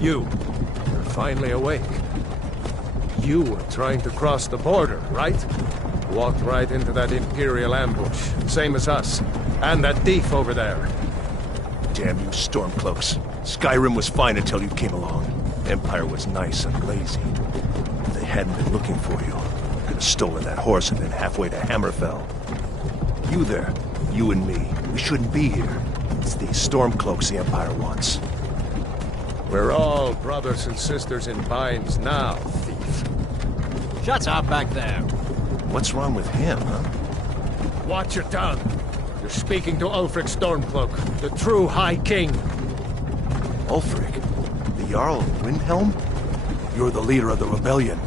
You're finally awake. You were trying to cross the border, right? Walked right into that Imperial ambush, same as us. And that thief over there. Damn you, Stormcloaks. Skyrim was fine until you came along. Empire was nice and lazy. If they hadn't been looking for you, could have stolen that horse and been halfway to Hammerfell. You there, you and me, we shouldn't be here. It's these Stormcloaks the Empire wants. We're all brothers and sisters in binds now, thief. Shut up back there. What's wrong with him, huh? Watch your tongue. You're speaking to Ulfric Stormcloak, the true High King. Ulfric? The Jarl of Windhelm? You're the leader of the rebellion.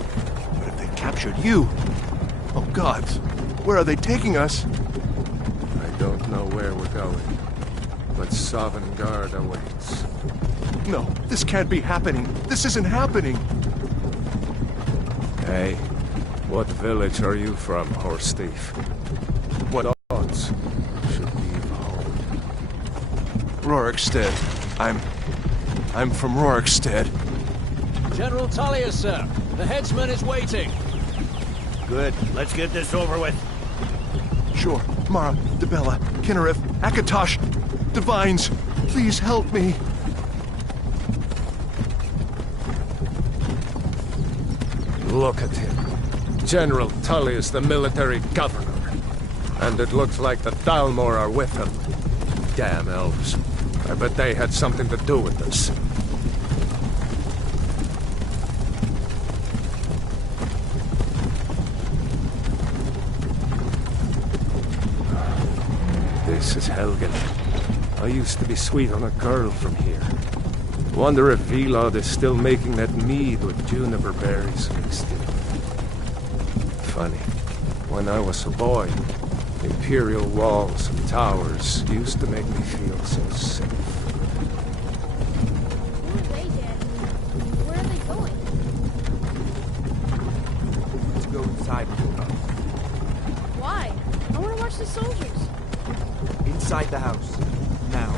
But if they captured you... Oh gods, where are they taking us? I don't know where we're going, but Sovngarde awaits. No, this can't be happening. This isn't happening. Hey, what village are you from, horse thief? What odds should leave home? Rorikstead. I'm from Rorikstead. General Tullius, sir. The headsman is waiting. Good. Let's get this over with. Sure. Mara, Dibella, Kinnereth, Akatosh, Divines, please help me. Look at him. General Tullius, the military governor. And it looks like the Dalmor are with him. Damn elves. I bet they had something to do with this. This is Helgen. I used to be sweet on a girl from here. Wonder if Vilod is still making that mead with juniper berries mixed in. Funny. When I was a boy, Imperial walls and towers used to make me feel so safe. Who are they, Daddy? Where are they going? Let's go inside. Why? I want to watch the soldiers. Inside the house. Now.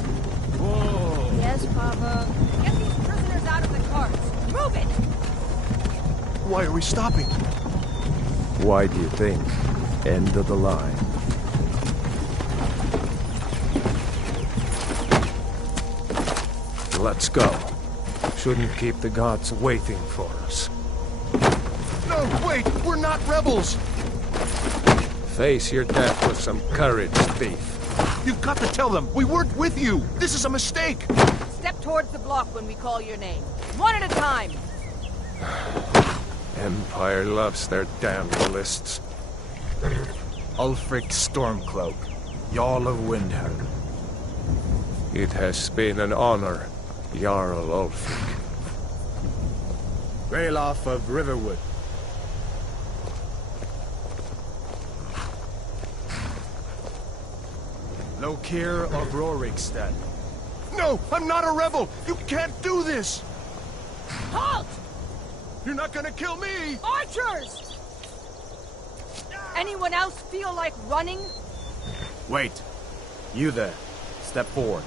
Whoa! Yes, Papa. Get these prisoners out of the carts. Move it! Why are we stopping? Why do you think? End of the line. Let's go. Shouldn't keep the gods waiting for us. No, wait! We're not rebels! Face your death with some courage, thief. You've got to tell them! We weren't with you! This is a mistake! Step towards the block when we call your name. One at a time. Empire loves their damn lists. Ulfric Stormcloak, Jarl of Windhelm. It has been an honor, Jarl Ulfric. Ralof of Riverwood. Lokir of Rorikstead. No! I'm not a rebel! You can't do this! Halt! You're not gonna kill me! Archers! Anyone else feel like running? Wait. You there. Step forward.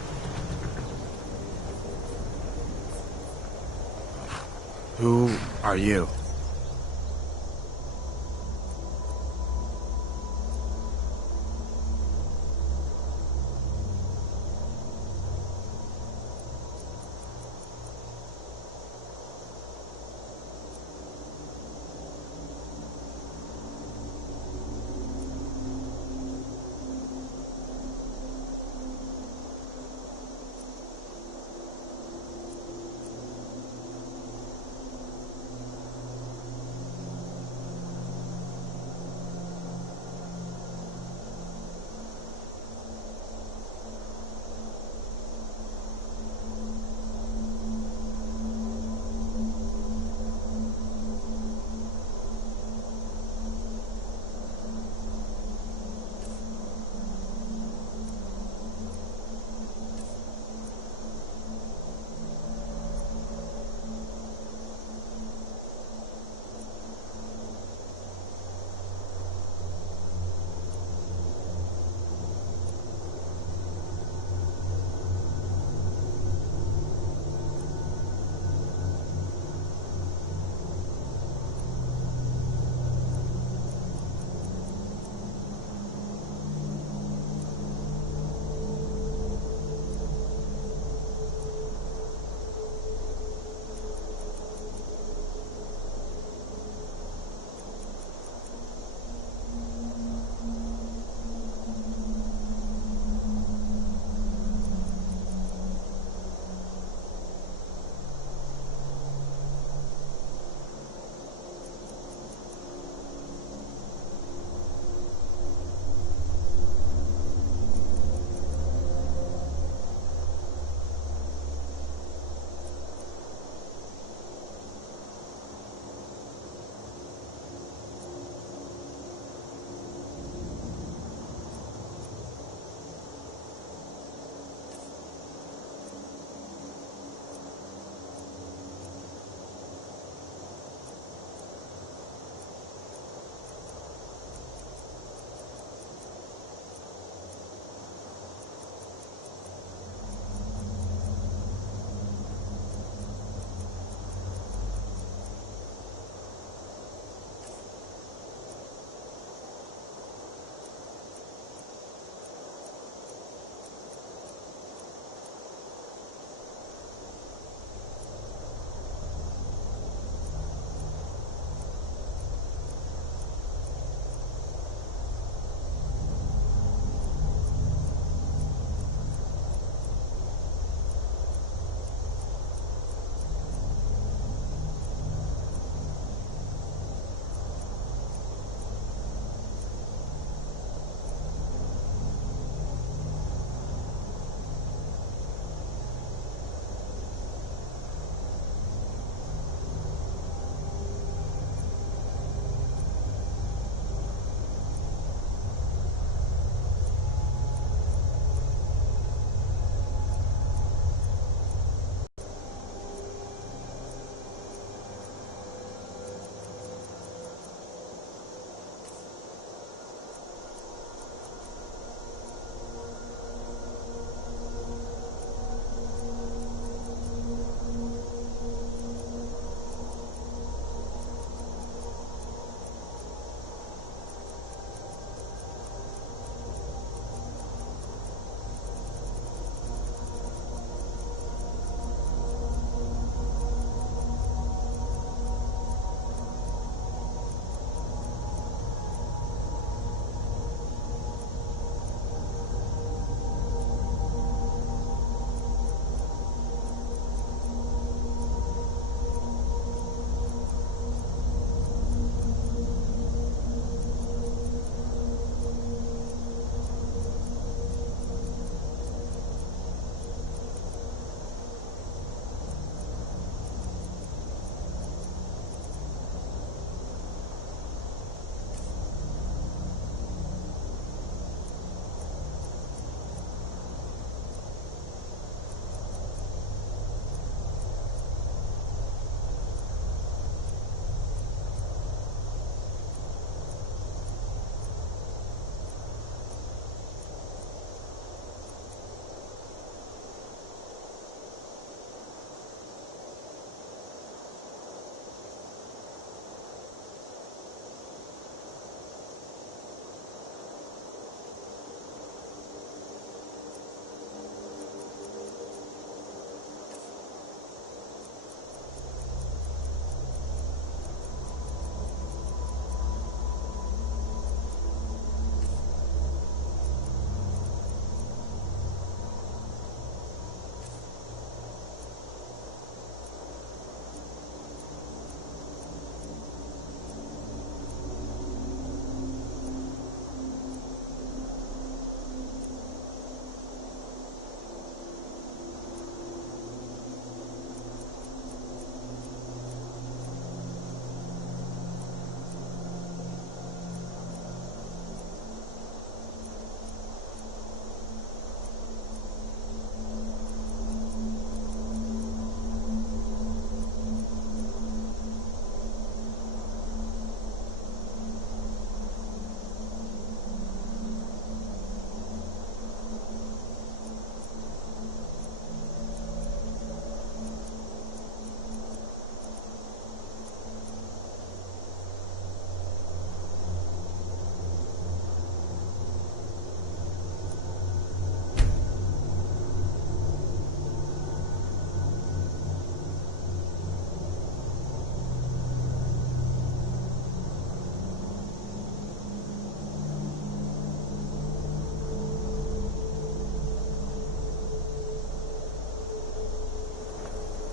Who are you?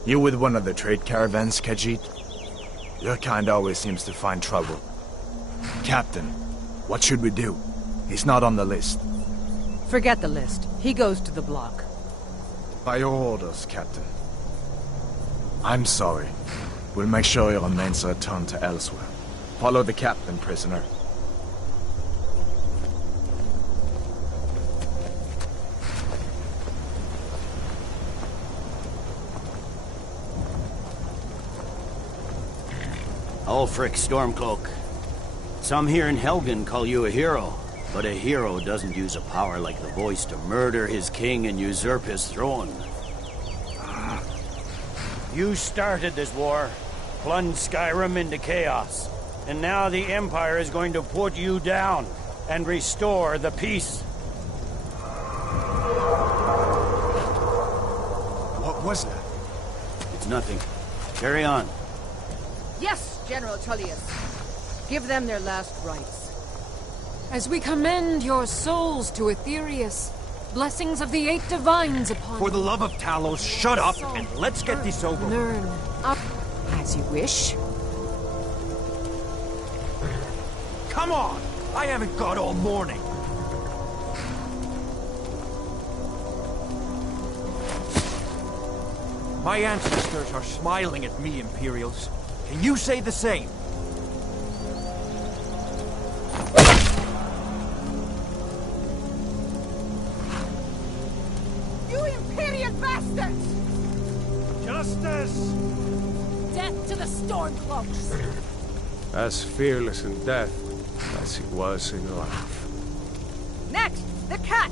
You with one of the trade caravans, Khajiit? Your kind always seems to find trouble. Captain, what should we do? He's not on the list. Forget the list. He goes to the block. By your orders, Captain. I'm sorry. We'll make sure your remains are returned to elsewhere. Follow the captain, prisoner. Ulfric Stormcloak. Some here in Helgen call you a hero, but a hero doesn't use a power like the voice to murder his king and usurp his throne. You started this war, plunged Skyrim into chaos, and now the Empire is going to put you down and restore the peace. What was that? It's nothing. Carry on. Yes, General Tullius. Give them their last rites. As we commend your souls to Aetherius, blessings of the 8 divines upon For the love of Talos, shut up and let's get this over with. Learn up. As you wish. Come on! I haven't got all morning. My ancestors are smiling at me, Imperials. Can you say the same? You Imperial bastards! Justice! Death to the Stormcloaks! As fearless in death as he was in life. Next, the cat!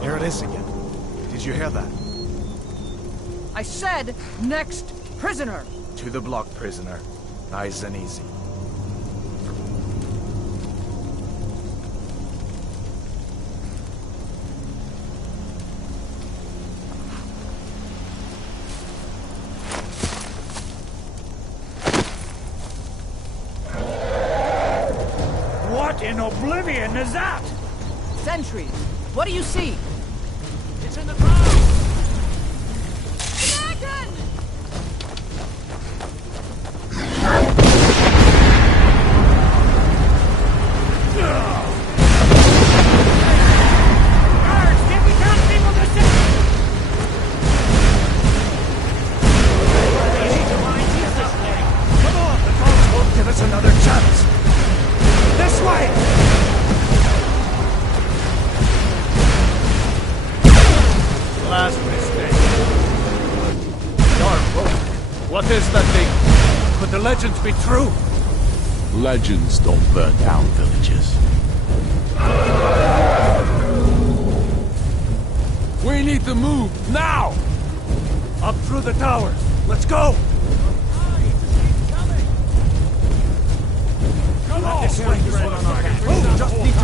There it is again. Did you hear that? I said, next prisoner! To the block, prisoner. Nice and easy. What in oblivion is that? Sentries, what do you see? It's in the ground! Dragon! Guards, get me down people to sit! Come on, the dogs won't give us another chance. This way! Last mistake. Dark Oak. What is that thing? Could the legends be true? Legends don't burn down villages. We need to move, now! Up through the towers. Let's go! Come on! This way, Oh, just need to...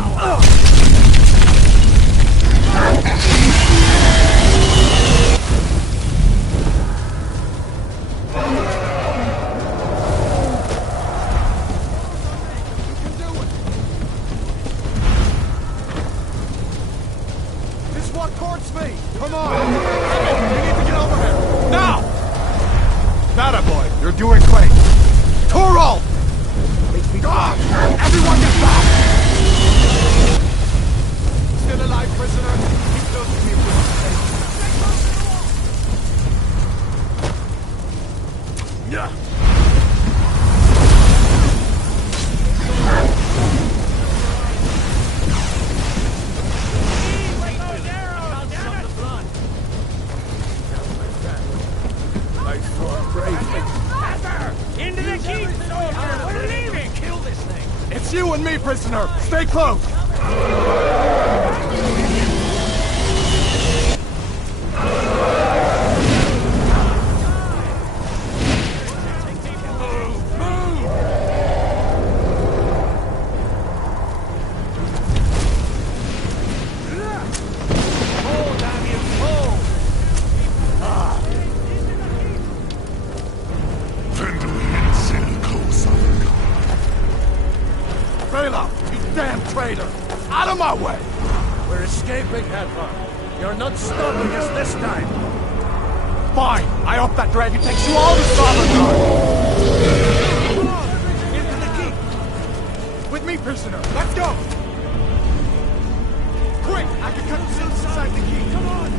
This what courts me! Come on! We need to get over here! Now! That boy, you're doing great! Torol! God! Everyone get back! Still alive, prisoner? Keep close to me if you're safe. Yeah. Into the keep, soldier! We're leaving! Kill this thing! It's you and me, prisoner! Stay close! Trailer, you damn traitor! Out of my way! We're escaping, Hadvar. You're not stopping us this time! Fine! I hope that dragon takes you all to Sovngarde! Come on! Into the keep! With me, prisoner! Let's go! Quick! I can cut the seals inside the keep! Come on!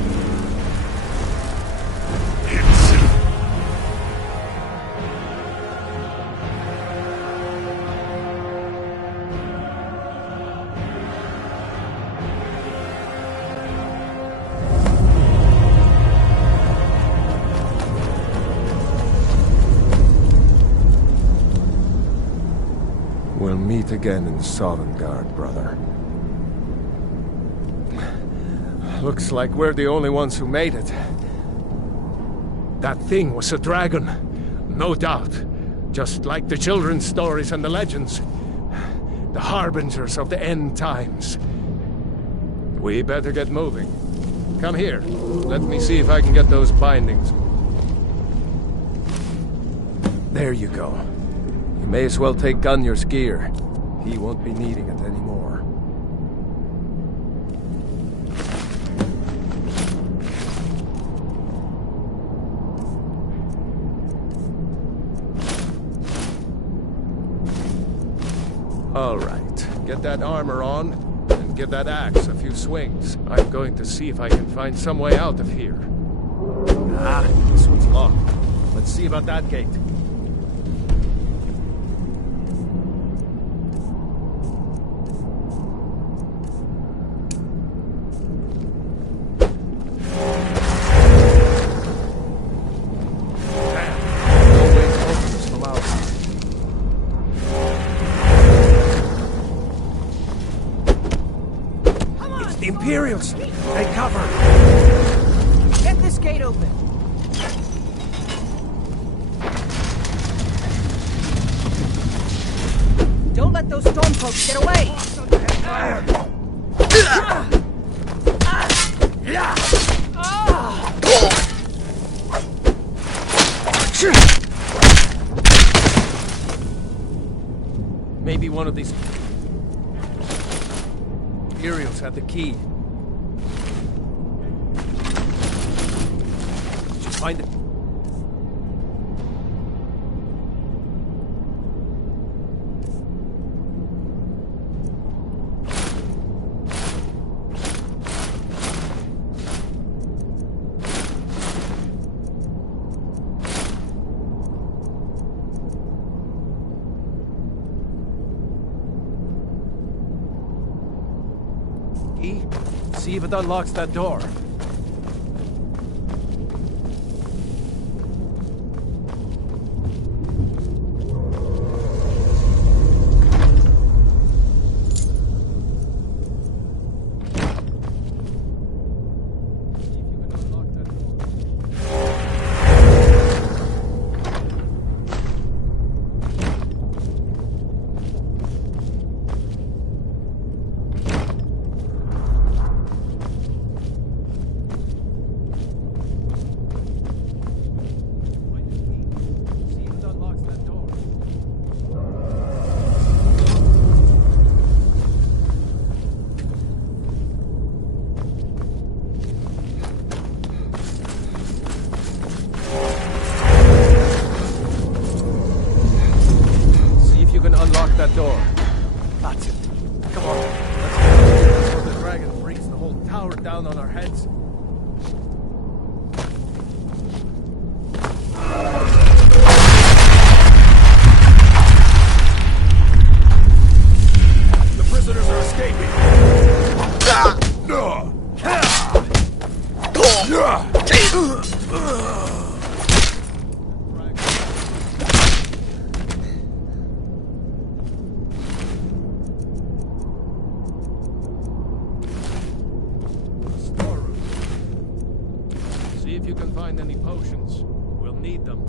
We'll meet again in Sovngarde, brother. Looks like we're the only ones who made it. That thing was a dragon, no doubt. Just like the children's stories and the legends. The harbingers of the end times. We better get moving. Come here. Let me see if I can get those bindings. There you go. You may as well take Gunnar's gear. He won't be needing it anymore. All right, get that armor on, and give that axe a few swings. I'm going to see if I can find some way out of here. Ah, this one's locked. Let's see about that gate. Imperials! Take cover! Get this gate open! Don't let those stormcloaks get away! Maybe one of these Imperials had the key. Did you find it? See if it unlocks that door. That door. That's it. Come on. Let's go before the dragon brings the whole tower down on our heads. The prisoners are escaping. See if you can find any potions. We'll need them.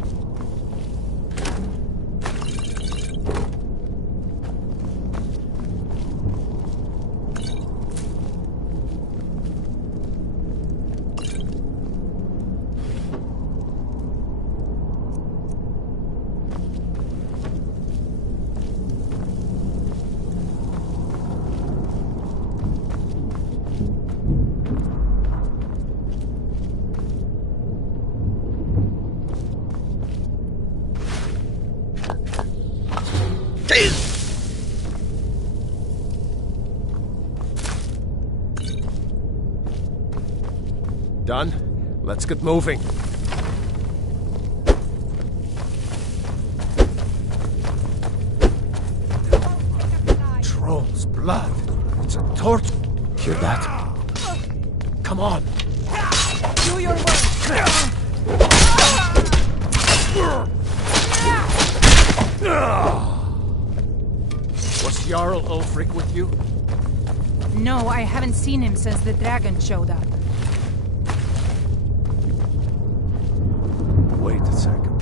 Done? Let's get moving. Troll's blood. It's a torch. Hear that? Come on. Do your work. Was Jarl Ulfric with you? No, I haven't seen him since the dragon showed up. Wait a second.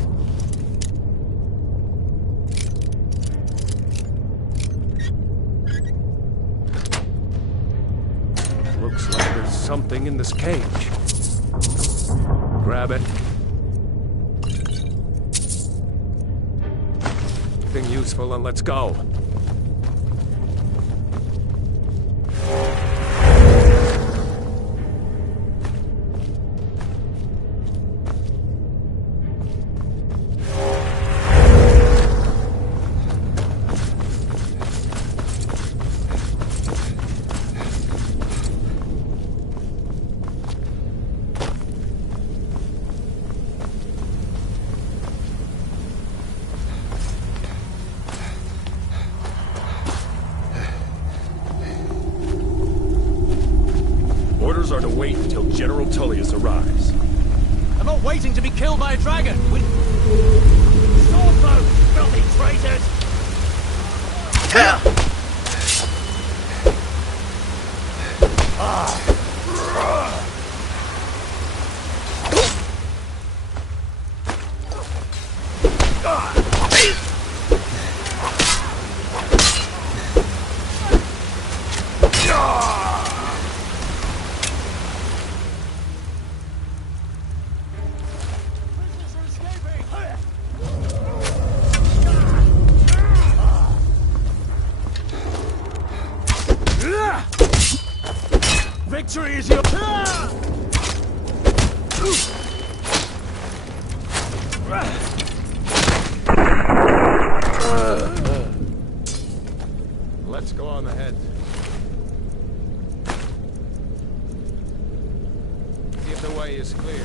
Looks like there's something in this cage. Grab it. Thing useful, and let's go. Orders are to wait until General Tullius arrives. I'm not waiting to be killed by a dragon. Swordboat, filthy traitors! Victory is your... Let's go on ahead. See if the way is clear.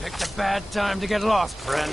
Picked a bad time to get lost, friend.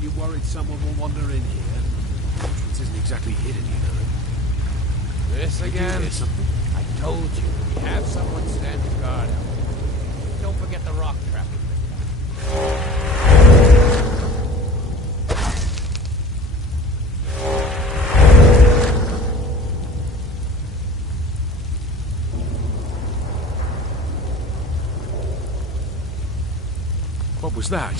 You worried someone will wander in here? Entrance isn't exactly hidden, you know. This Did you again? hear something? I told you, we have someone standing guard out. Don't forget the rock trap. What was that?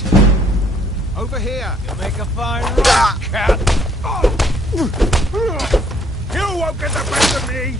Over here! You'll make a fine rock cat! You won't get the best of me!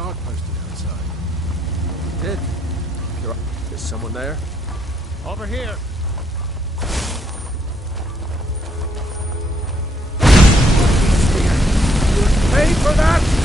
guard posted outside. Did? Is someone there? Over here. Pay for that!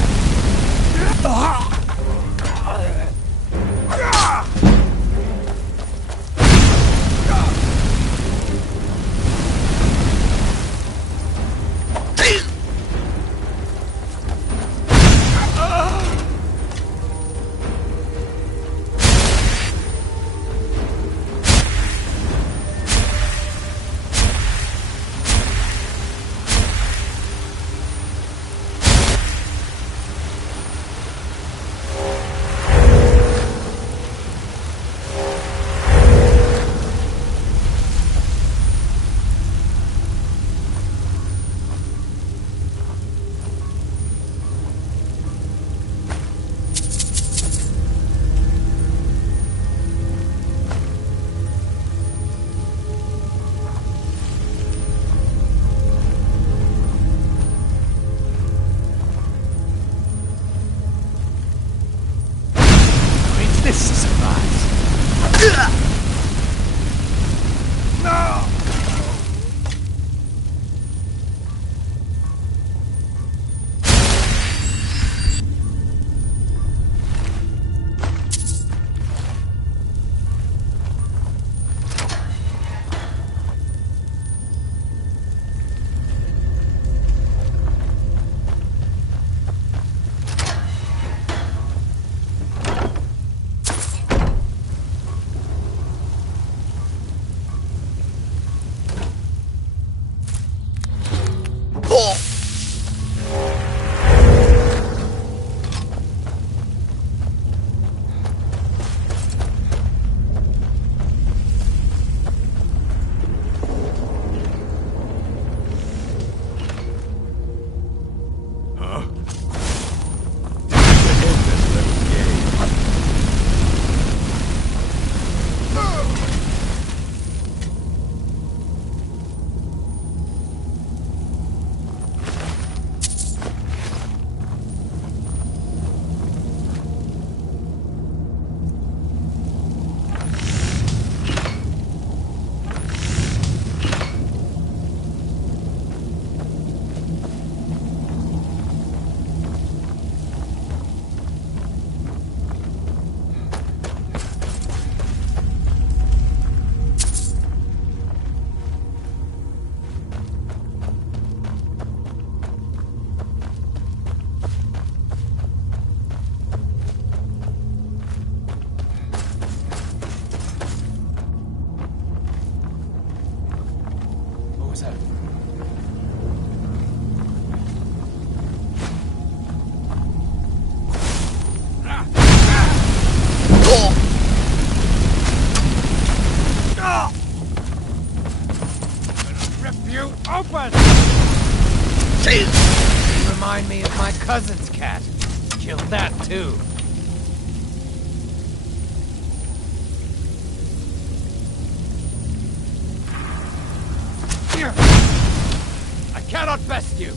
This is a surprise. No! Open! Remind me of my cousin's cat. Killed that too. Here! I cannot best you!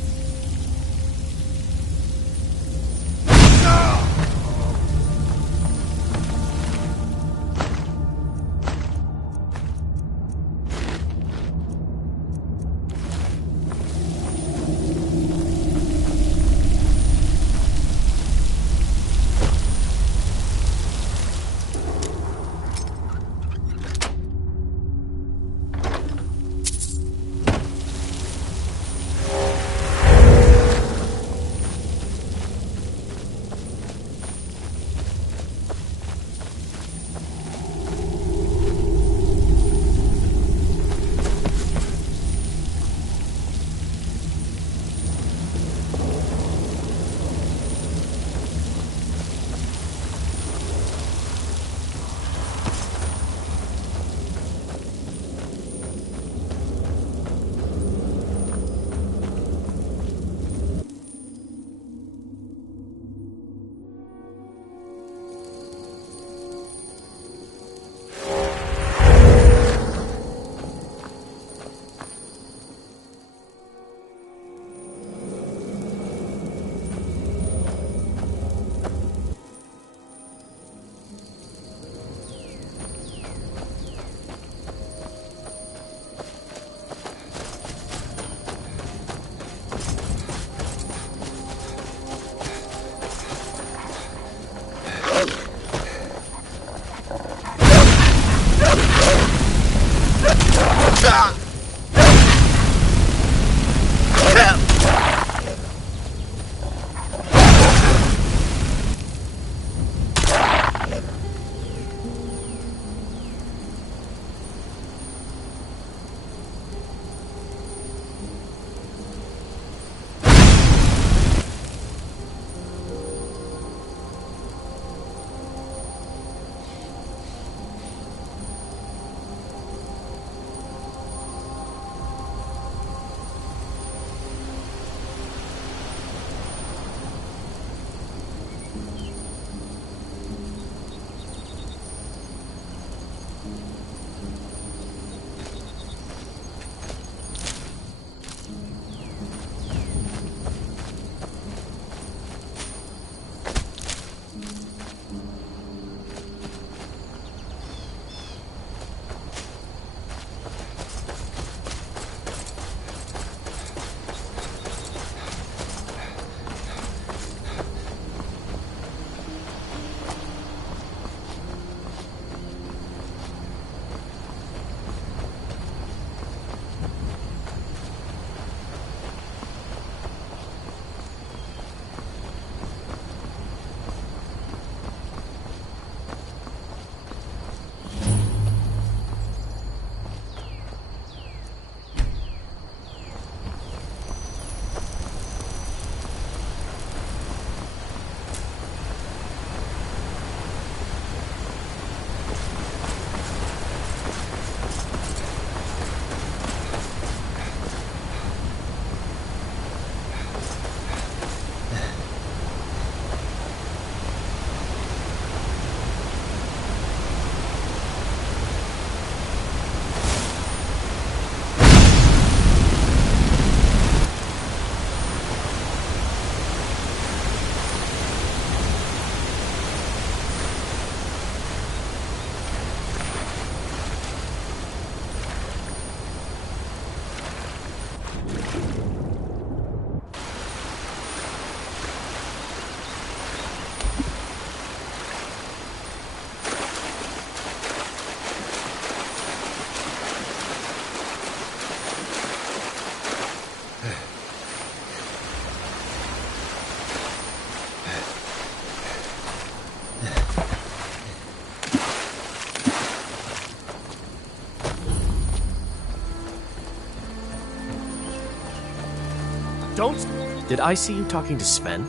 Did I see you talking to Sven?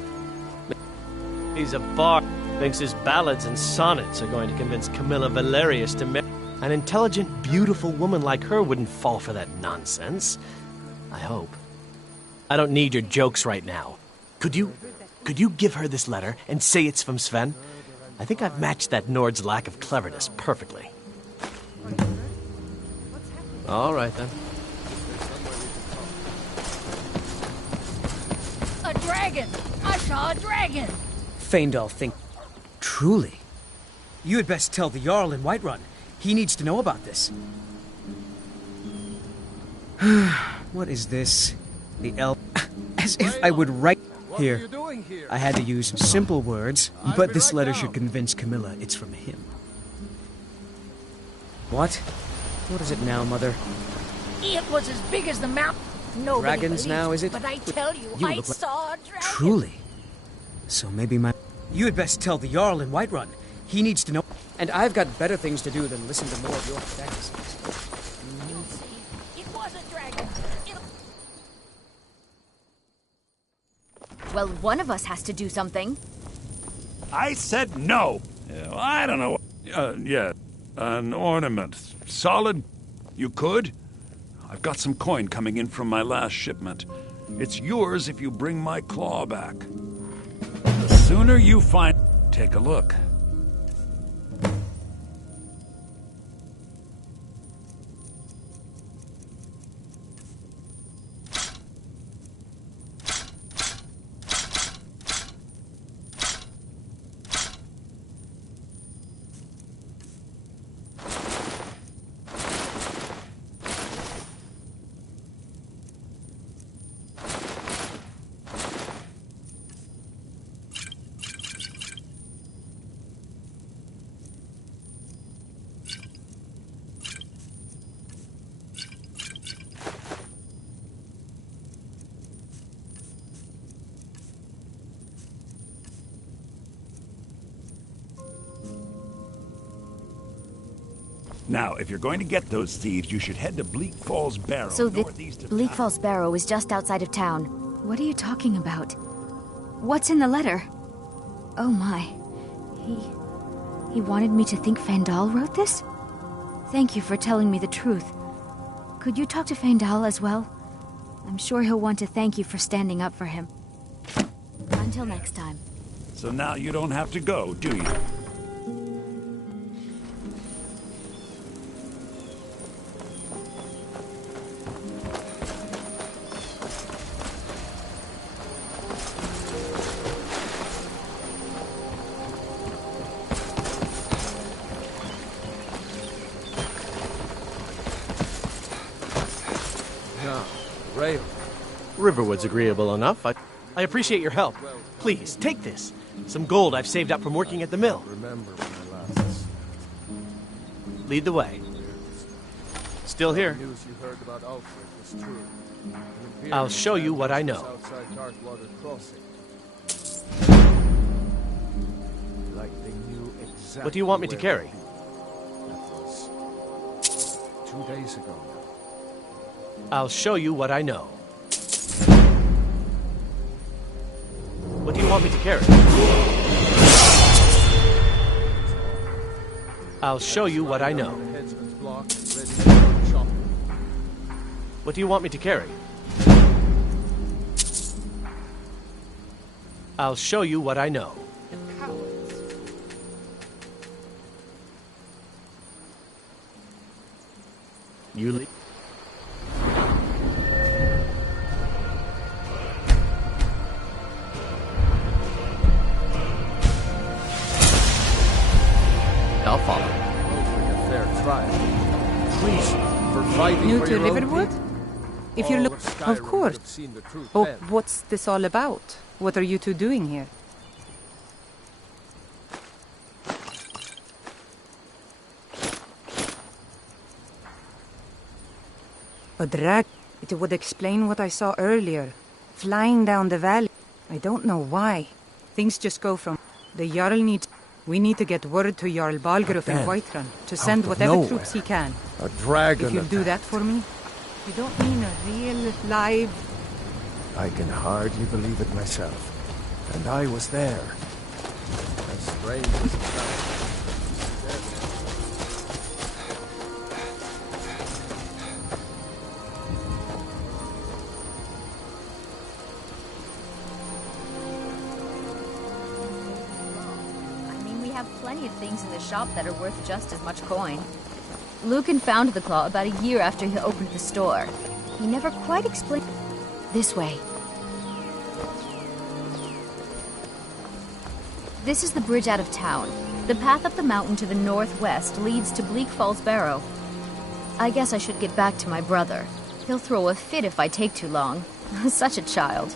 He's a bard. Thinks his ballads and sonnets are going to convince Camilla Valerius to marry. An intelligent, beautiful woman like her wouldn't fall for that nonsense. I hope. I don't need your jokes right now. Could you give her this letter and say it's from Sven? I think I've matched that Nord's lack of cleverness perfectly. All right, then. A dragon! I saw a dragon! Feindal think... Truly? You had best tell the Jarl in Whiterun. He needs to know about this. What is this? The elf... As if I would write... Here. I had to use simple words, but this letter should convince Camilla it's from him. What? What is it now, Mother? It was as big as the mountain. Nobody Dragons believed, now, is it? But I tell you, You I look like- saw a dragon. Truly? So maybe my... You had best tell the Jarl in Whiterun. He needs to know... And I've got better things to do than listen to more of your fantasies. You'll see. It was a dragon. Well, one of us has to do something. I said no. I don't know. Yeah, an ornament. Solid? You could? I've got some coin coming in from my last shipment. It's yours if you bring my claw back. The sooner you find... Take a look. Now, if you're going to get those thieves, you should head to Bleak Falls Barrow. So northeast of Bleak town. Falls Barrow is just outside of town. What are you talking about? What's in the letter? Oh my. He wanted me to think Feindal wrote this? Thank you for telling me the truth. Could you talk to Feindal as well? I'm sure he'll want to thank you for standing up for him. Until next time. So now you don't have to go, do you? Rail. Riverwood's agreeable enough. I appreciate your help. Please, take this. Some gold I've saved up from working at the mill. Remember when I last... Lead the way. Still here. The news you heard about Alfred was true. I'll show you what I know. Outside Darkwater Crossing. Like they knew exactly What do you want me to where carry? That was 2 days ago now. I'll show you what I know. What do you want me to carry? I'll show you what I know. What do you want me to carry? I'll show you what I know. You leave. I'll follow. A fair trial. Please, for fighting New for to your own Riverwood? people. If you're All look, of Skyrim of would course. have seen the truth Oh, then. what's this all about? What are you two doing here? A drag. It would explain what I saw earlier. Flying down the valley. I don't know why. Things just go from... The Jarl needs... We need to get word to Jarl Balgruuf in then, Whiterun to send out of whatever nowhere, troops he can. a dragon If you'll do that for me? You don't mean a real, live... I can hardly believe it myself. And I was there. As strange as it sounds. Plenty of things in the shop that are worth just as much coin. Lucan found the claw about a year after he opened the store. He never quite explained... This way. This is the bridge out of town. The path up the mountain to the northwest leads to Bleak Falls Barrow. I guess I should get back to my brother. He'll throw a fit if I take too long. Such a child.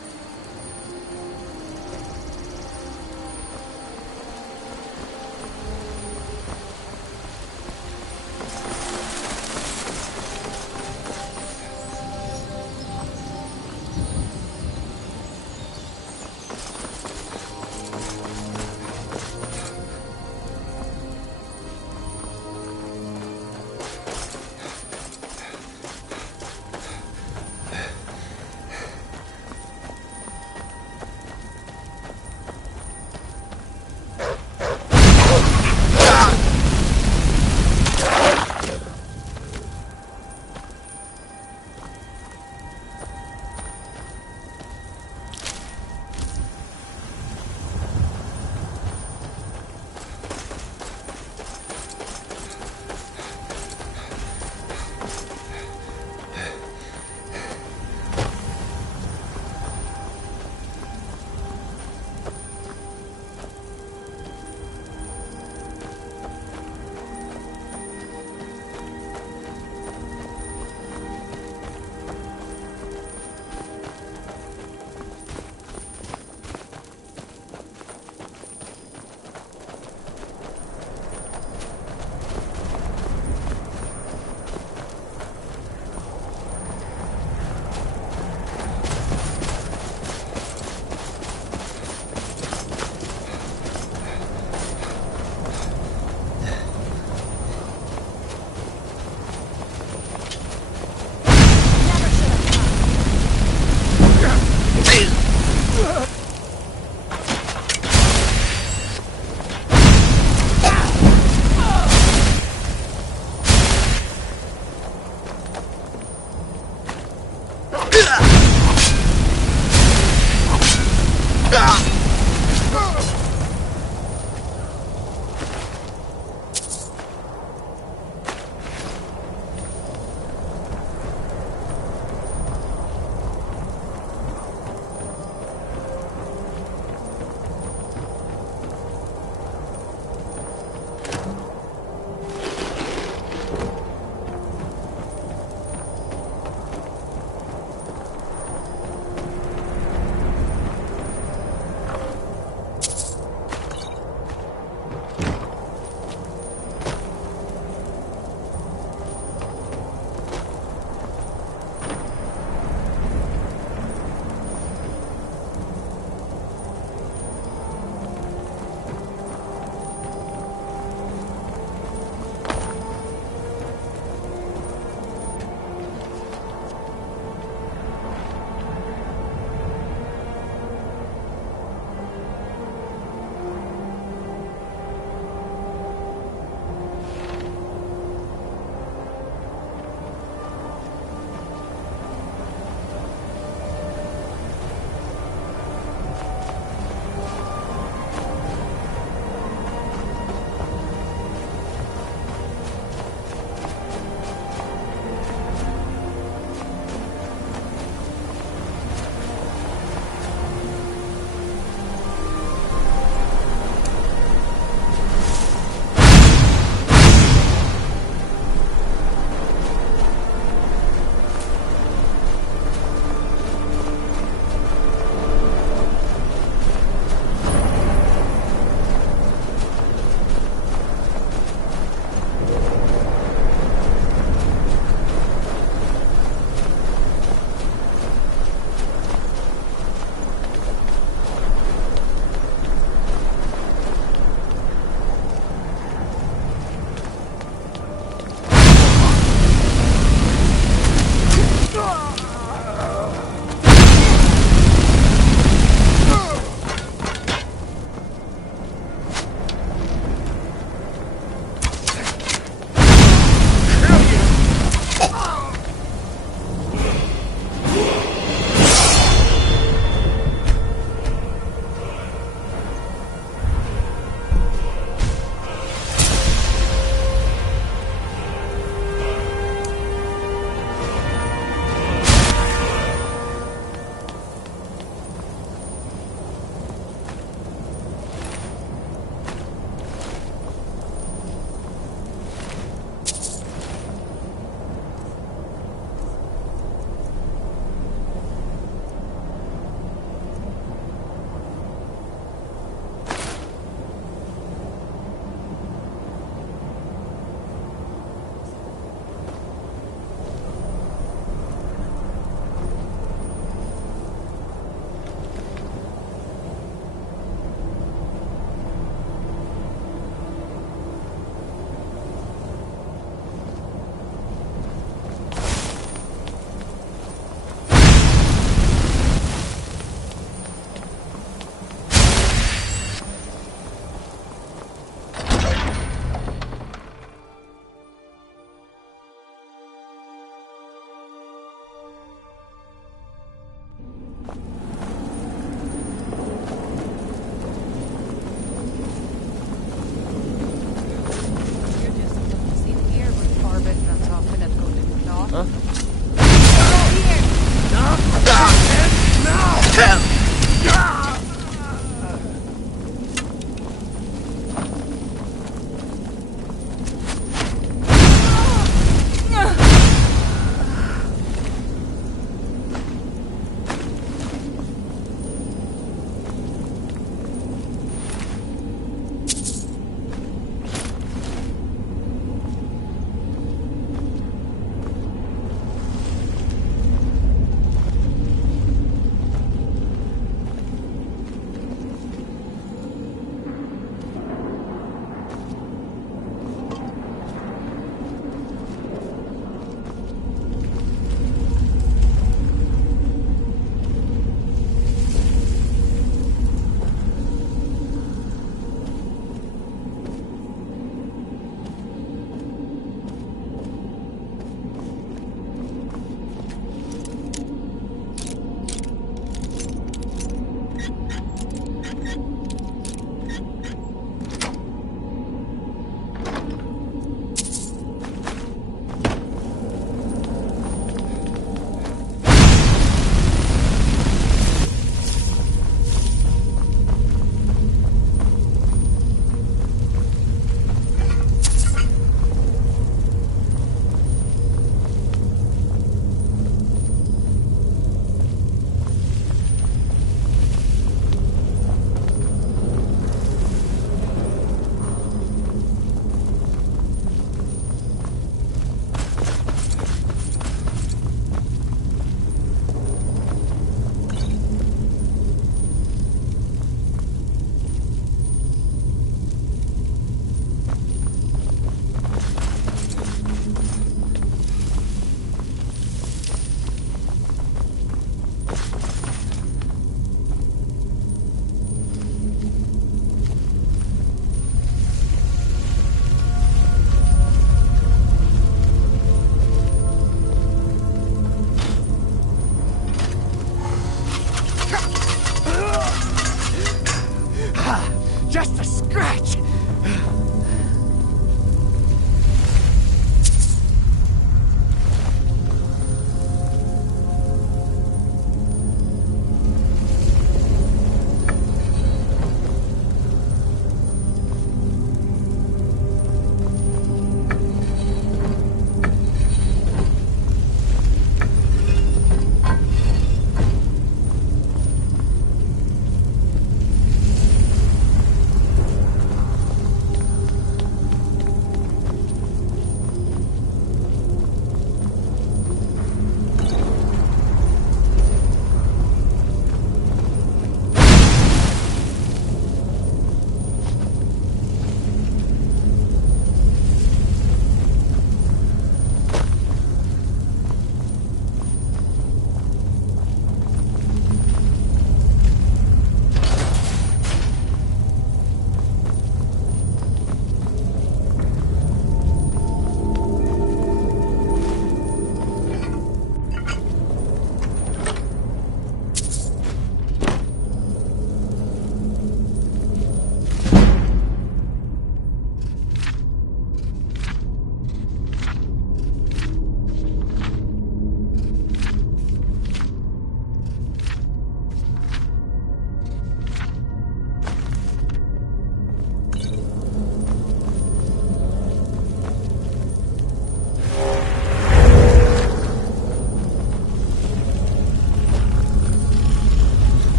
Just a scratch!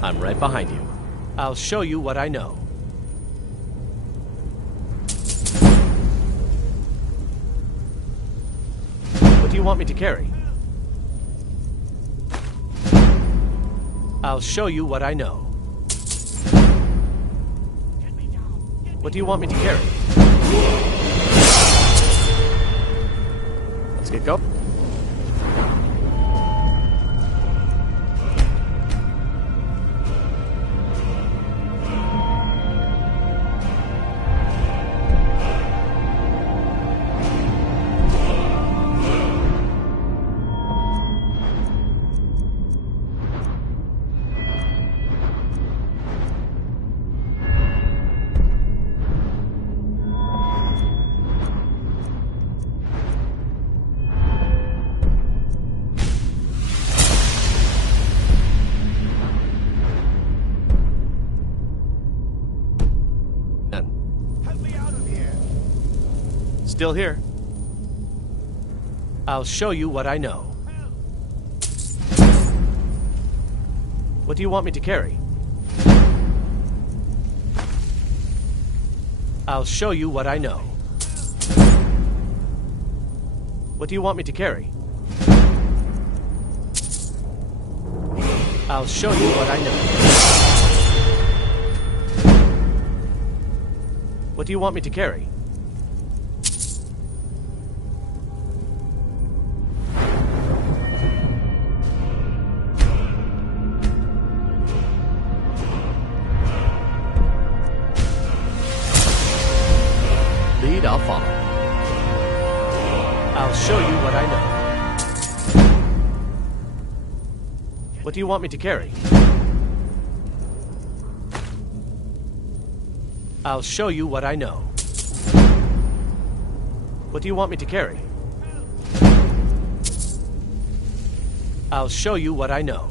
I'm right behind you. I'll show you what I know. What do you want me to carry? I'll show you what I know. What do you want me to carry? Let's get going. Still here. I'll show you what I know. What do you want me to carry? I'll show you what I know. What do you want me to carry? I'll show you what I know. What do you want me to carry? Lead, I'll follow. I'll show you what I know. What do you want me to carry? I'll show you what I know. What do you want me to carry? I'll show you what I know.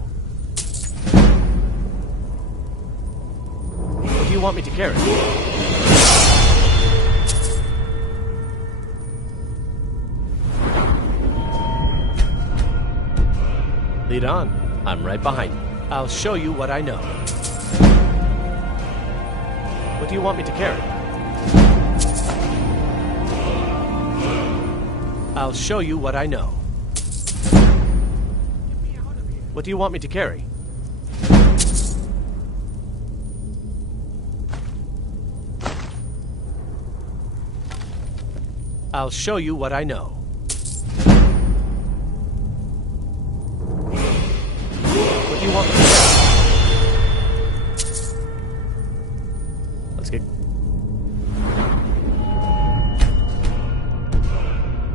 What do you want me to carry? Lead on. I'm right behind you. I'll show you what I know. What do you want me to carry? I'll show you what I know. What do you want me to carry? I'll show you what I know. What do you want me to carry? Let's get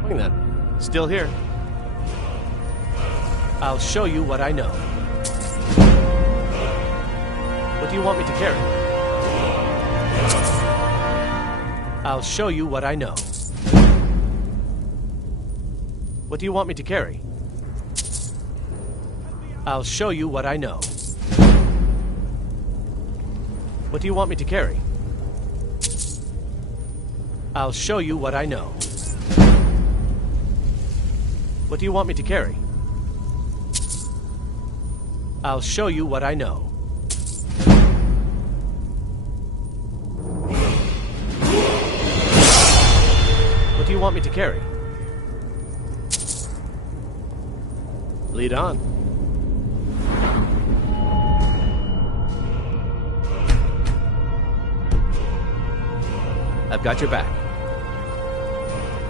going then. Still here. I'll show you what I know. What do you want me to carry? I'll show you what I know. What do you want me to carry? I'll show you what I know. What do you want me to carry? I'll show you what I know. What do you want me to carry? I'll show you what I know. What do you want me to carry? Lead on. I've got your back.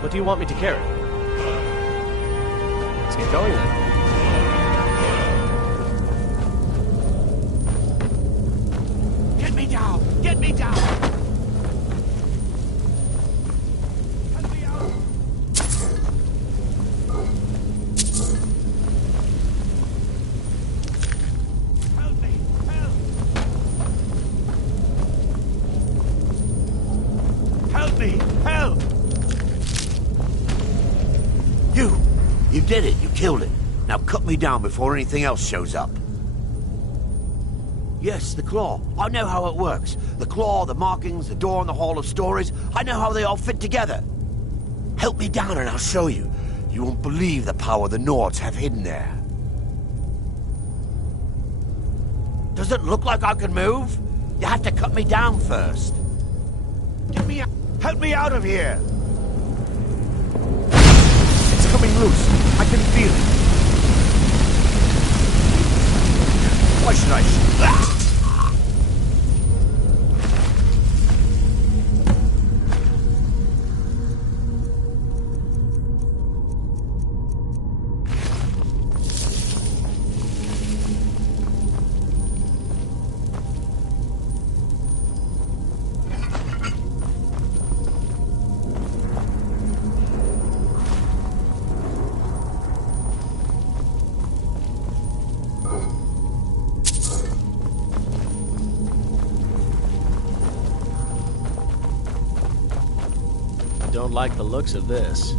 What do you want me to carry? Let's get going then. Get me down! Get me down! Let me out! Help me! Help! Help me! Help! You did it. You killed it. Now cut me down before anything else shows up. Yes, the claw. I know how it works. The claw, the markings, the door in the Hall of Stories. I know how they all fit together. Help me down and I'll show you. You won't believe the power the Nords have hidden there. Does it look like I can move? You have to cut me down first. Get me out. Help me out of here. It's coming loose. I can feel it. Why should I shoot? Don't like the looks of this.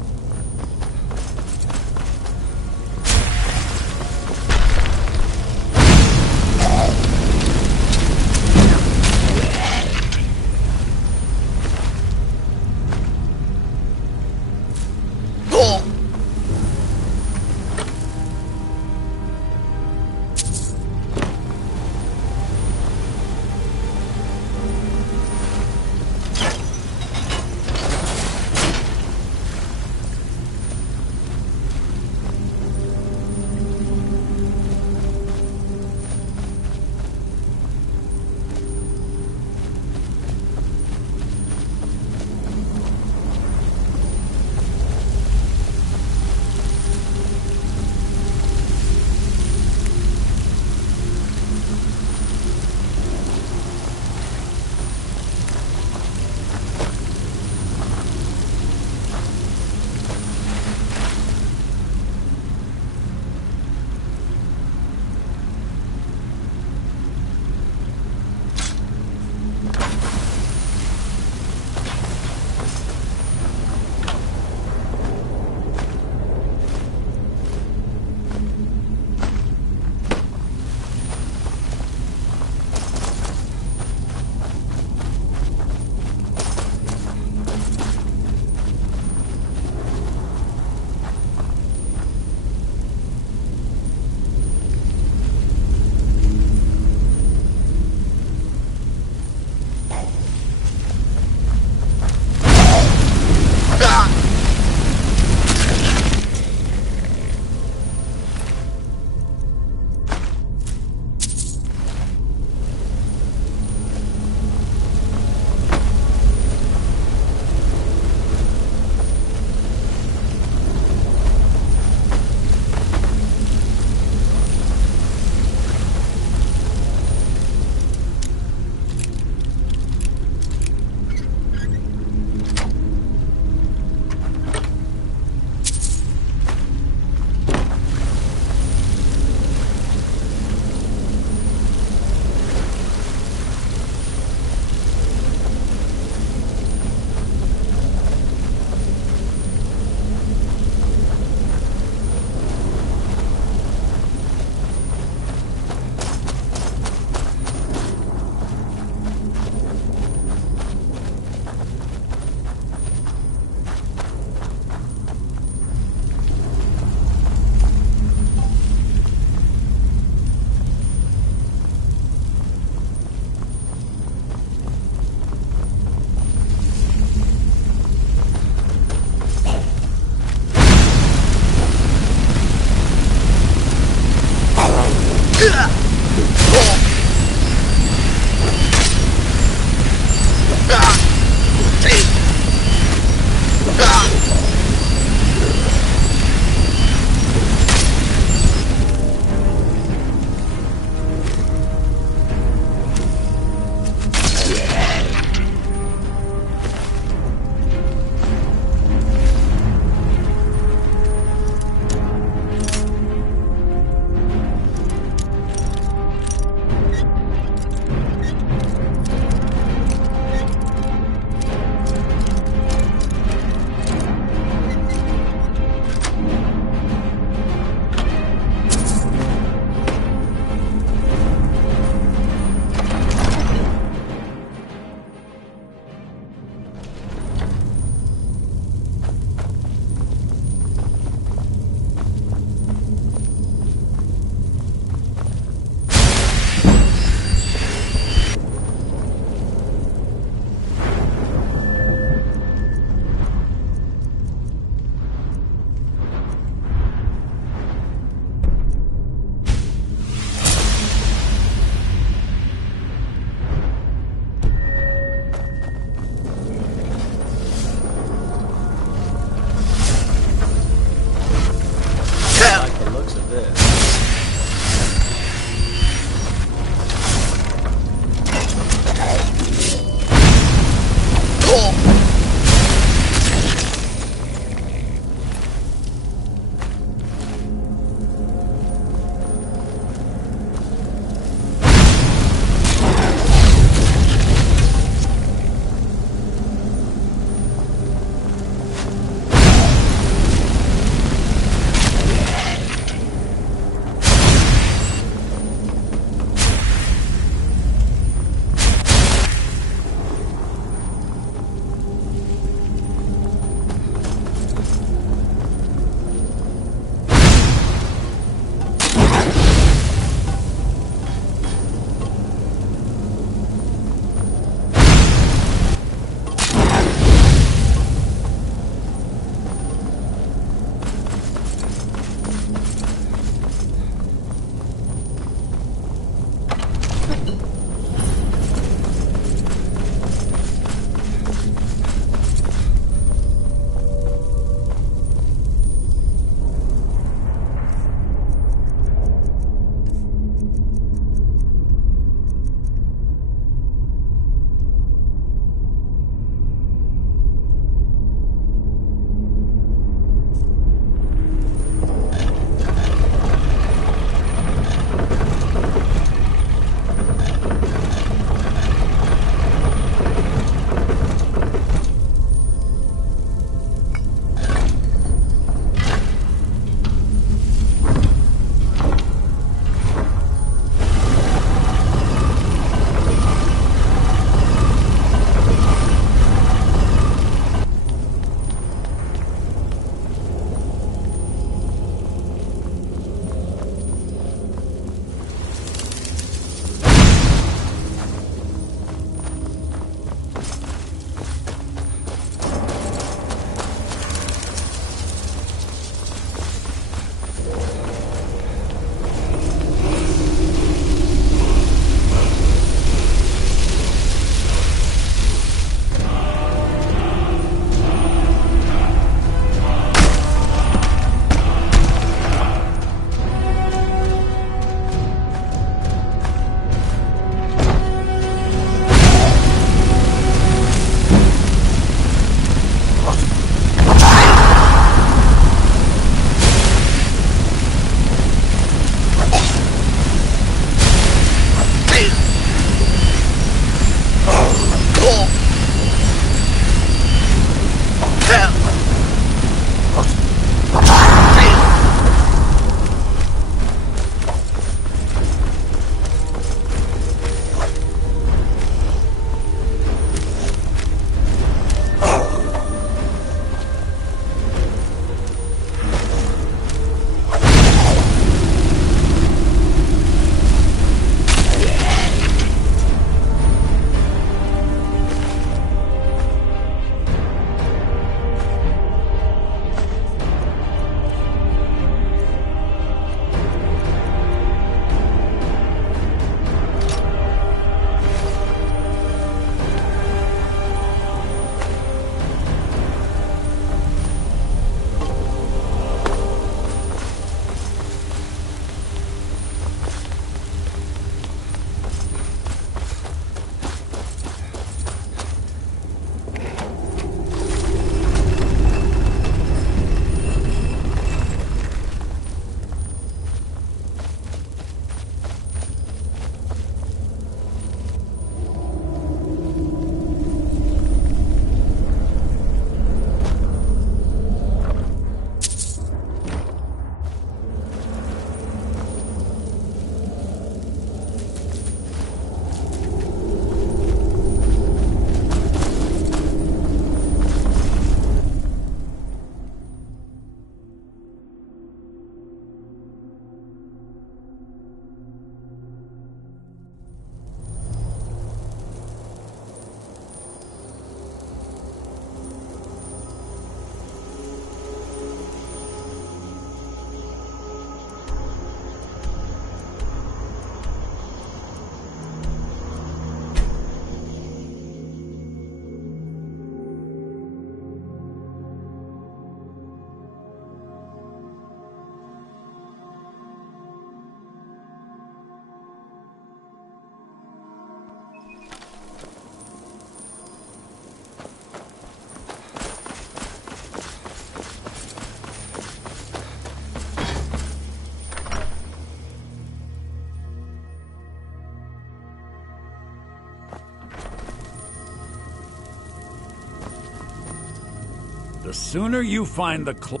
sooner you find the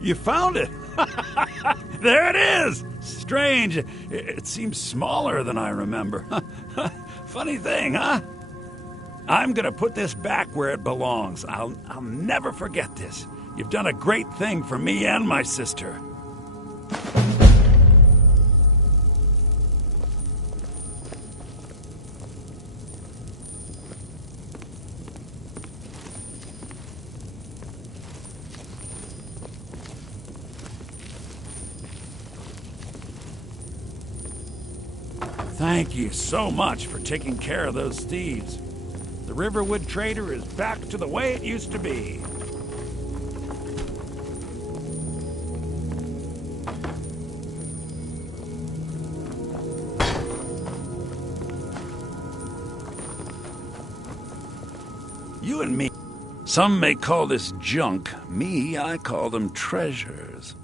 You found it! There it is! Strange. It seems smaller than I remember. Funny thing, huh? I'm gonna put this back where it belongs. I'll never forget this. You've done a great thing for me and my sister. Thank you so much for taking care of those thieves. The Riverwood Trader is back to the way it used to be. You and me. Some may call this junk. Me, I call them treasures.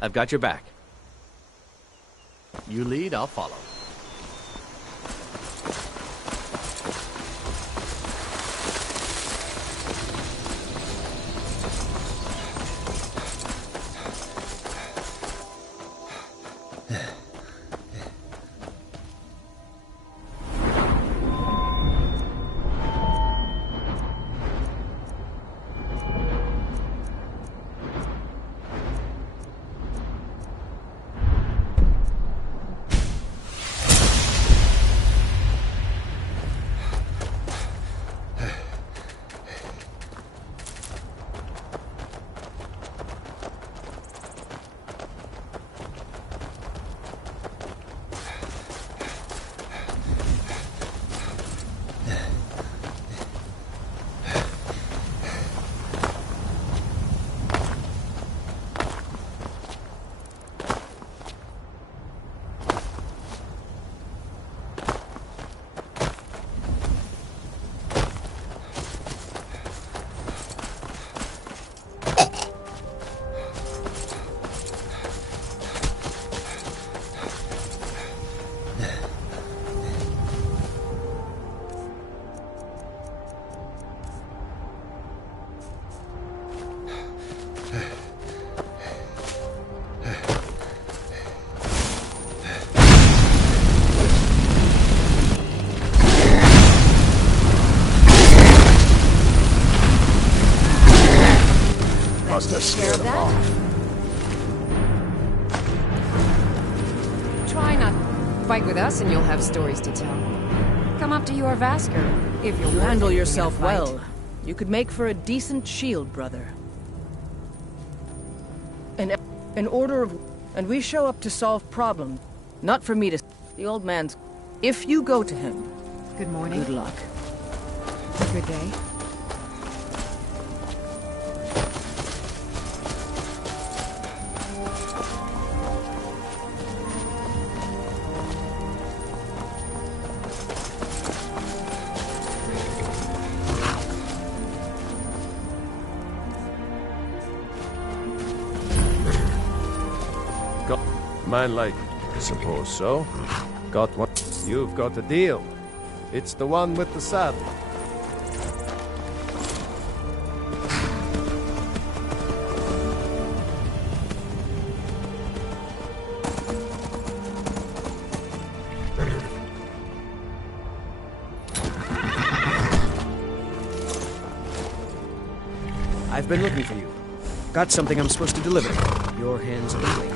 I've got your back. You lead, I'll follow. Must have scared them off. Try not to fight with us and you'll have stories to tell. Come up to your Vasker, if you're You handle worth it yourself in a fight. well. You could make for a decent shield, brother. An order of... And we show up to solve problems. Not for me to... The old man's... If you go to him... Good morning. Good luck. Good day. Man like, I suppose so. Got one. You've got a deal. It's the one with the saddle. I've been looking for you. Got something I'm supposed to deliver. Your hands only.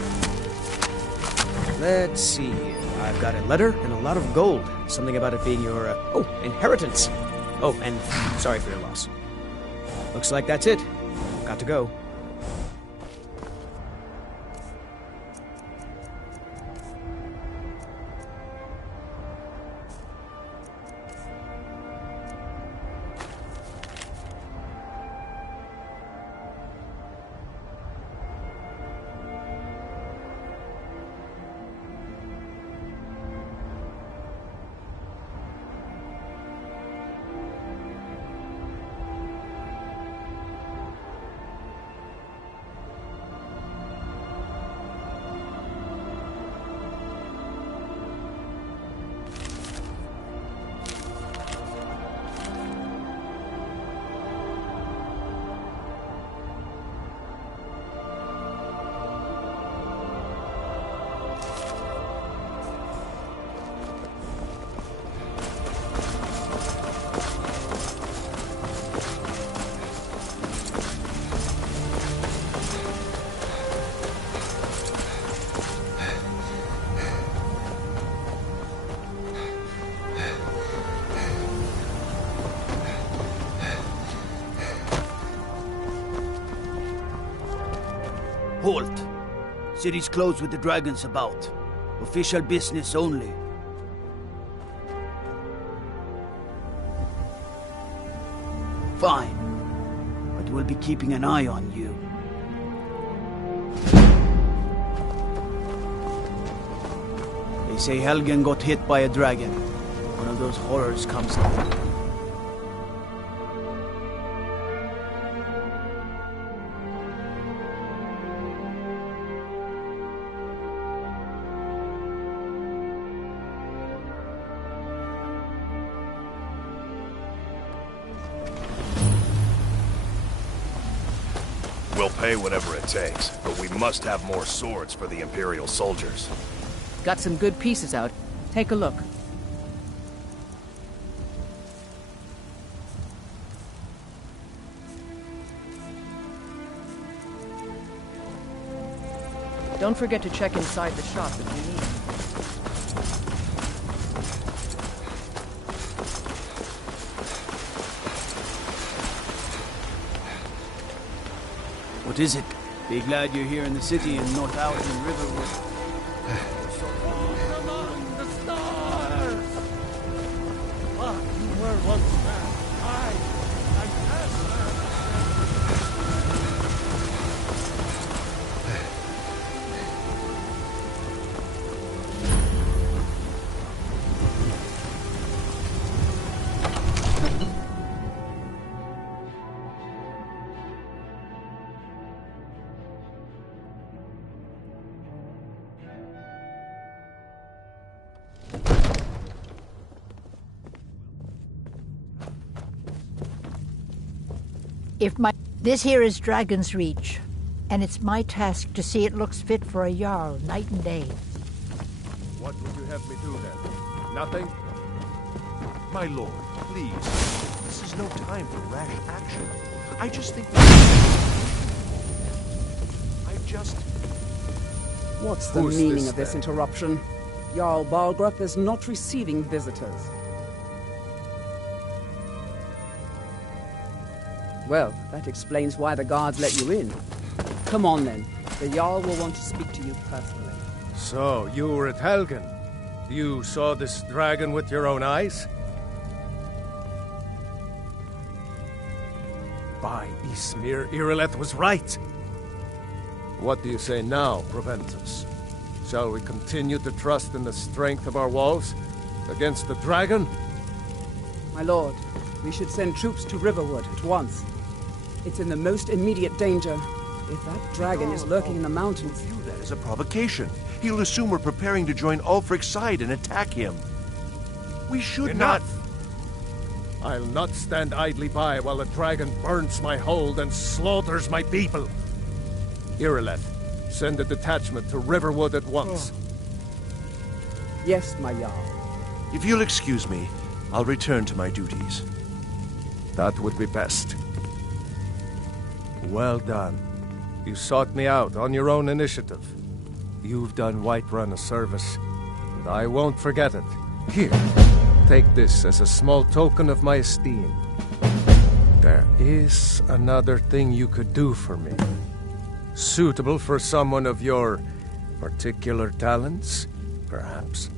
Let's see here. I've got a letter and a lot of gold. Something about it being your, inheritance. Oh, and sorry for your loss. Looks like that's it. Got to go. Halt! City's closed with the dragons about. Official business only. Fine. But we'll be keeping an eye on you. They say Helgen got hit by a dragon. One of those horrors comes out. We'll pay whatever it takes, but we must have more swords for the Imperial soldiers. Got some good pieces out. Take a look. Don't forget to check inside the shop if you need. What is it? Be glad you're here in the city and not out in Riverwood. Among the stars! Ah, you were once man. I am man. This here is Dragon's Reach, and it's my task to see it looks fit for a Jarl night and day. What would you have me do then? Nothing? My lord, please. This is no time for rash action. I just think... What's the Who's meaning this, of this then? interruption? Jarl Balgrup is not receiving visitors. Well, that explains why the guards let you in. Come on then. The Jarl will want to speak to you personally. So, you were at Helgen. You saw this dragon with your own eyes? By Ismir, Irileth was right. What do you say now, Proventus? Shall we continue to trust in the strength of our walls against the dragon? My lord, we should send troops to Riverwood at once. It's in the most immediate danger. If that dragon is lurking in the mountains... View that as a provocation. He'll assume we're preparing to join Ulfric's side and attack him. We should Enough! I'll not stand idly by while the dragon burns my hold and slaughters my people. Irileth, send a detachment to Riverwood at once. Yes, my Jarl. If you'll excuse me, I'll return to my duties. That would be best. Well done. You sought me out on your own initiative. You've done Whiterun a service, and I won't forget it. Here, take this as a small token of my esteem. There is another thing you could do for me. Suitable for someone of your particular talents, perhaps.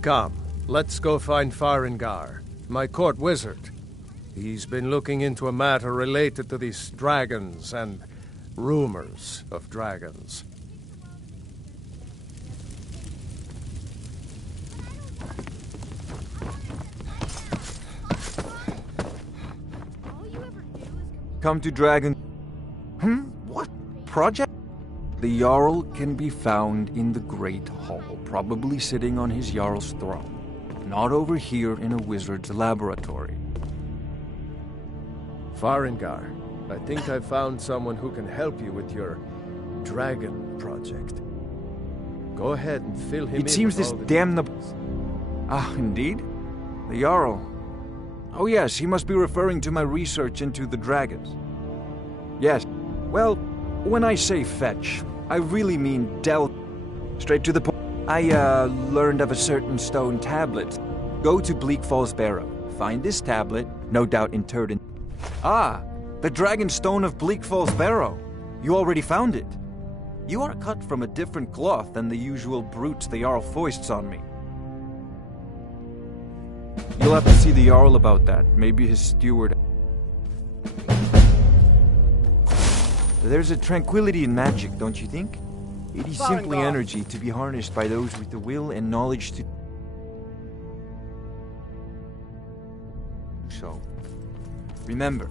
Come, let's go find Farengar, my court wizard. He's been looking into a matter related to these dragons and rumors of dragons. Come to Dragon... What? Project? The Jarl can be found in the Great Hall, probably sitting on his Jarl's throne. Not over here in a wizard's laboratory. Farengar, I think I've found someone who can help you with your dragon project. Go ahead and fill him in. It seems this damnable... Ah, indeed? The Jarl. Oh yes, he must be referring to my research into the dragons. Yes. Well, when I say fetch, I really mean delve straight to the point. I learned of a certain stone tablet. Go to Bleak Falls Barrow. Find this tablet, no doubt interred in... Ah, the Dragon Stone of Bleak Falls Barrow. You already found it. You are cut from a different cloth than the usual brutes the Jarl foists on me. You'll have to see the Jarl about that. Maybe his steward... There's a tranquility in magic, don't you think? It is simply energy to be harnessed by those with the will and knowledge to... So, remember,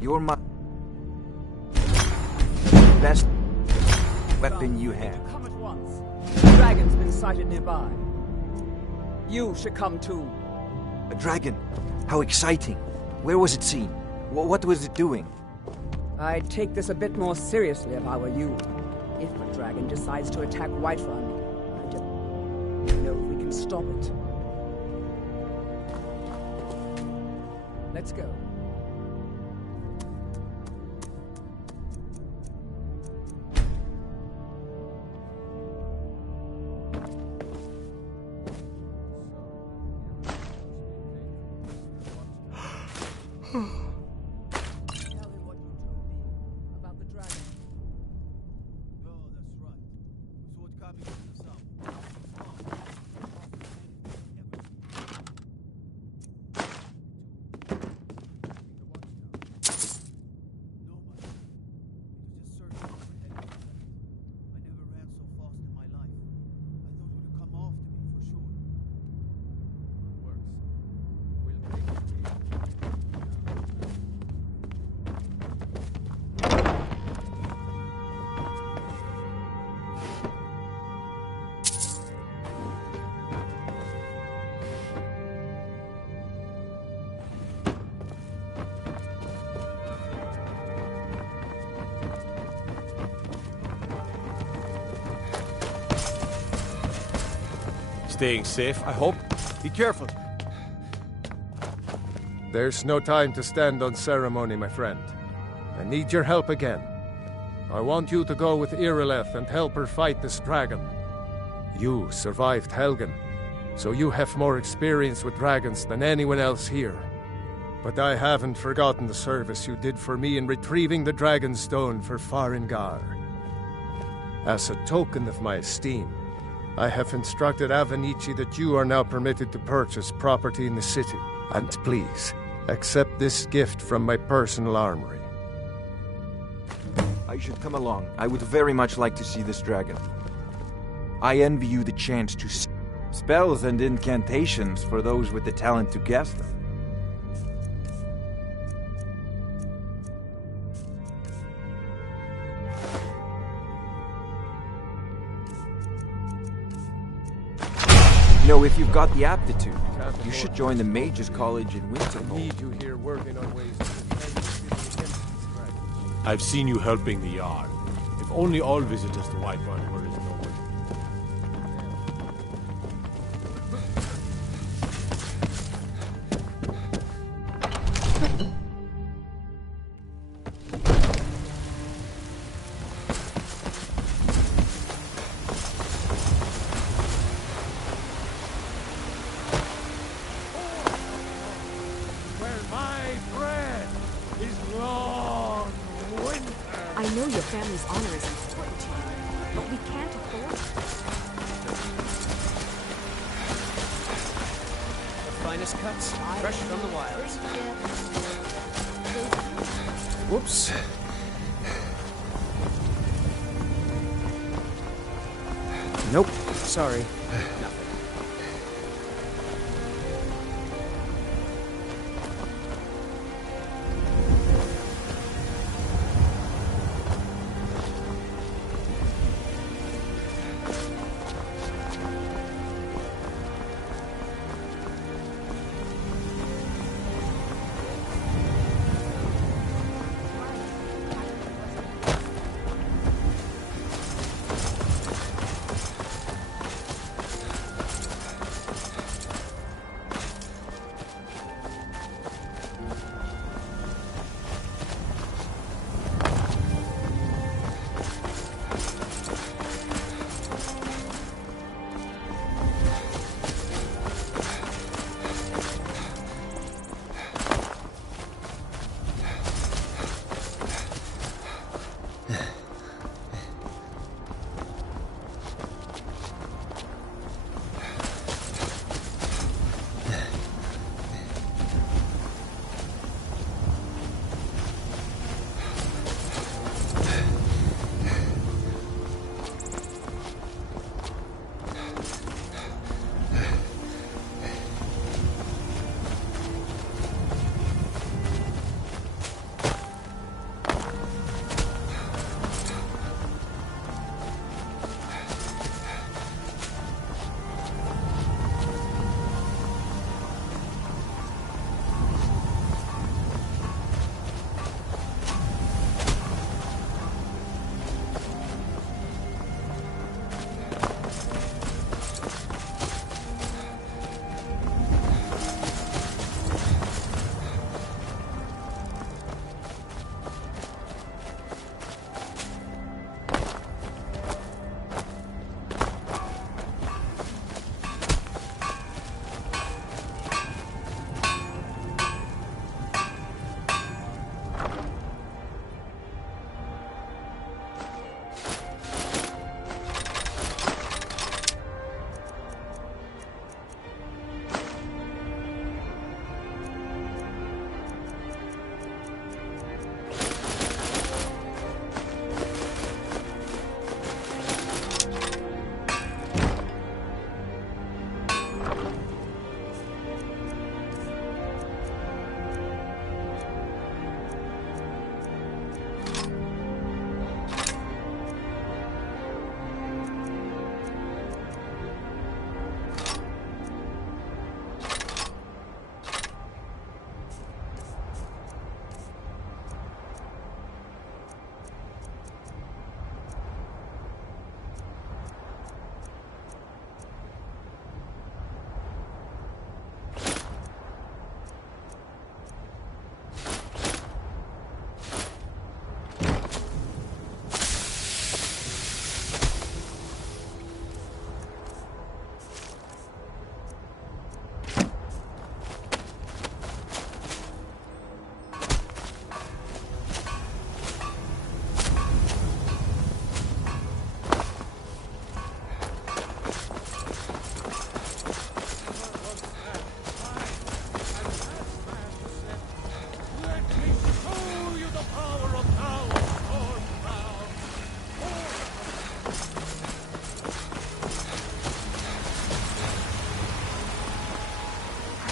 you're my best weapon you have. Come at once. The dragon's been sighted nearby. You should come too. A dragon? How exciting. Where was it seen? What was it doing? I'd take this a bit more seriously if I were you. If a dragon decides to attack Whiterun, I just know if we can stop it. Let's go. Staying safe, I hope. Be careful. There's no time to stand on ceremony, my friend. I need your help again. I want you to go with Irileth and help her fight this dragon. You survived Helgen, so you have more experience with dragons than anyone else here. But I haven't forgotten the service you did for me in retrieving the Dragon Stone for Farengar. As a token of my esteem, I have instructed Avenici that you are now permitted to purchase property in the city. And please, accept this gift from my personal armory. I should come along. I would very much like to see this dragon. I envy you the chance to see spells and incantations for those with the talent to guess them. know, if you've got the aptitude, you should join the Mages College in Winterhold. I need you here working on ways to defend the city against these dragons. I've seen you helping the Jarl. If only all visitors to Whiterun were as noble. Where my bread is long winter. I know your family's honor is important to you, but we can't afford it. The finest cuts, fresh from the wilds. Whoops. Nope. Sorry. Nothing.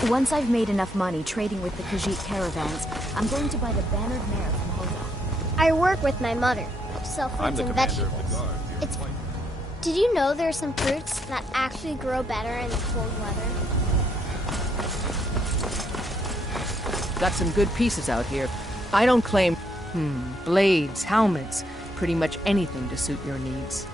Once I've made enough money trading with the Khajiit caravans, I'm going to buy the bannered mare from Hoda. I work with my mother. Sell I'm fruits the and commander vegetables. of the guard. It's Did you know there are some fruits that actually grow better in cold weather? Got some good pieces out here. I don't claim... blades, helmets, pretty much anything to suit your needs.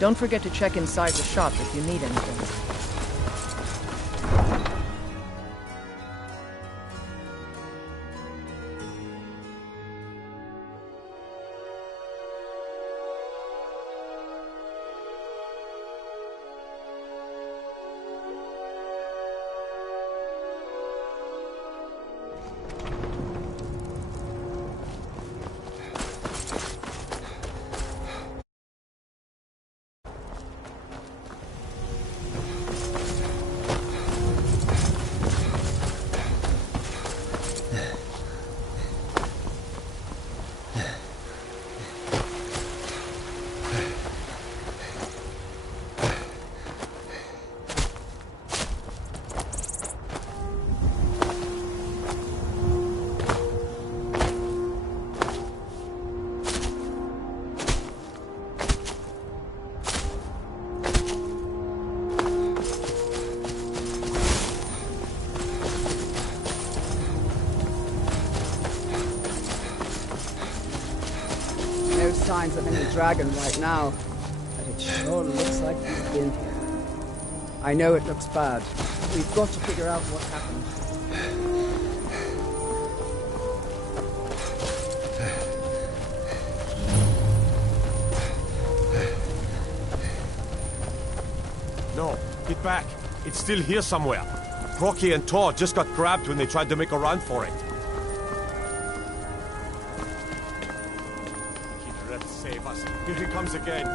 Don't forget to check inside the shop if you need anything. Signs of any dragon right now, but it sure looks like he's been here. I know it looks bad. We've got to figure out what happened. No, get back. It's still here somewhere. Crocky and Tor just got grabbed when they tried to make a run for it. Save us. Here he comes again.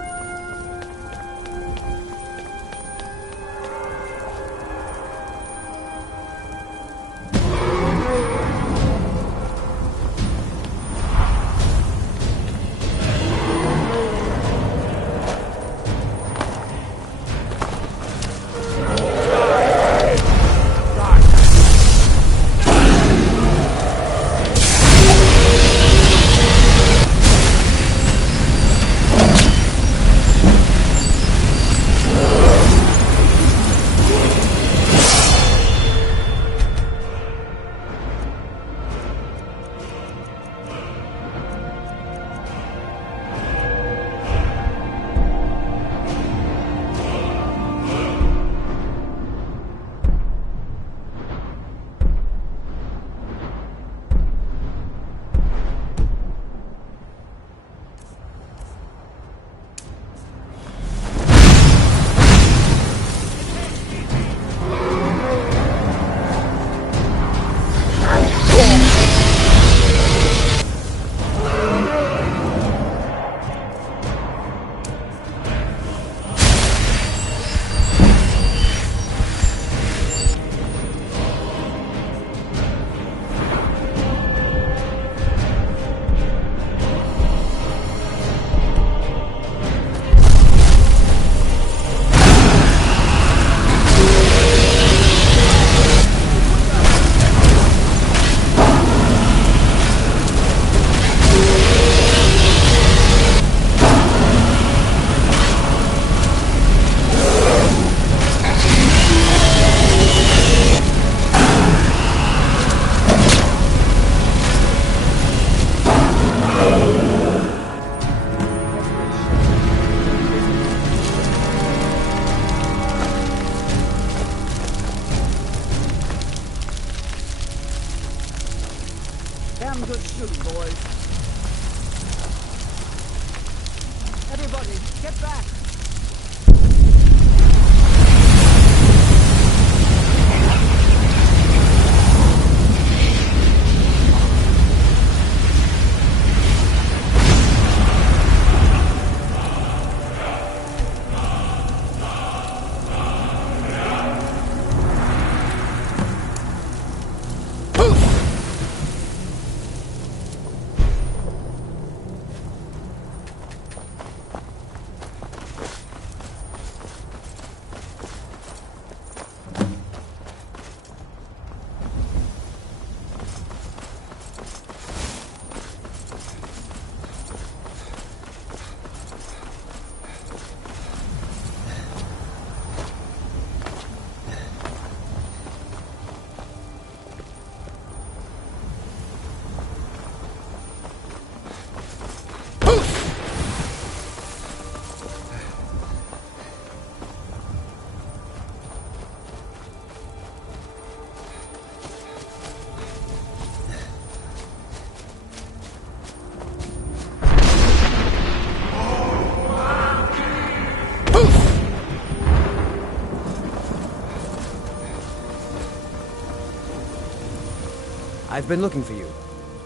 I've been looking for you.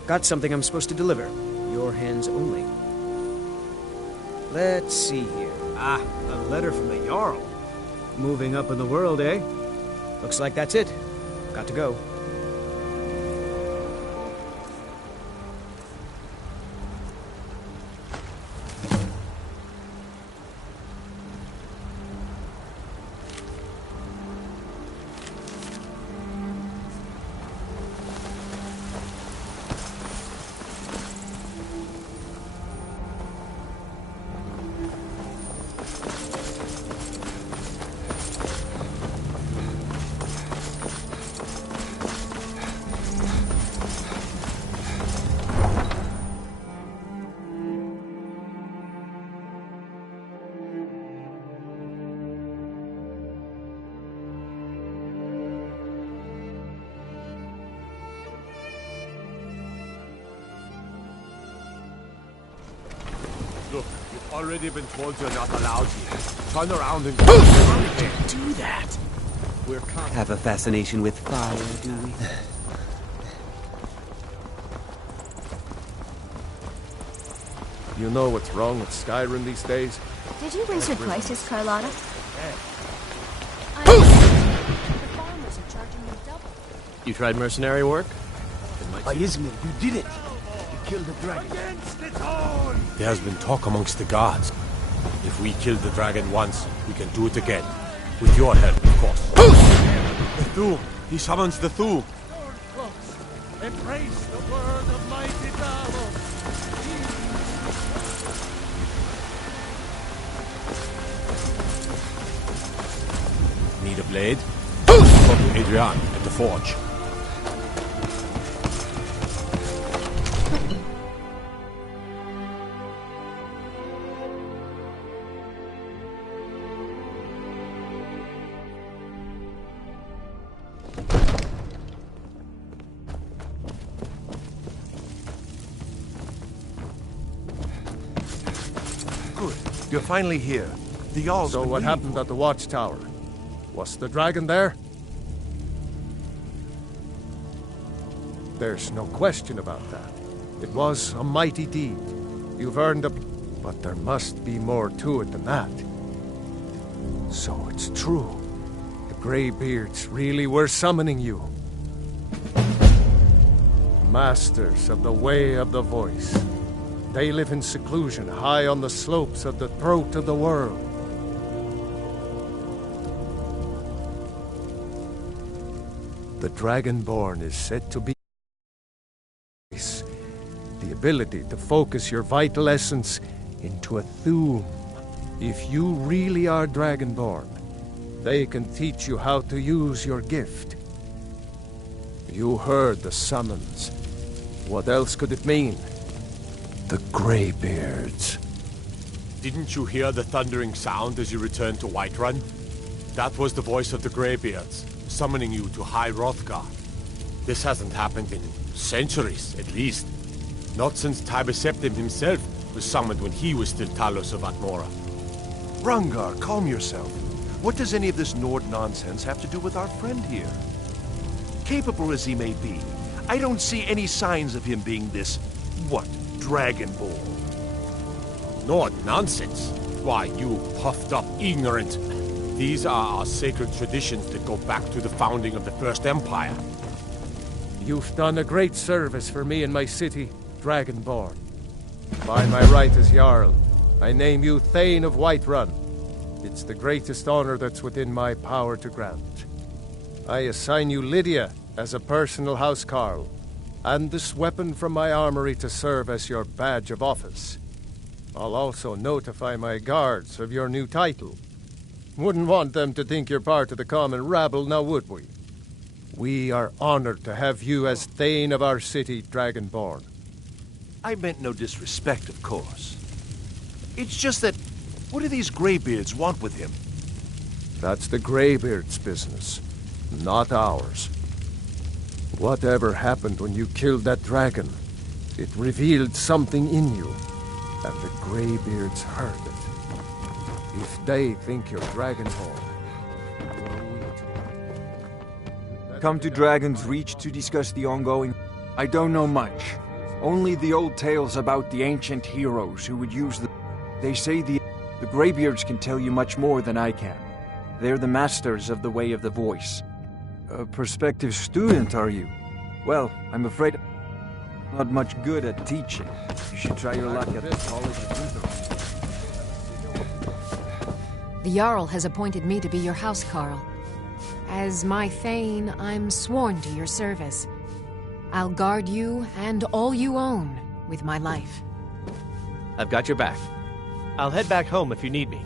Got something I'm supposed to deliver. Your hands only. Let's see here. Ah, a letter from the Jarl. Moving up in the world, eh? Looks like that's it. Got to go. Look, you've already been told you're not allowed here. Turn around and go. You can't do that. We're Have a fascination with fire, do we? You know what's wrong with Skyrim these days? Did you raise your prices, Carlotta? You tried mercenary work? Ismail, you did it. You killed the dragon. There has been talk amongst the guards. If we kill the dragon once, we can do it again. With your help, of course. The Thum! He summons the Thum! Embrace the word of mighty Davos. Need a blade? Talk to Adrian at the forge. Good. You're finally here. The Jarl's So been what waiting happened at the watchtower? Was the dragon there? There's no question about that. It was a mighty deed. You've earned a... But there must be more to it than that. So it's true. The Greybeards really were summoning you. Masters of the Way of the Voice. They live in seclusion high on the slopes of the throat of the world. The Dragonborn is said to be the ability to focus your vital essence into a Thum. If you really are Dragonborn, they can teach you how to use your gift. You heard the summons. What else could it mean? The Greybeards. Didn't you hear the thundering sound as you returned to Whiterun? That was the voice of the Greybeards, summoning you to High Hrothgar. This hasn't happened in centuries, at least. Not since Tiber Septim himself was summoned when he was still Talos of Atmora. Rungar, calm yourself. What does any of this Nord nonsense have to do with our friend here? Capable as he may be, I don't see any signs of him being this, what, Dragonborn. Nord nonsense? Why, you puffed up ignorant. These are our sacred traditions that go back to the founding of the First Empire. You've done a great service for me and my city, Dragonborn. By my right as Jarl, I name you Thane of Whiterun. It's the greatest honor that's within my power to grant. I assign you Lydia as a personal housecarl, and this weapon from my armory to serve as your badge of office. I'll also notify my guards of your new title. Wouldn't want them to think you're part of the common rabble, now would we? We are honored to have you as Thane of our city, Dragonborn. I meant no disrespect, of course. It's just that, what do these Greybeards want with him? That's the Greybeards' business, not ours. Whatever happened when you killed that dragon, it revealed something in you, and the Greybeards heard it. If they think you're Dragonborn, Come to Dragon's Reach to discuss the ongoing... I don't know much. Only the old tales about the ancient heroes who would use the... They say the Greybeards can tell you much more than I can. They're the masters of the way of the voice. A prospective student, are you? Well, I'm afraid I'm not much good at teaching. You should try your luck at the College of Winter. The Jarl has appointed me to be your housecarl. As my Thane, I'm sworn to your service. I'll guard you and all you own with my life. I've got your back. I'll head back home if you need me.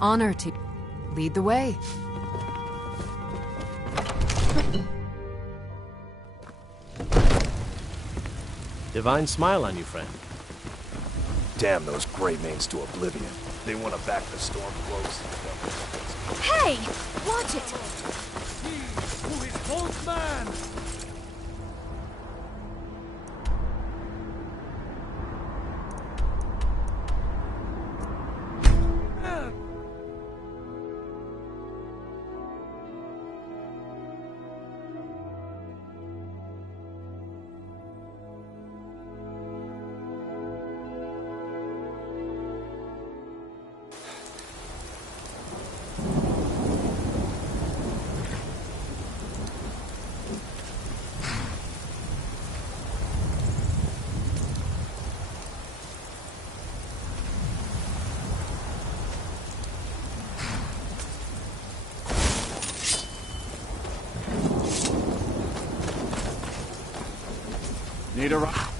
Honor to lead the way. Divine smile on you, friend. Damn those Greymanes to oblivion. They want to back the Stormcloaks. Hey! Watch it! Who is both man? Need a rock.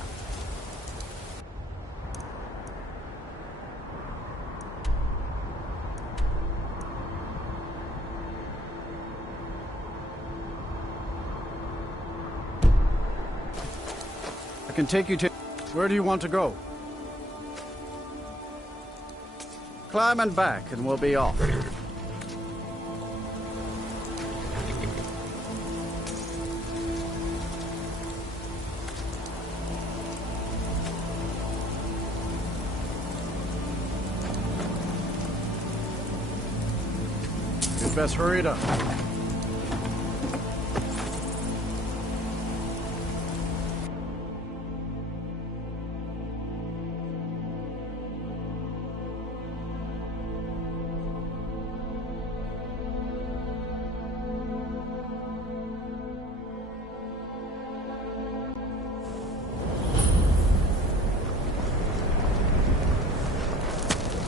I can take you to... Where do you want to go? Climb and back and we'll be off. You'd best hurry it up.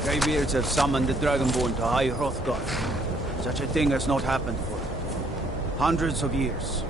Greybeards have summoned the Dragonborn to High Hrothgar. Such a thing has not happened for hundreds of years.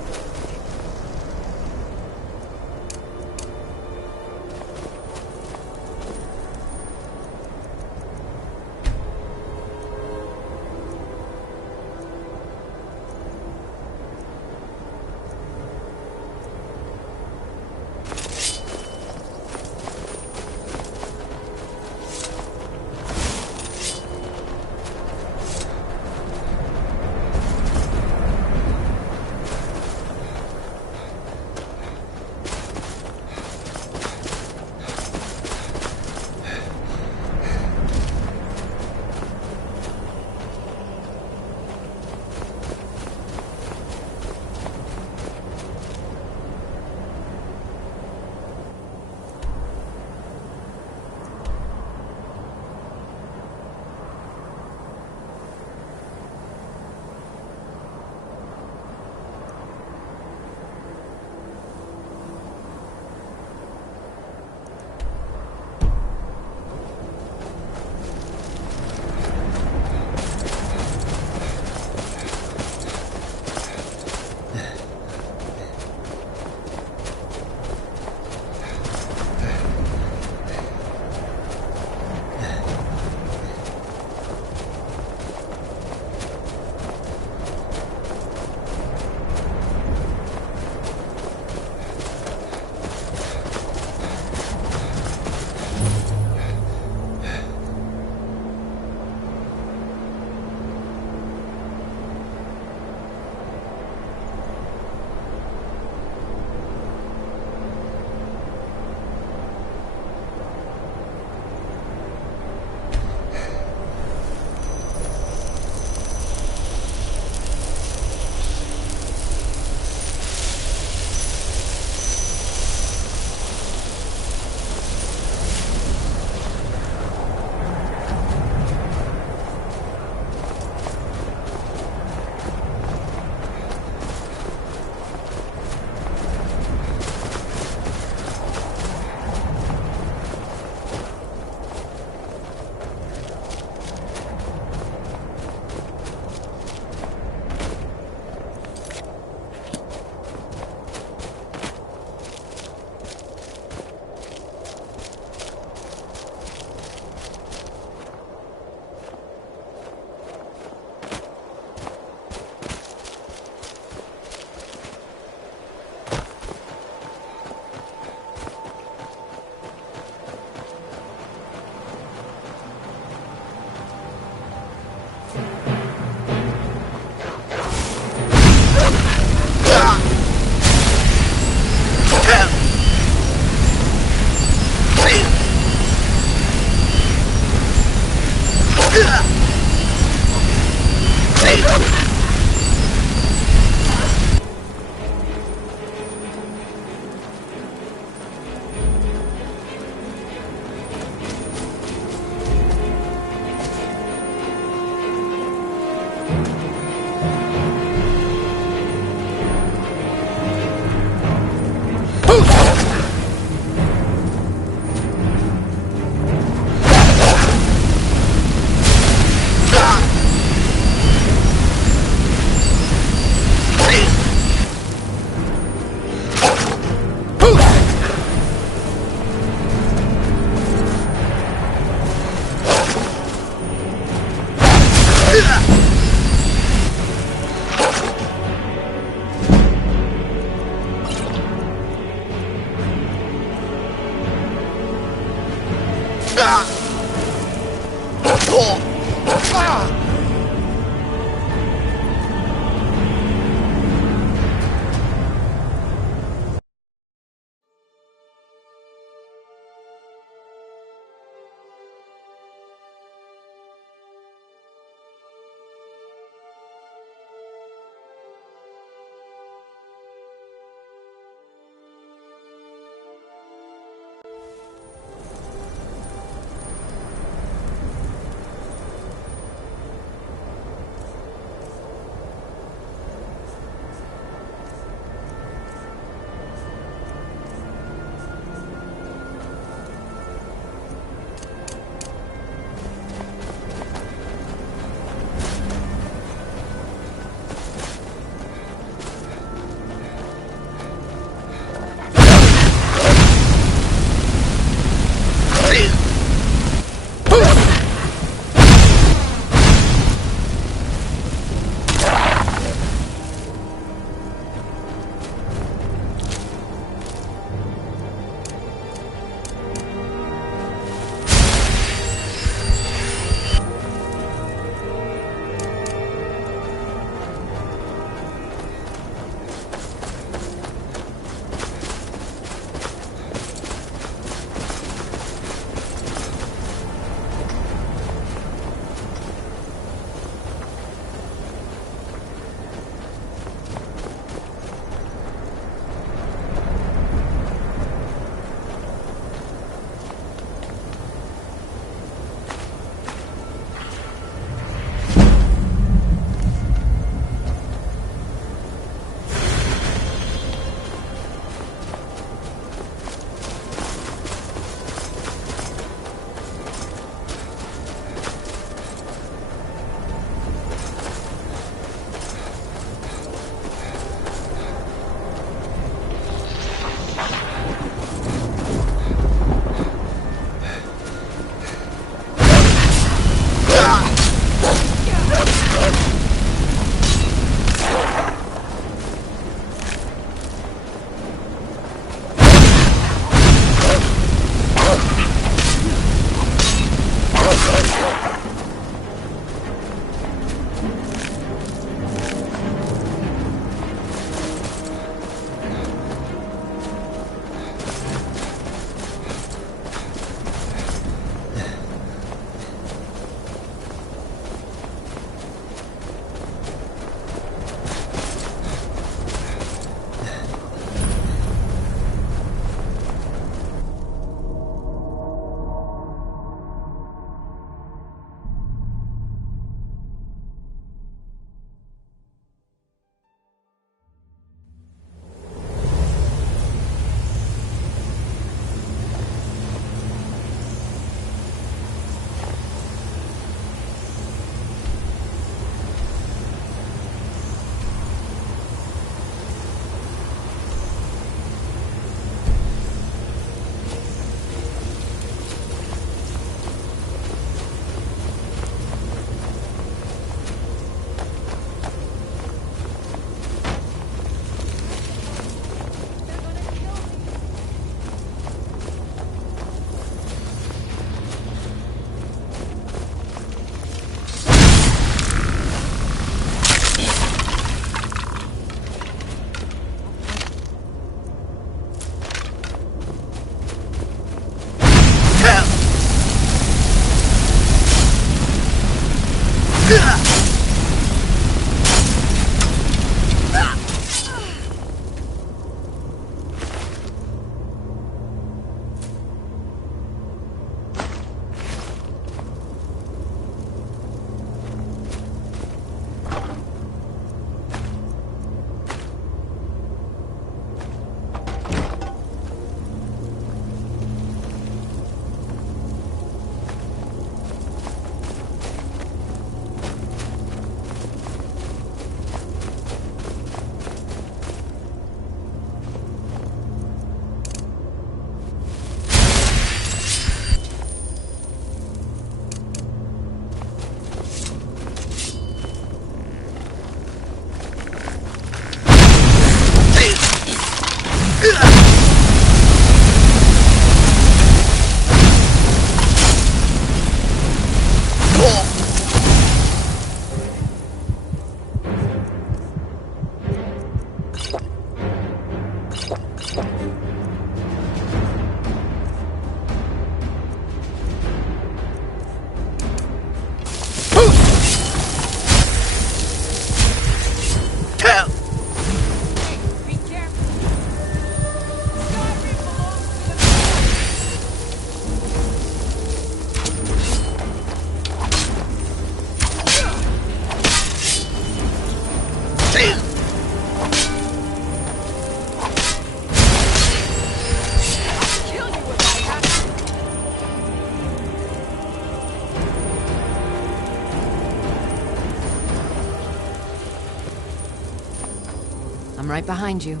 I'm right behind you.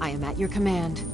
I am at your command.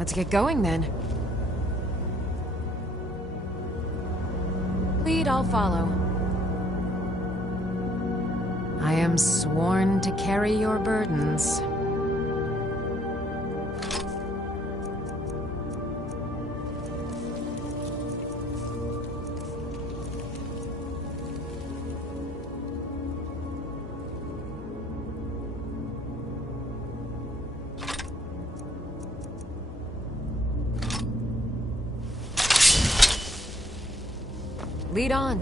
Let's get going then. Lead, I'll follow. I am sworn to carry your burdens. Lead on.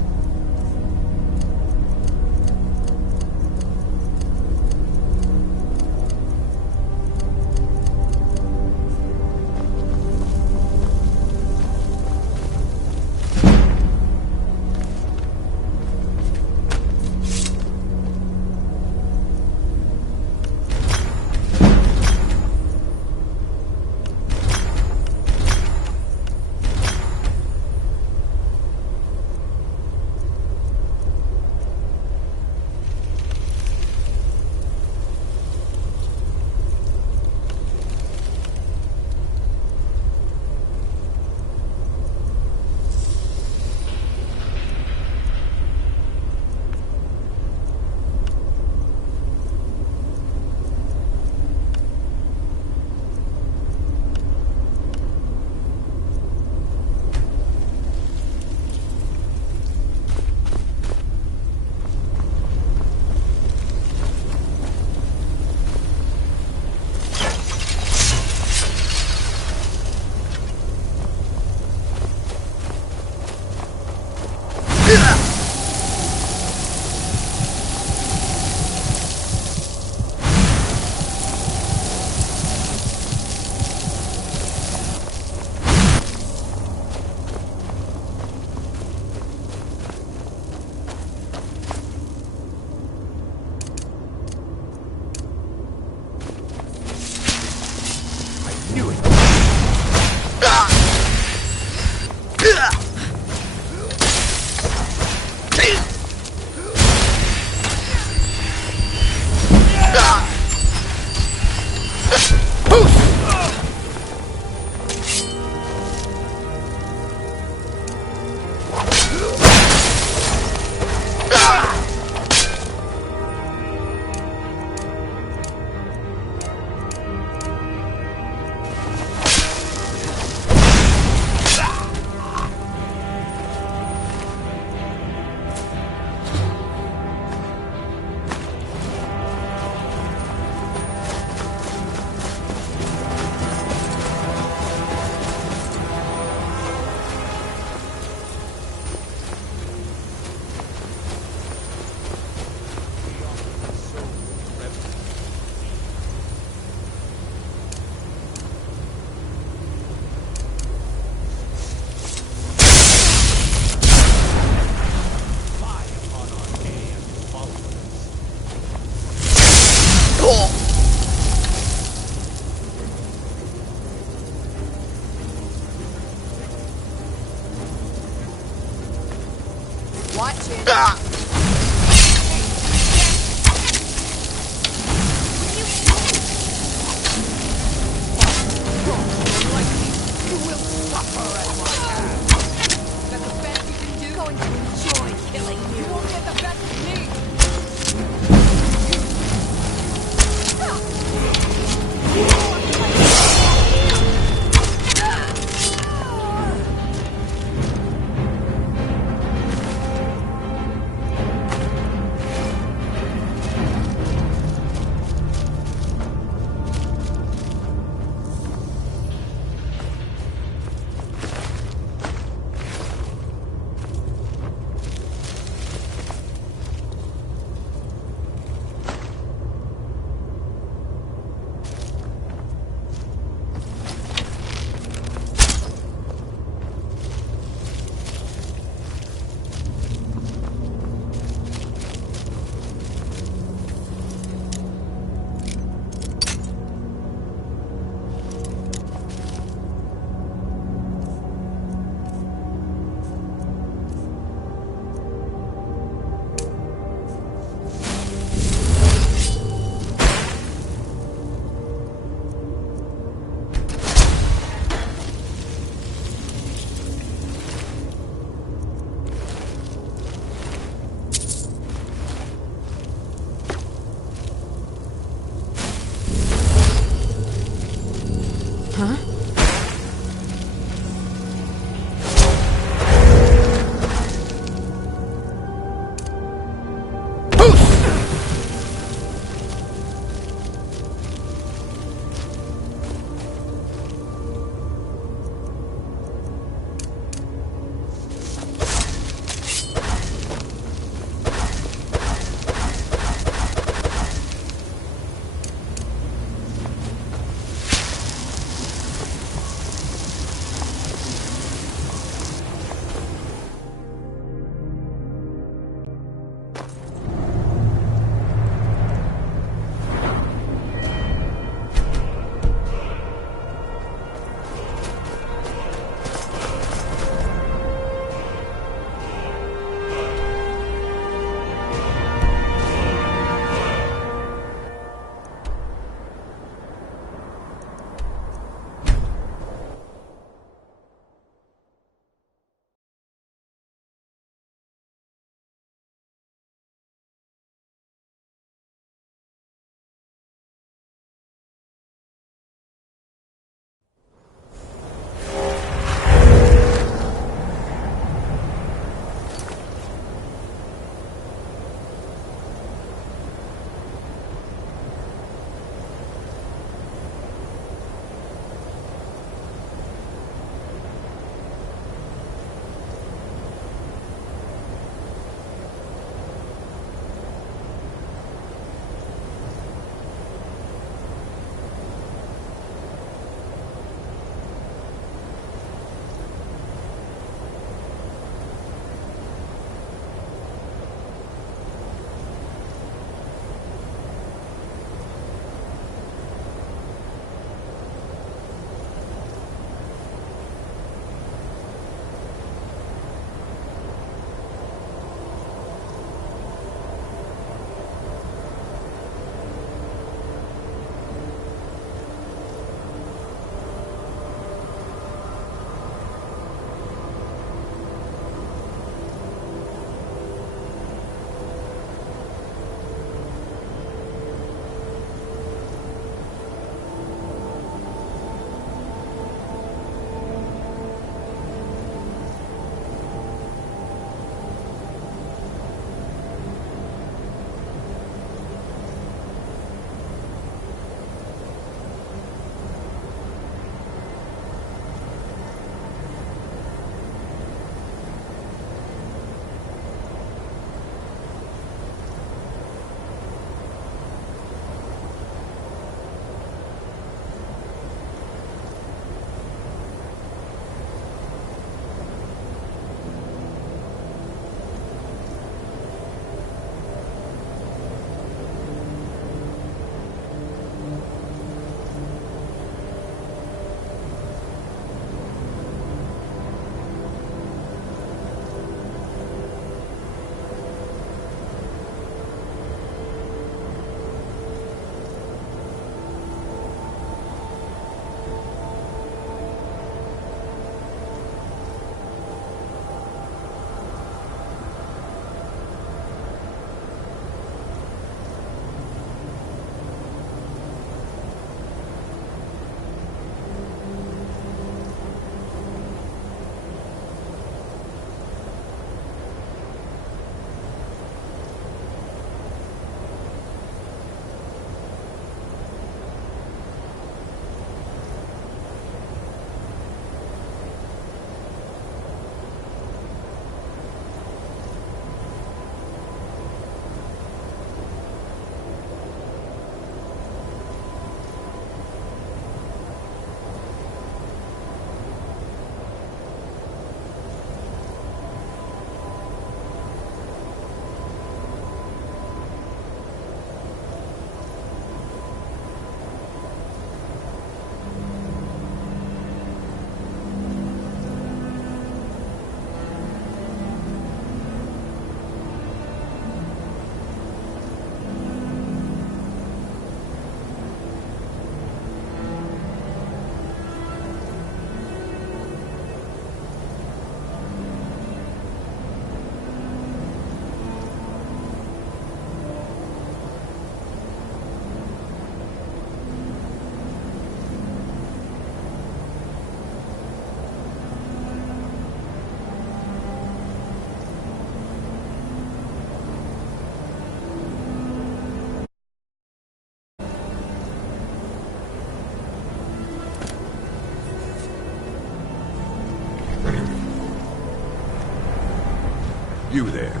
You there.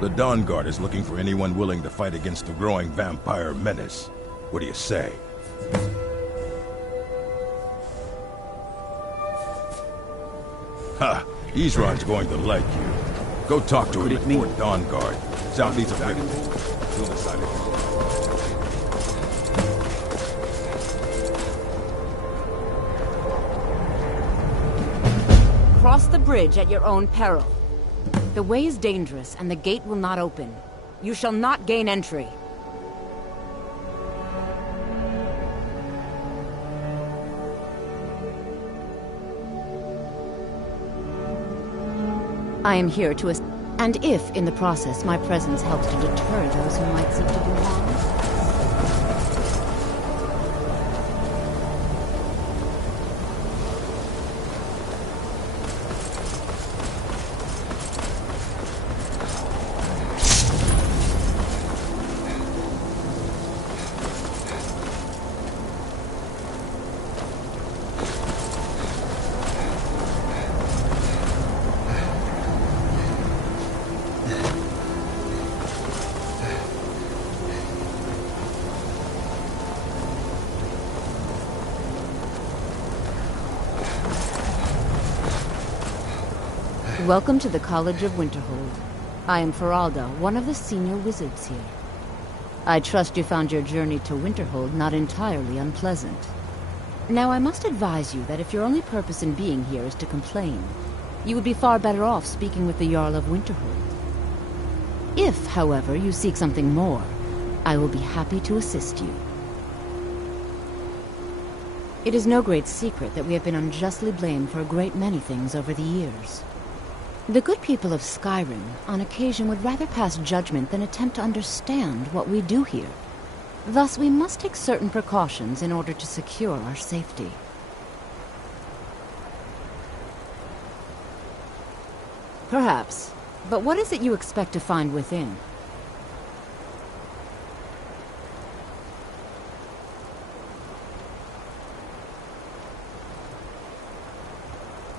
The Dawn Guard is looking for anyone willing to fight against the growing vampire menace. What do you say? Ha! Isran's going to like you. Go talk to him at Fort Dawn Guard, southeast of River. He'll decide it. Cross the bridge at your own peril. The way is dangerous, and the gate will not open. You shall not gain entry. I am here to and if, in the process, my presence helps to deter those who might seek to do harm. Welcome to the College of Winterhold. I am Feralda, one of the senior wizards here. I trust you found your journey to Winterhold not entirely unpleasant. Now, I must advise you that if your only purpose in being here is to complain, you would be far better off speaking with the Jarl of Winterhold. If, however, you seek something more, I will be happy to assist you. It is no great secret that we have been unjustly blamed for a great many things over the years. The good people of Skyrim, on occasion, would rather pass judgment than attempt to understand what we do here. Thus, we must take certain precautions in order to secure our safety. Perhaps. But what is it you expect to find within?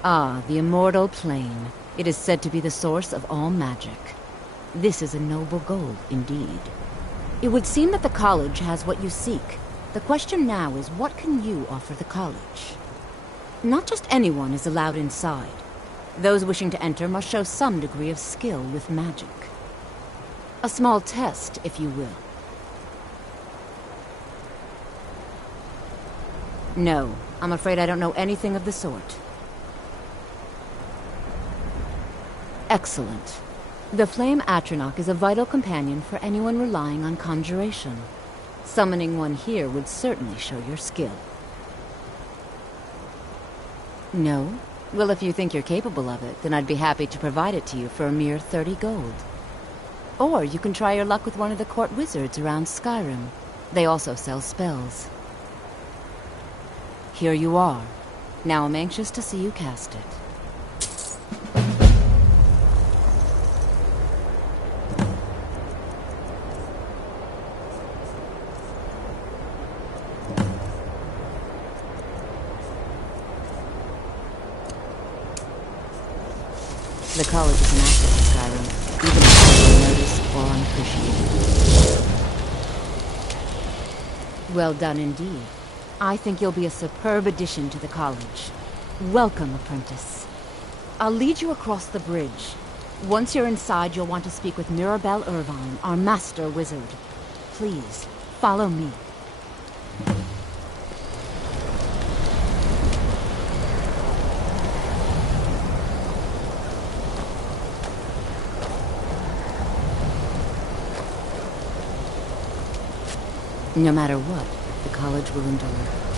Ah, the Immortal Plane. It is said to be the source of all magic. This is a noble goal, indeed. It would seem that the college has what you seek. The question now is, what can you offer the college? Not just anyone is allowed inside. Those wishing to enter must show some degree of skill with magic. A small test, if you will. No, I'm afraid I don't know anything of the sort. Excellent. The Flame Atronach is a vital companion for anyone relying on conjuration. Summoning one here would certainly show your skill. No? Well, if you think you're capable of it, then I'd be happy to provide it to you for a mere 30 gold. Or you can try your luck with one of the court wizards around Skyrim. They also sell spells. Here you are. Now I'm anxious to see you cast it. The college is an asset to Skyrim, even if it's unnoticed or unappreciated. Well done indeed. I think you'll be a superb addition to the college. Welcome, apprentice. I'll lead you across the bridge. Once you're inside, you'll want to speak with Mirabelle Irvine, our master wizard. Please, follow me. No matter what, the college will endure.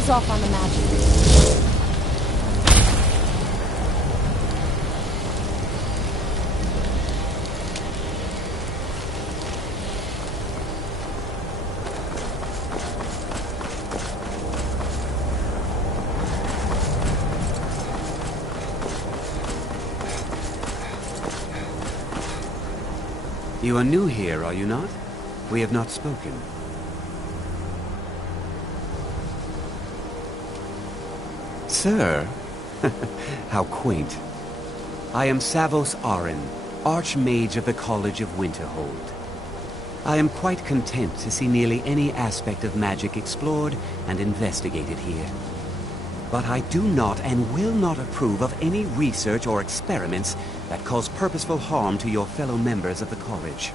ease off on the magic. You are new here, are you not? We have not spoken. Sir? How quaint. I am Savos Arin, Archmage of the College of Winterhold. I am quite content to see nearly any aspect of magic explored and investigated here. But I do not and will not approve of any research or experiments that cause purposeful harm to your fellow members of the college.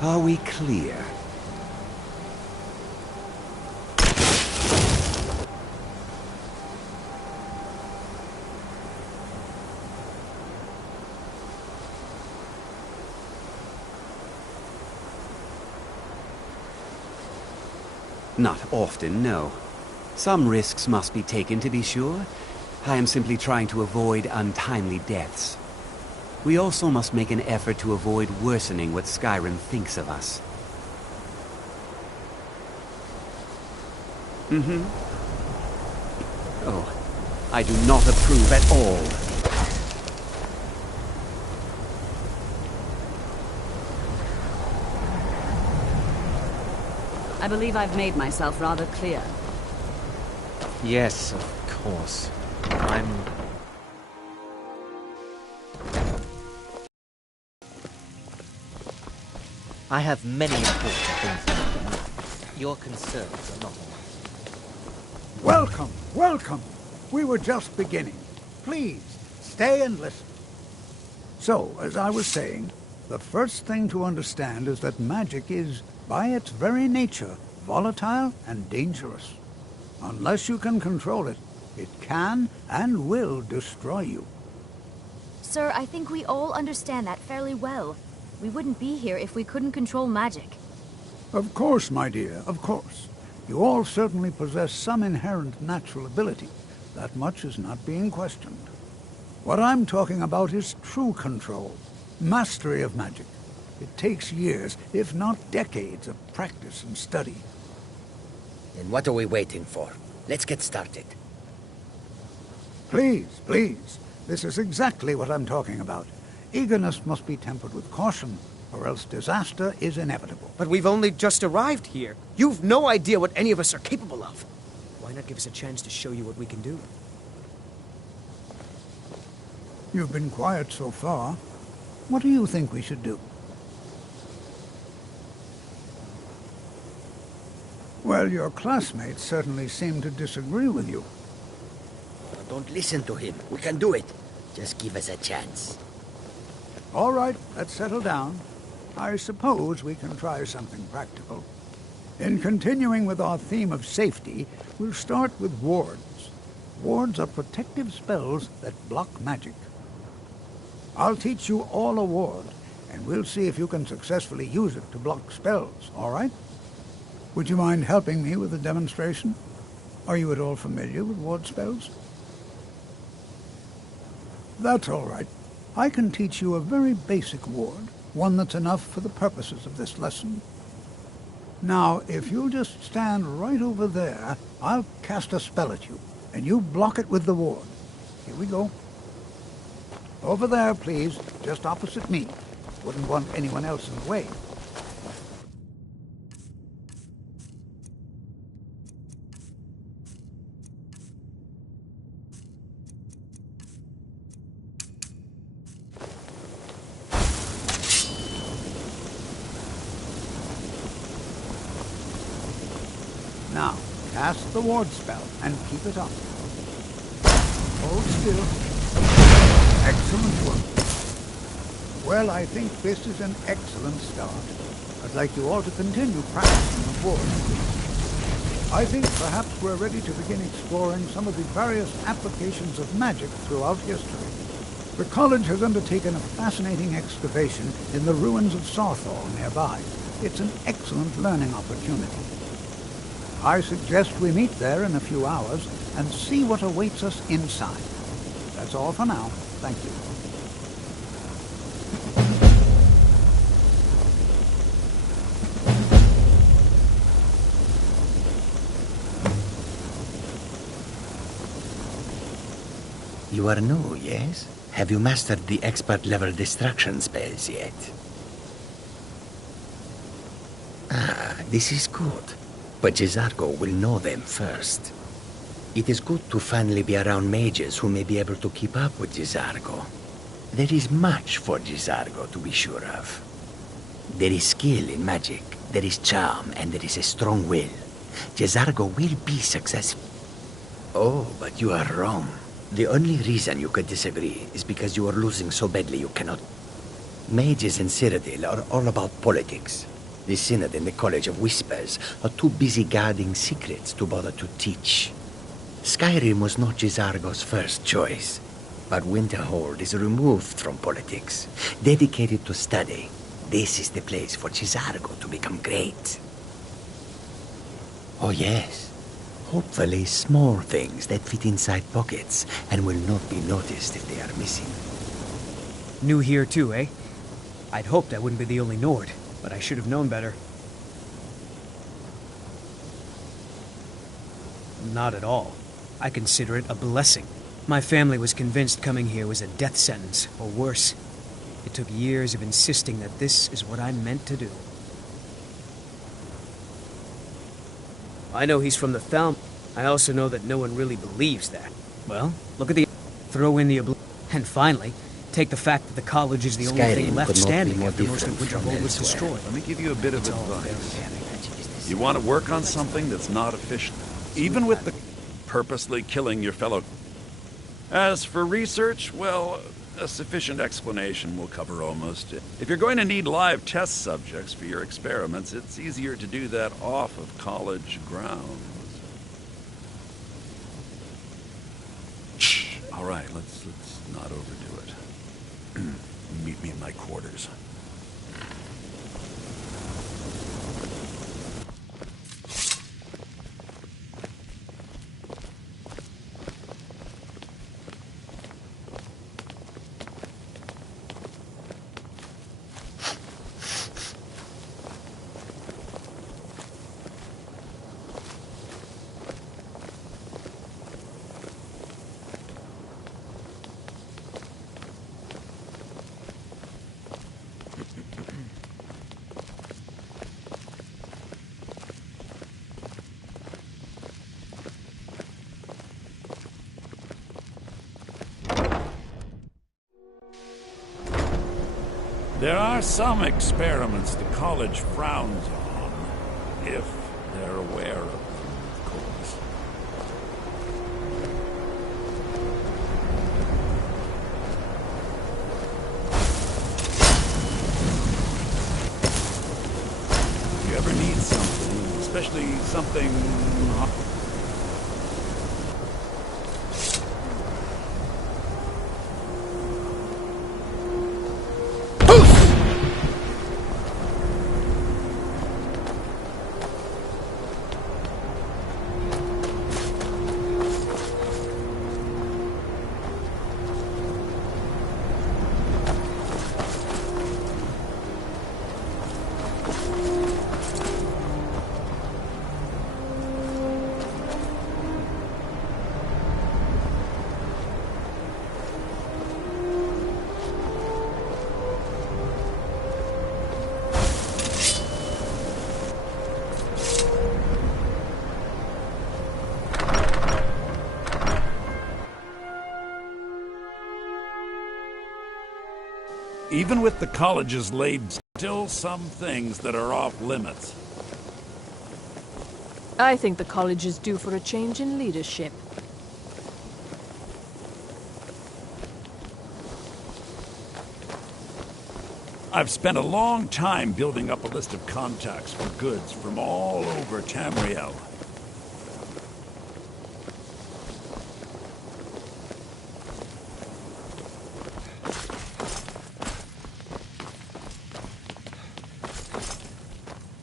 Are we clear? Not often, no. Some risks must be taken, to be sure. I am simply trying to avoid untimely deaths. We also must make an effort to avoid worsening what Skyrim thinks of us. Oh, I do not approve at all. I believe I've made myself rather clear. Yes, of course. I have many important things to do. Your concerns are not all. Welcome, welcome. We were just beginning. Please, stay and listen. So, as I was saying, the first thing to understand is that magic is, by its very nature, volatile and dangerous. Unless you can control it, it can and will destroy you. Sir, I think we all understand that fairly well. We wouldn't be here if we couldn't control magic. Of course, my dear, of course. You all certainly possess some inherent natural ability. That much is not being questioned. What I'm talking about is true control, mastery of magic. It takes years, if not decades, of practice and study. Then what are we waiting for? Let's get started. Please, please. This is exactly what I'm talking about. Eagerness must be tempered with caution, or else disaster is inevitable. But we've only just arrived here. You've no idea what any of us are capable of. Why not give us a chance to show you what we can do? You've been quiet so far. What do you think we should do? Well, your classmates certainly seem to disagree with you. Don't listen to him. We can do it. Just give us a chance. All right, let's settle down. I suppose we can try something practical. In continuing with our theme of safety, we'll start with wards. Wards are protective spells that block magic. I'll teach you all a ward, and we'll see if you can successfully use it to block spells, all right? Would you mind helping me with a demonstration? Are you at all familiar with ward spells? That's all right. I can teach you a very basic ward, one that's enough for the purposes of this lesson. Now, if you'll just stand right over there, I'll cast a spell at you, and you block it with the ward. Here we go. Over there, please, just opposite me. Wouldn't want anyone else in the way. Now, cast the ward spell and keep it up. Hold still. Excellent work. Well, I think this is an excellent start. I'd like you all to continue practicing the ward. I think perhaps we're ready to begin exploring some of the various applications of magic throughout history. The college has undertaken a fascinating excavation in the ruins of Sarthal nearby. It's an excellent learning opportunity. I suggest we meet there in a few hours and see what awaits us inside. That's all for now. Thank you. You are new, yes? Have you mastered the expert-level distraction spells yet? Ah, this is good. But Jizargo will know them first. It is good to finally be around mages who may be able to keep up with Jizargo. There is much for Jizargo to be sure of. There is skill in magic, there is charm, and there is a strong will. Jizargo will be successful. Oh, but you are wrong. The only reason you could disagree is because you are losing so badly you cannot. Mages in Cyrodiil are all about politics. The Synod and the College of Whispers are too busy guarding secrets to bother to teach. Skyrim was not Jizargo's first choice, but Winterhold is removed from politics, dedicated to study. This is the place for Jizargo to become great. Oh yes. Hopefully small things that fit inside pockets and will not be noticed if they are missing. New here too, eh? I'd hoped I wouldn't be the only Nord, but I should have known better. Not at all. I consider it a blessing. My family was convinced coming here was a death sentence, or worse. It took years of insisting that this is what I'm meant to do. I know he's from the Thalm. I also know that no one really believes that. Well, look at the... Throw in the and finally, take the fact that the college is the only thing left standing after most of Winterhold was destroyed. Let me give you a bit of advice. You want to work on something that's not efficient, even with the purposely killing your fellow. As for research, well, a sufficient explanation will cover almost it. If you're going to need live test subjects for your experiments, it's easier to do that off of college grounds. Shh. All right, let's not overdo it. Meet me in my quarters. There are some experiments the college frowns on, if they're aware of them, of course. If you ever need something, especially something... Even with the college's laid, still some things that are off limits. I think the college is due for a change in leadership. I've spent a long time building up a list of contacts for goods from all over Tamriel.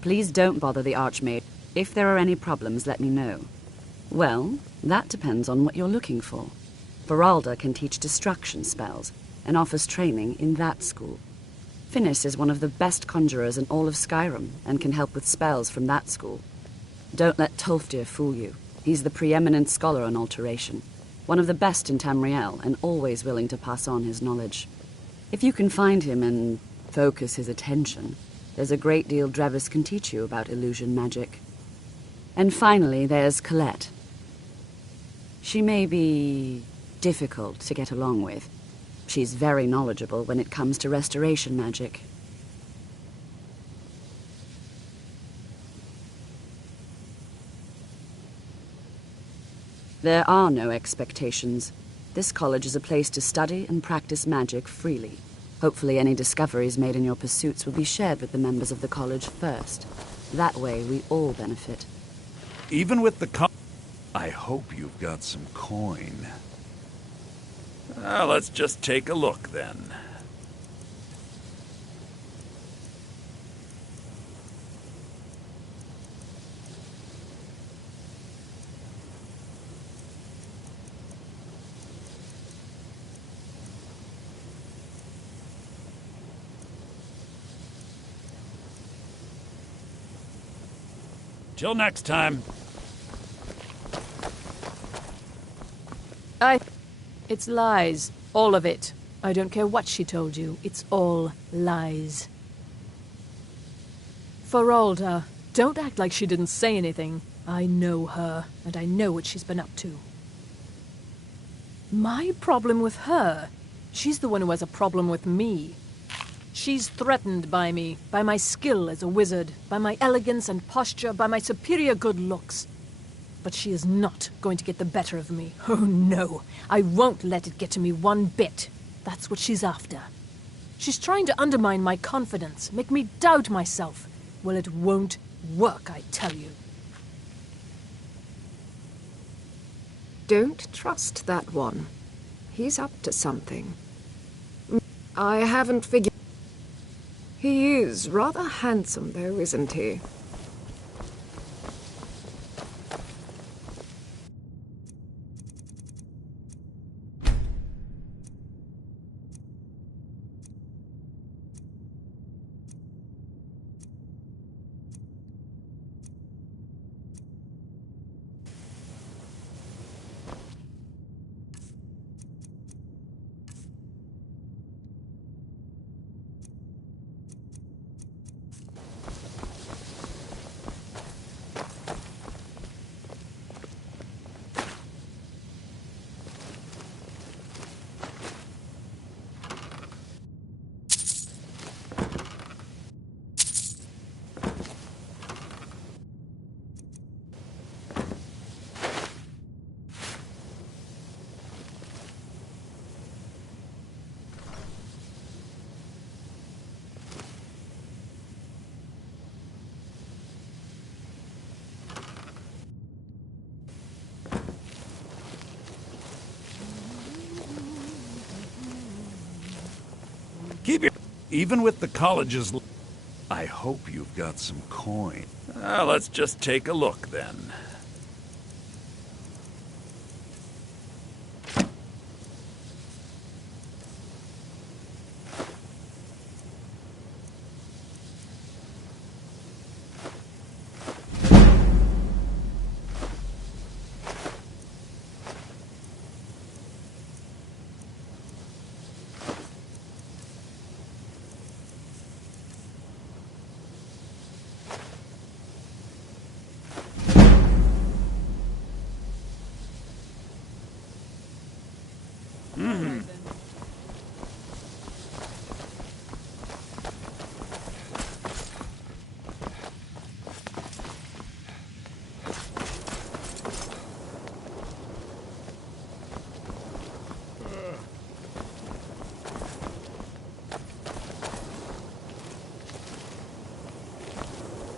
Please don't bother the Archmage. If there are any problems, let me know. Well, that depends on what you're looking for. Feralda can teach destruction spells and offers training in that school. Finis is one of the best conjurers in all of Skyrim and can help with spells from that school. Don't let Tolfdir fool you. He's the preeminent scholar on alteration, one of the best in Tamriel, and always willing to pass on his knowledge. If you can find him and focus his attention, there's a great deal Drevis can teach you about illusion magic. And finally, there's Colette. She may be difficult to get along with. She's very knowledgeable when it comes to restoration magic. There are no expectations. This college is a place to study and practice magic freely. Hopefully any discoveries made in your pursuits will be shared with the members of the college first. That way we all benefit. Even with the I hope you've got some coin. Let's just take a look, then. Till next time. It's lies. All of it. I don't care what she told you. It's all lies. Feralda, don't act like she didn't say anything. I know her, and I know what she's been up to. My problem with her? She's the one who has a problem with me. She's threatened by me, by my skill as a wizard, by my elegance and posture, by my superior good looks. But she is not going to get the better of me. Oh no, I won't let it get to me one bit. That's what she's after. She's trying to undermine my confidence, make me doubt myself. Well, it won't work, I tell you. Don't trust that one. He's up to something. I haven't figured... He is rather handsome, though, isn't he? Keep your... Even with the college's... I hope you've got some coin. Let's just take a look, then.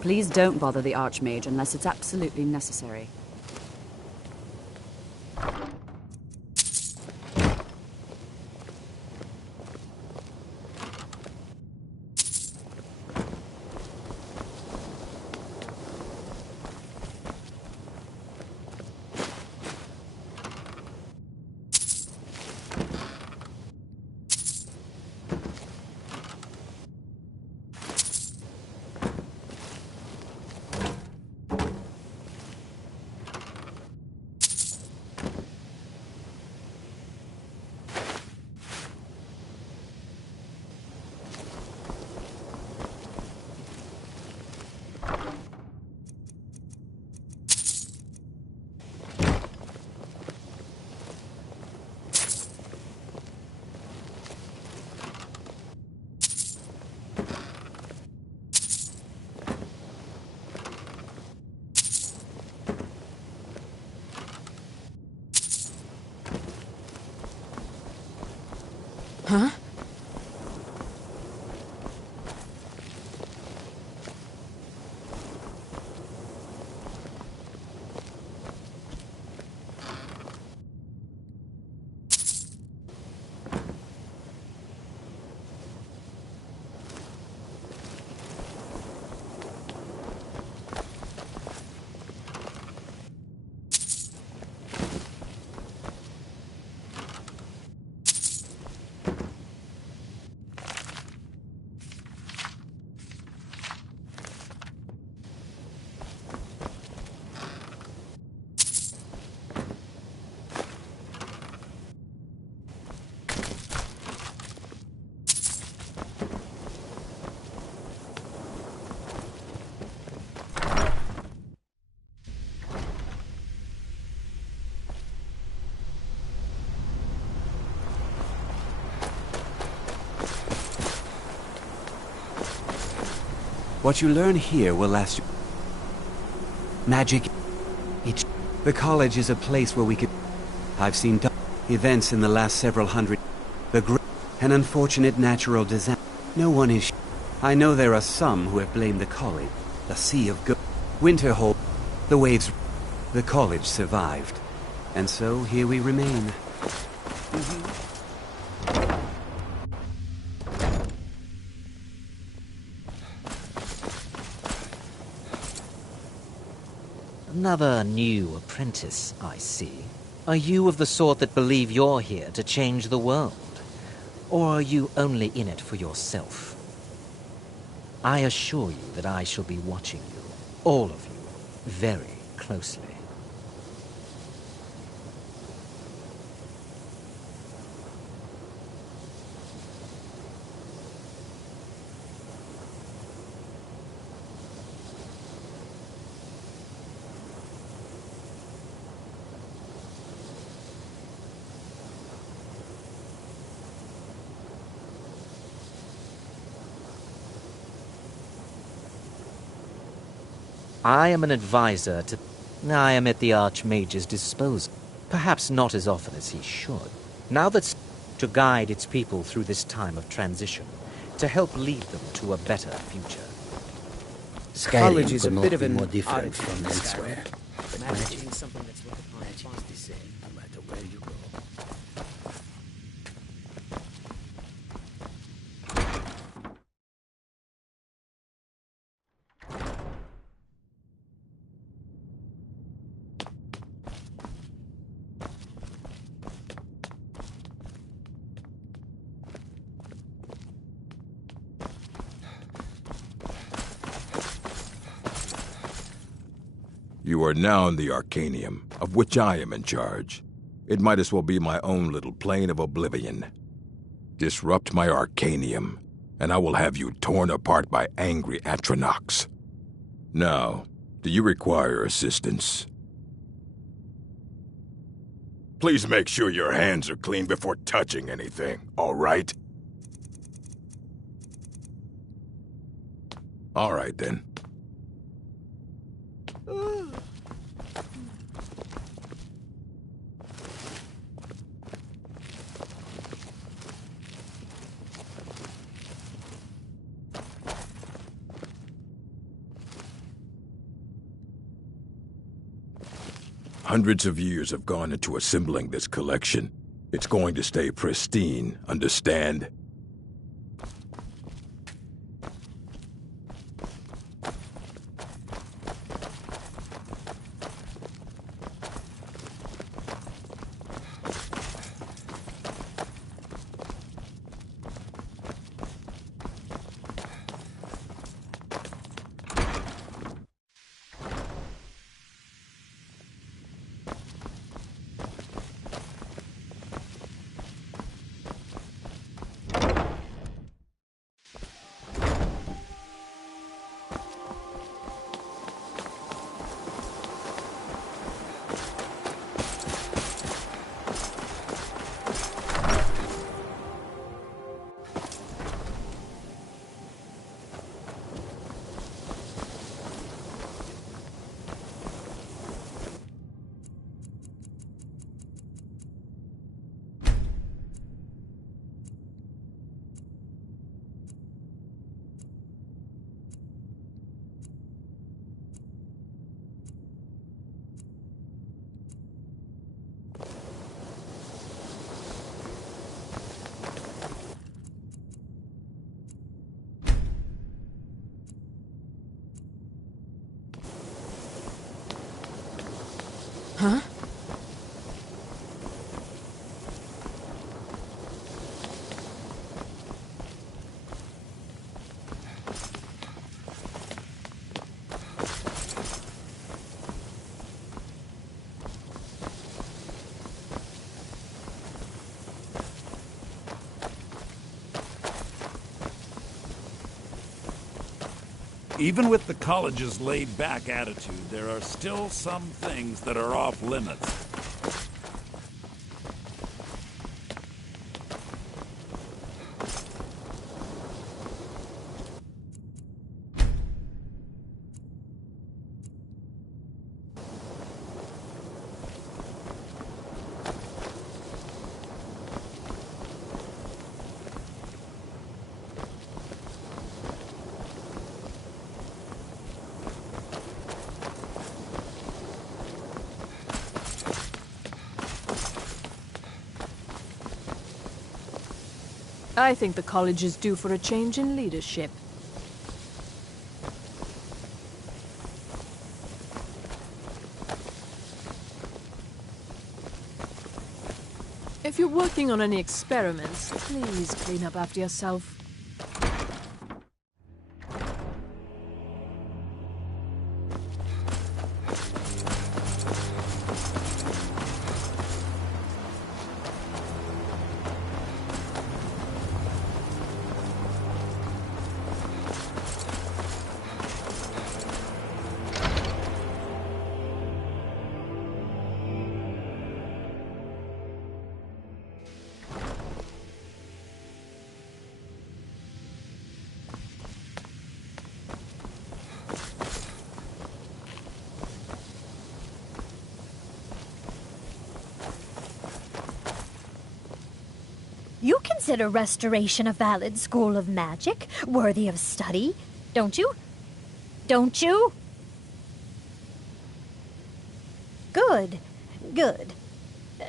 Please don't bother the Archmage unless it's absolutely necessary. What you learn here will last you. Magic. The college is a place where we could... I've seen events in the last several hundred... An unfortunate natural disaster. No one is... I know there are some who have blamed the college. The Sea of Winterhold. The waves... The college survived. And so, here we remain. Another new apprentice, I see. Are you of the sort that believe you're here to change the world? Or are you only in it for yourself? I assure you that I shall be watching you, all of you, very closely. I am an advisor to... I am at the Archmage's disposal. Perhaps not as often as he should. Now that's to guide its people through this time of transition, to help lead them to a better future. Skyrim could not be more different from elsewhere. But magic is something that's looked upon magic is the same, no matter where you go. You are now in the Arcanium, of which I am in charge. It might as well be my own little plane of oblivion. Disrupt my Arcanium, and I will have you torn apart by angry Atronachs. Now, do you require assistance? Please make sure your hands are clean before touching anything, all right? All right, then. Hundreds of years have gone into assembling this collection. It's going to stay pristine, understand? Huh? Even with the college's laid-back attitude, there are still some things that are off-limits. I think the college is due for a change in leadership. If you're working on any experiments, please clean up after yourself. You consider restoration a valid school of magic, worthy of study, don't you? Don't you? Good, good.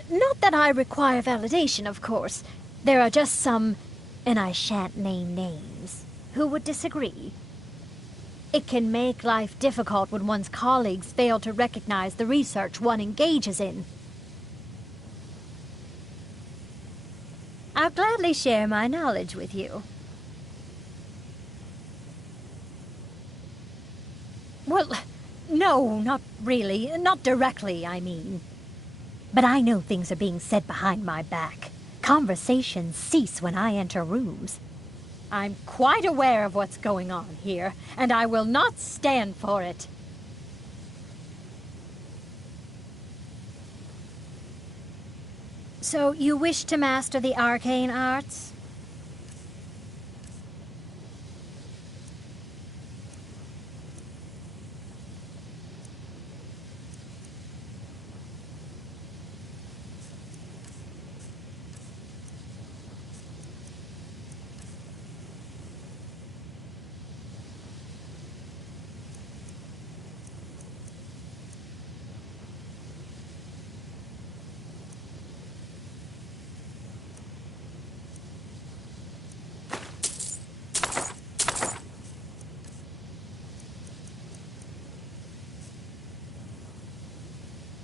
Not that I require validation, of course. There are just some, and I shan't name names, who would disagree. It can make life difficult when one's colleagues fail to recognize the research one engages in. I'll gladly share my knowledge with you. Well, no, not really. Not directly, I mean. But I know things are being said behind my back. Conversations cease when I enter rooms. I'm quite aware of what's going on here, and I will not stand for it. So, you wish to master the arcane arts?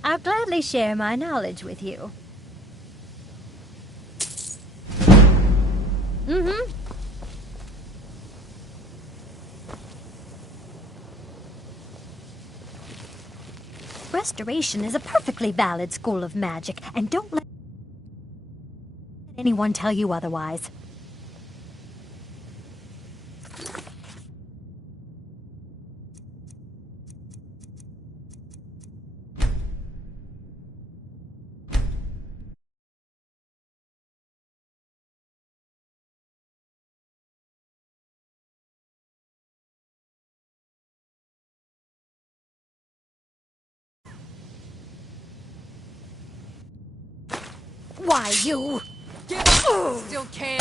I'll gladly share my knowledge with you. Mm-hmm. Restoration is a perfectly valid school of magic, and don't let anyone tell you otherwise. Why, you... Get up! Still can.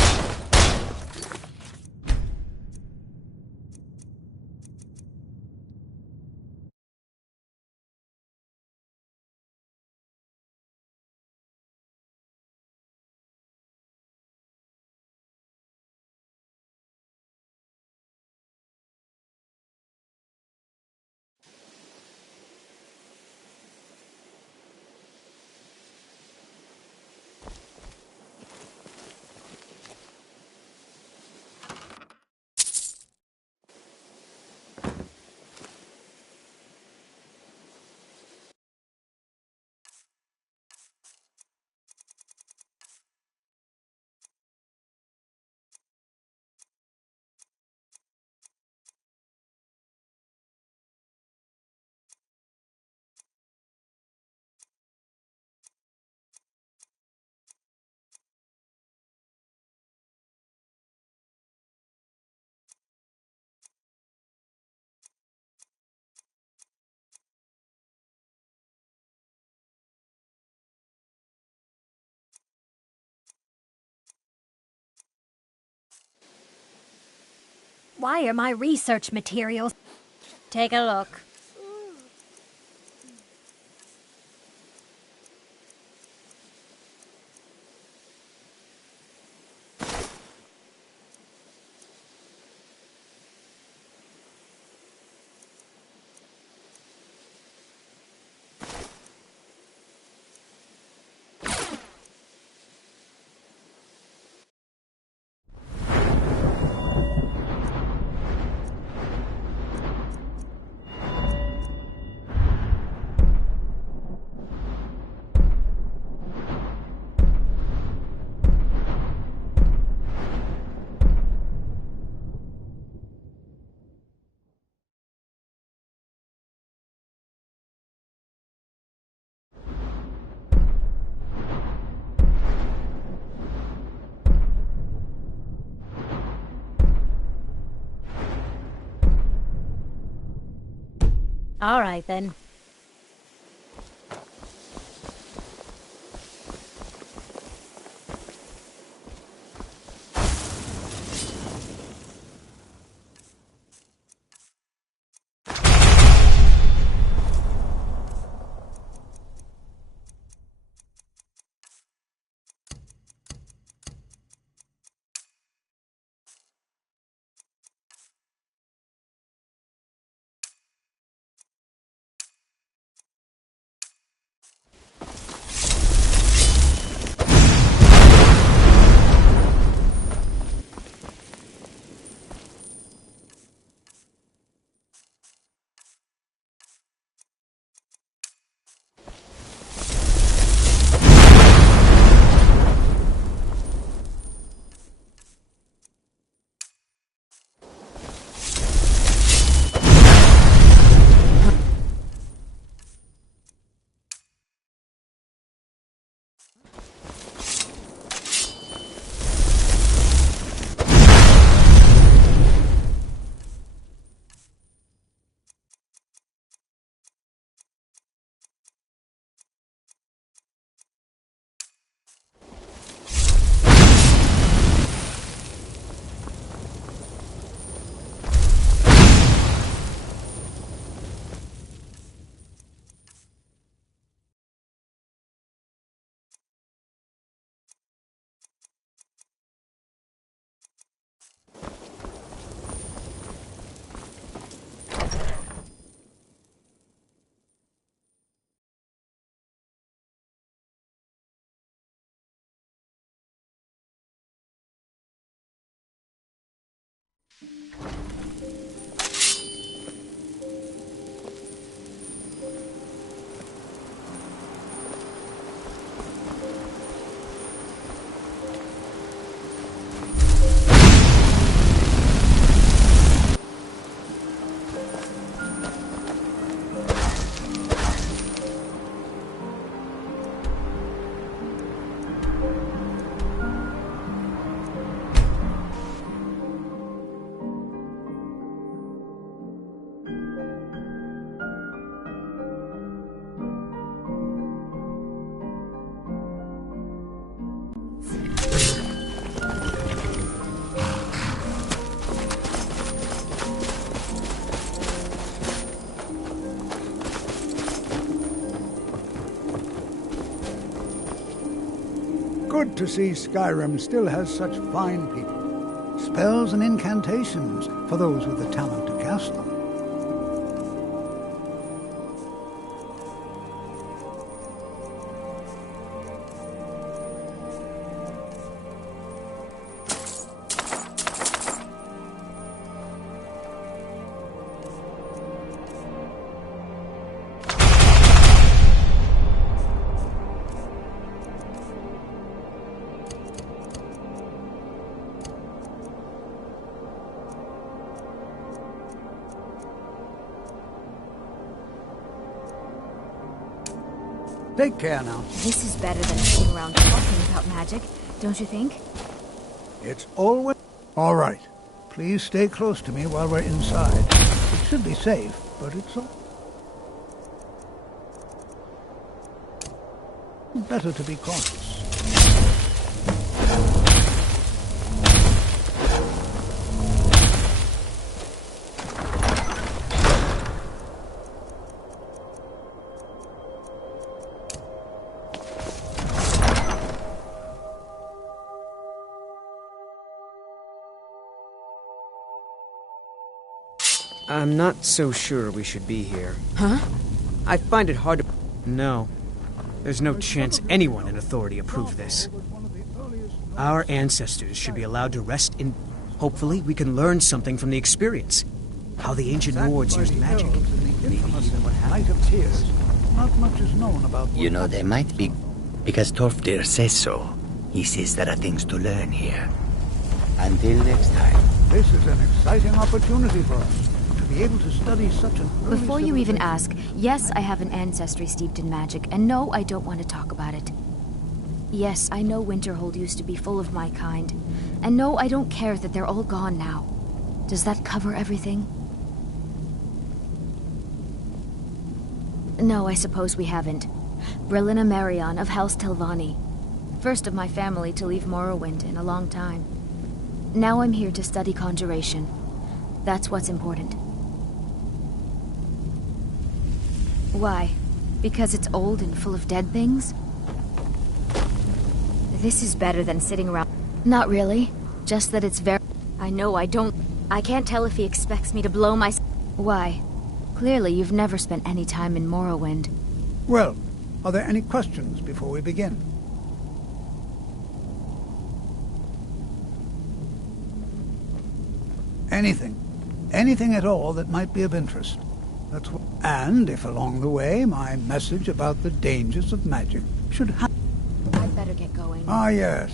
Why are my research materials... Take a look. All right, then. Good to see Skyrim still has such fine people. Spells and incantations for those with the talent to cast them. Take care now. This is better than sitting around talking about magic, don't you think? It's always... All right. Please stay close to me while we're inside. It should be safe, but it's all... better to be cautious. I'm not so sure we should be here. Huh? I find it hard to... No. There's no chance anyone in authority approved this. Our ancestors should be allowed to rest in... Hopefully, we can learn something from the experience. How the ancient Nords used magic. Maybe even what happened. Of tears. Not much is known about... You know, there might be... Because Torfdir says so. He says there are things to learn here. Until next time. This is an exciting opportunity for us. Be able to study such an early Before you even ask, yes, I have an ancestry steeped in magic, and no, I don't want to talk about it. Yes, I know Winterhold used to be full of my kind, and no, I don't care that they're all gone now. Does that cover everything? No, I suppose we haven't. Brillina Marion of House Telvanni. First of my family to leave Morrowind in a long time. Now I'm here to study conjuration. That's what's important. Why? Because it's old and full of dead things? This is better than sitting around. Not really. Just that it's very... I can't tell if he expects me to blow my... Why? Clearly you've never spent any time in Morrowind. Well, are there any questions before we begin? Anything. Anything at all that might be of interest. That's what... And if along the way my message about the dangers of magic should have... I'd better get going. Ah, yes.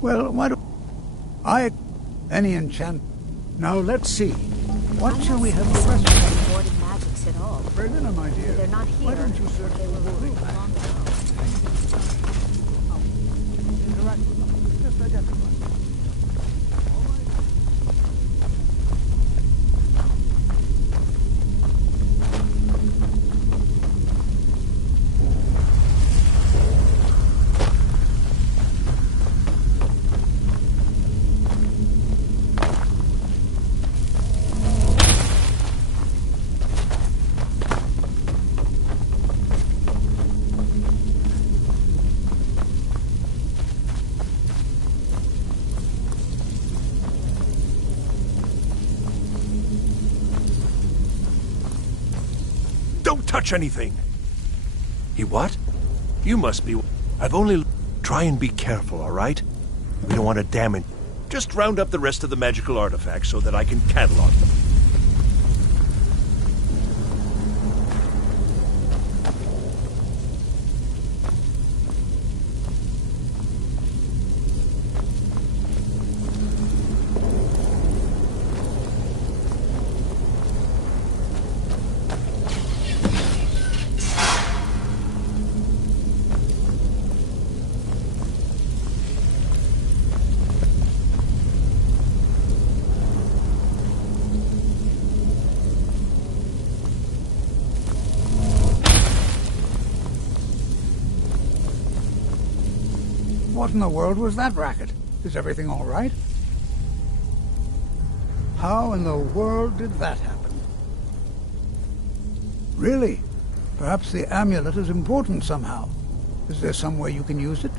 Well, why do... Any enchant... Now, let's see. What shall we have for breakfast? Boarding magics at all. Berlina, my dear. They're not here. Why don't you search They for were boarding removed long magic? ago. Interact with them. Just identify. Touch anything. He what? You must be... I've only... Try and be careful, all right? We don't want to damage... Just round up the rest of the magical artifacts so that I can catalog them. What in the world was that racket? Is everything all right? How in the world did that happen? Really? Perhaps the amulet is important somehow. Is there some way you can use it?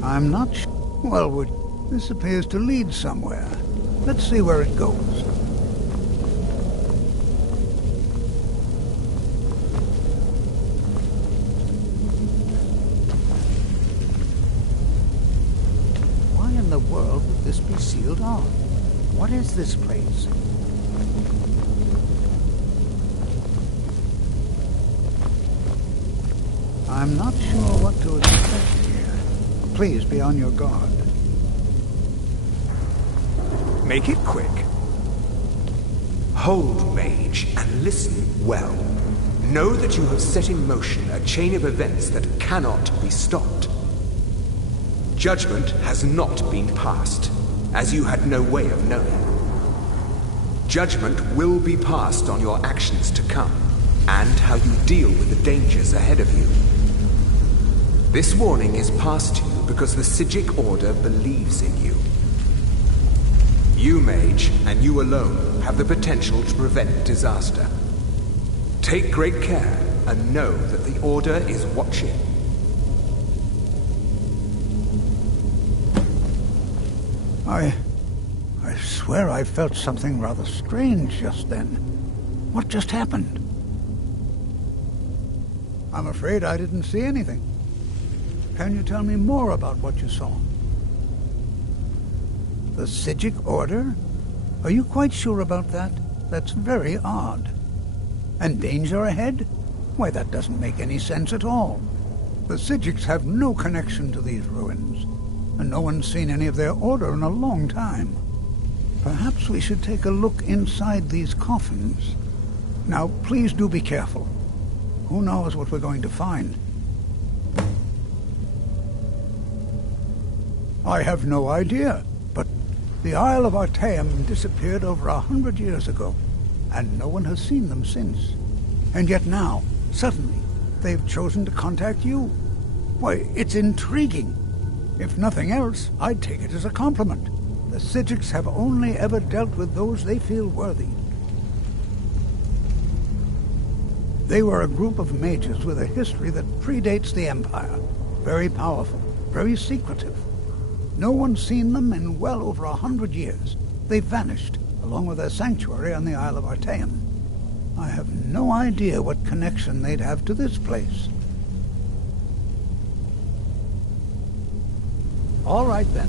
I'm not sure. Well, this appears to lead somewhere. Let's see where it goes. Why in the world would this be sealed off? What is this place? I'm not sure what to expect here. Please be on your guard. Make it quick. Hold, mage, and listen well. Know that you have set in motion a chain of events that cannot be stopped. Judgment has not been passed, as you had no way of knowing. Judgment will be passed on your actions to come, and how you deal with the dangers ahead of you. This warning is passed to you because the Psijic Order believes in you. You, Mage, and you alone, have the potential to prevent disaster. Take great care and know that the Order is watching. I swear I felt something rather strange just then. What just happened? I'm afraid I didn't see anything. Can you tell me more about what you saw? The Psijic Order? Are you quite sure about that? That's very odd. And danger ahead? Why, that doesn't make any sense at all. The Psijics have no connection to these ruins, and no one's seen any of their order in a long time. Perhaps we should take a look inside these coffins. Now, please do be careful. Who knows what we're going to find? I have no idea, but the Isle of Artaeum disappeared over 100 years ago, and no one has seen them since. And yet now, suddenly, they've chosen to contact you. Why, it's intriguing. If nothing else, I'd take it as a compliment. The Psijics have only ever dealt with those they feel worthy. They were a group of mages with a history that predates the Empire. Very powerful, very secretive. No one's seen them in well over 100 years. They've vanished, along with their sanctuary on the Isle of Artaeum. I have no idea what connection they'd have to this place. All right, then.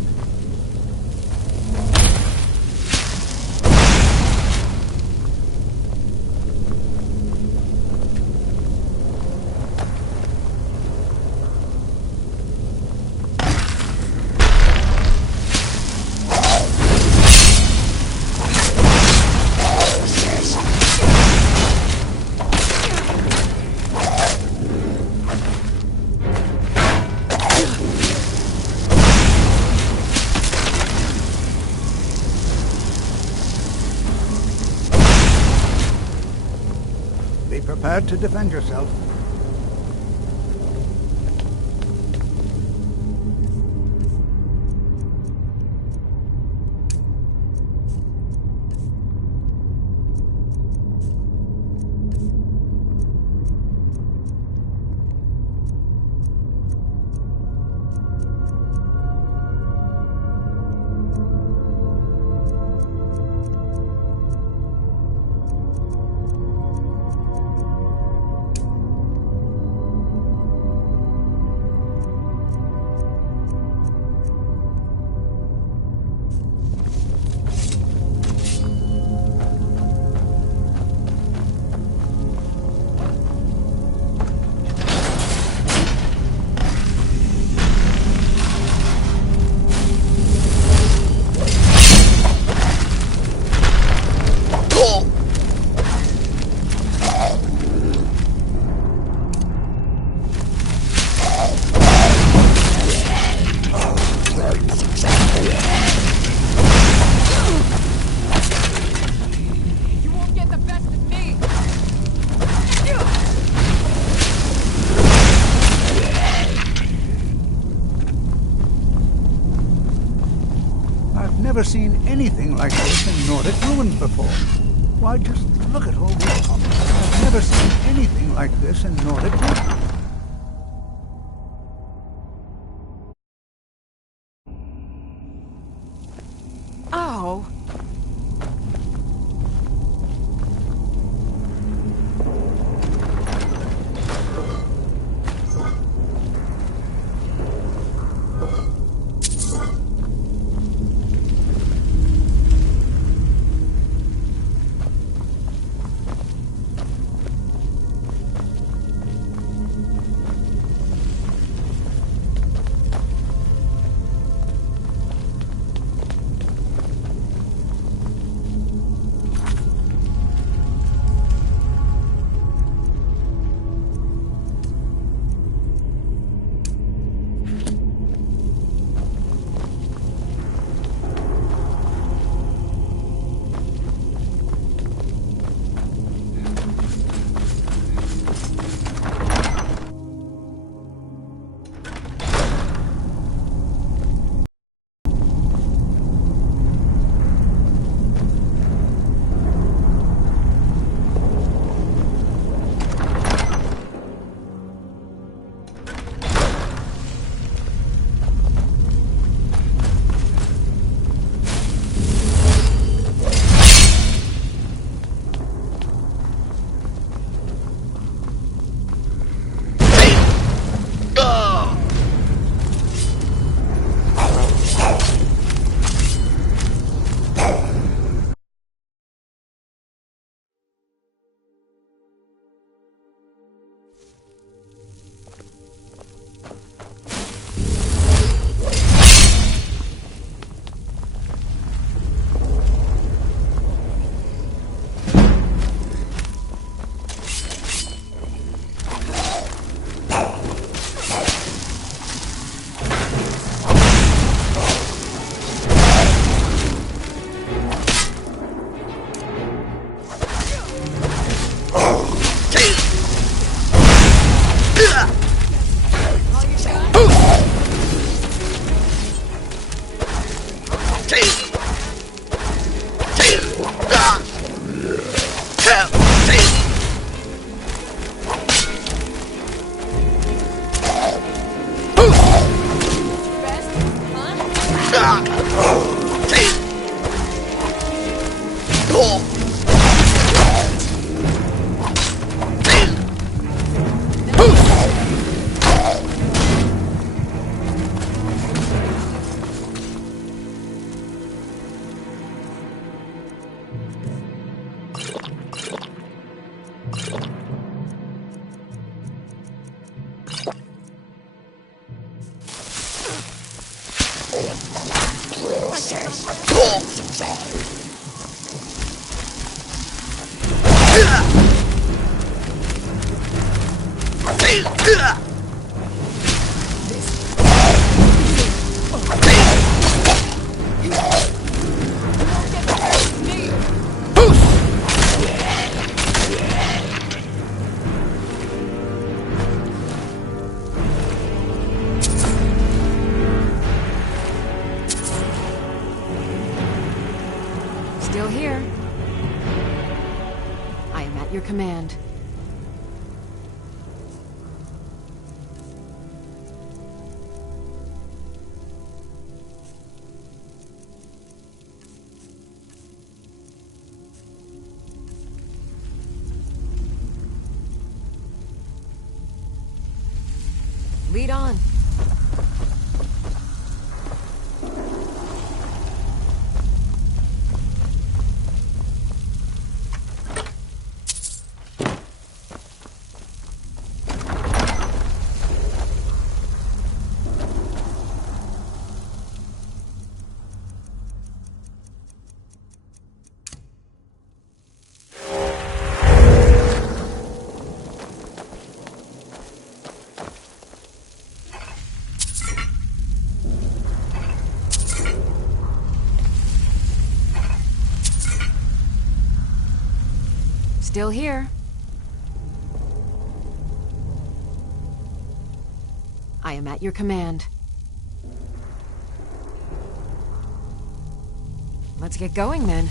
Prepared to defend yourself. Never seen anything like this in Nordic ruins before. Why, just look at all these coffins. I've never seen anything like this in Nordic ruins. Oh. Still here. I am at your command. Lead on. Still here. I am at your command. Let's get going then.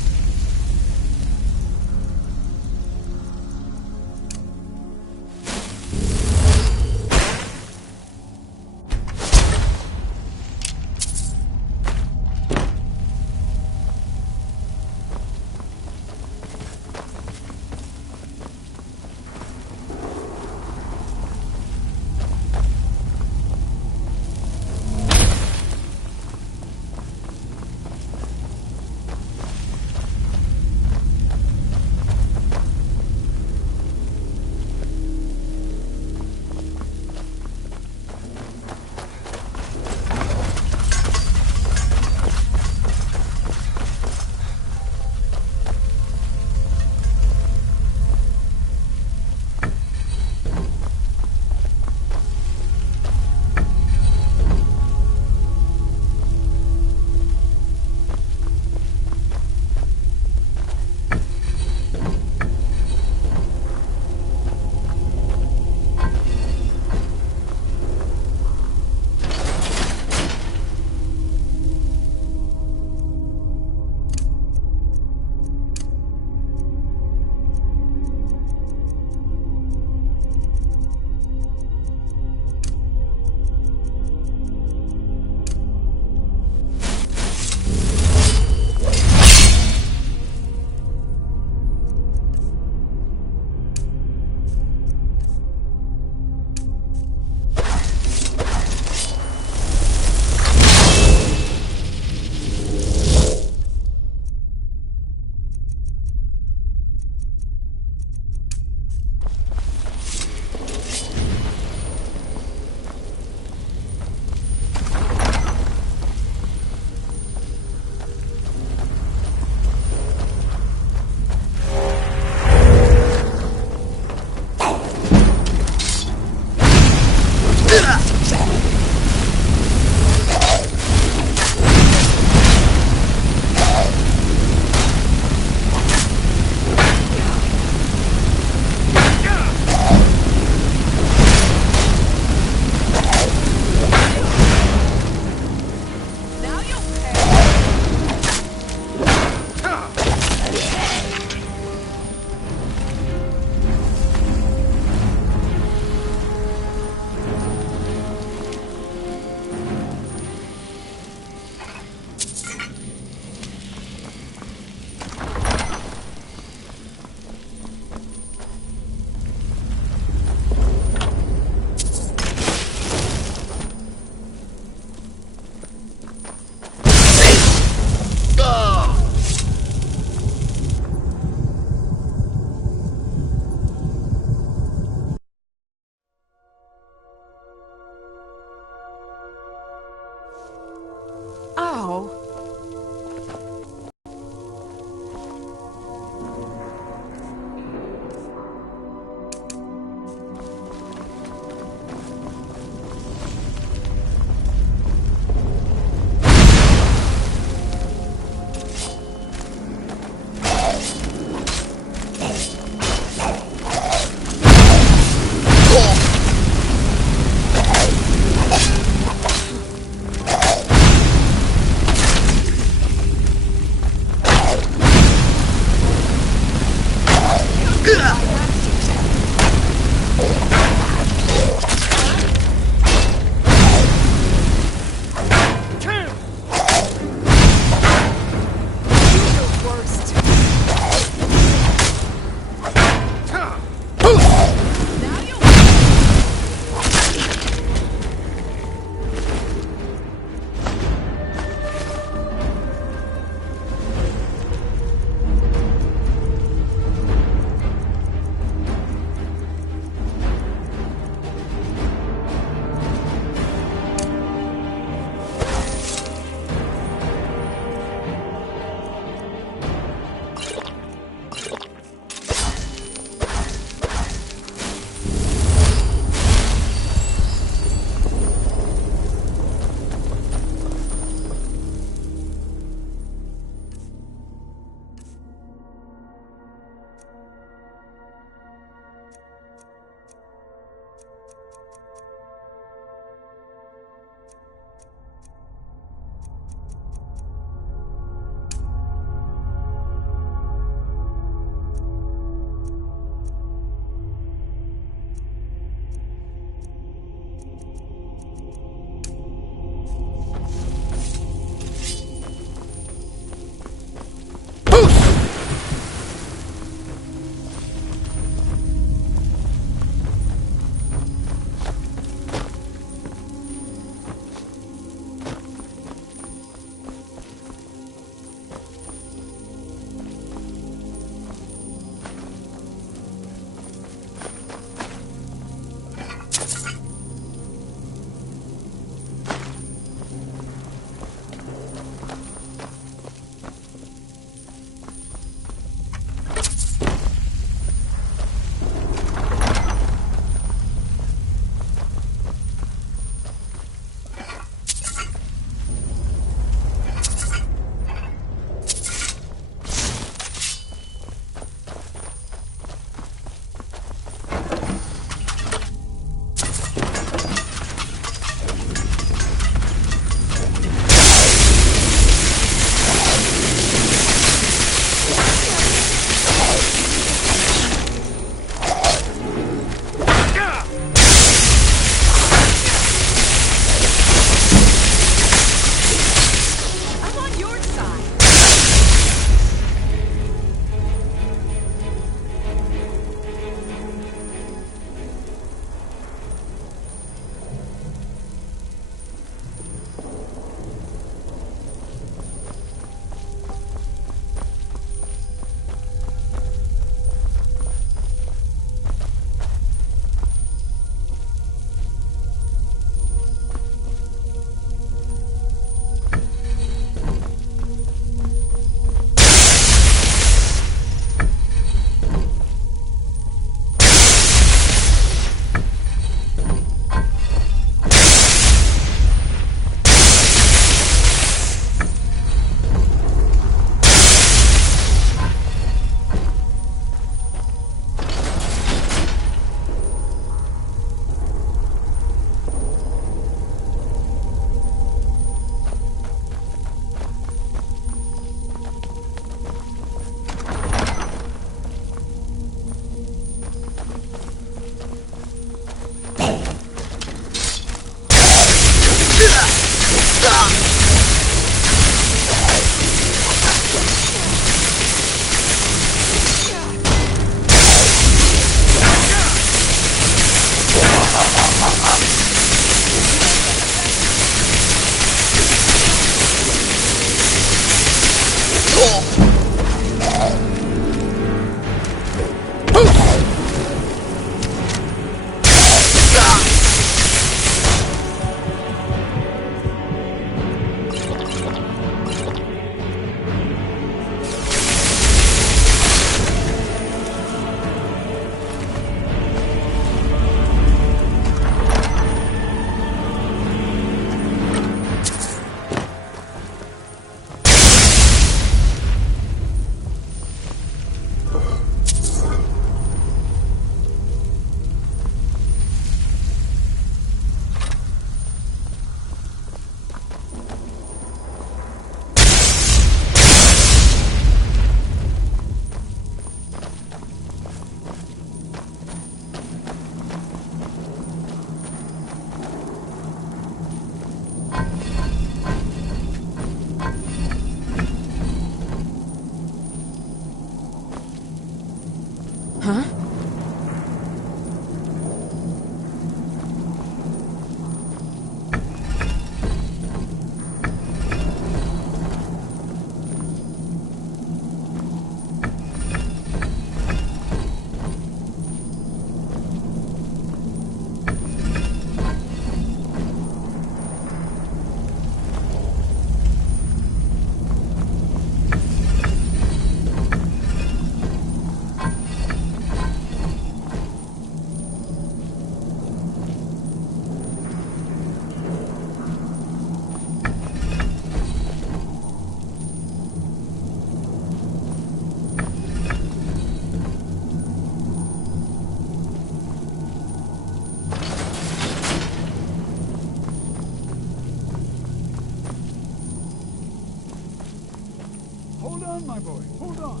Hold on.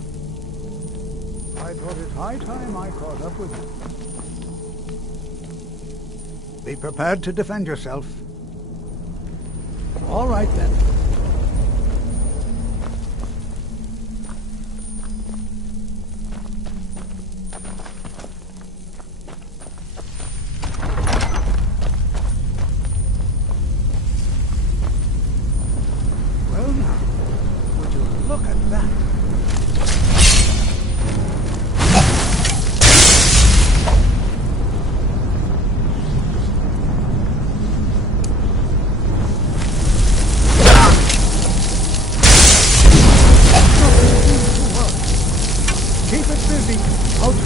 I thought it high time I caught up with you. Be prepared to defend yourself. All right, then. Well, now, would you look at that? Keep it busy. Out.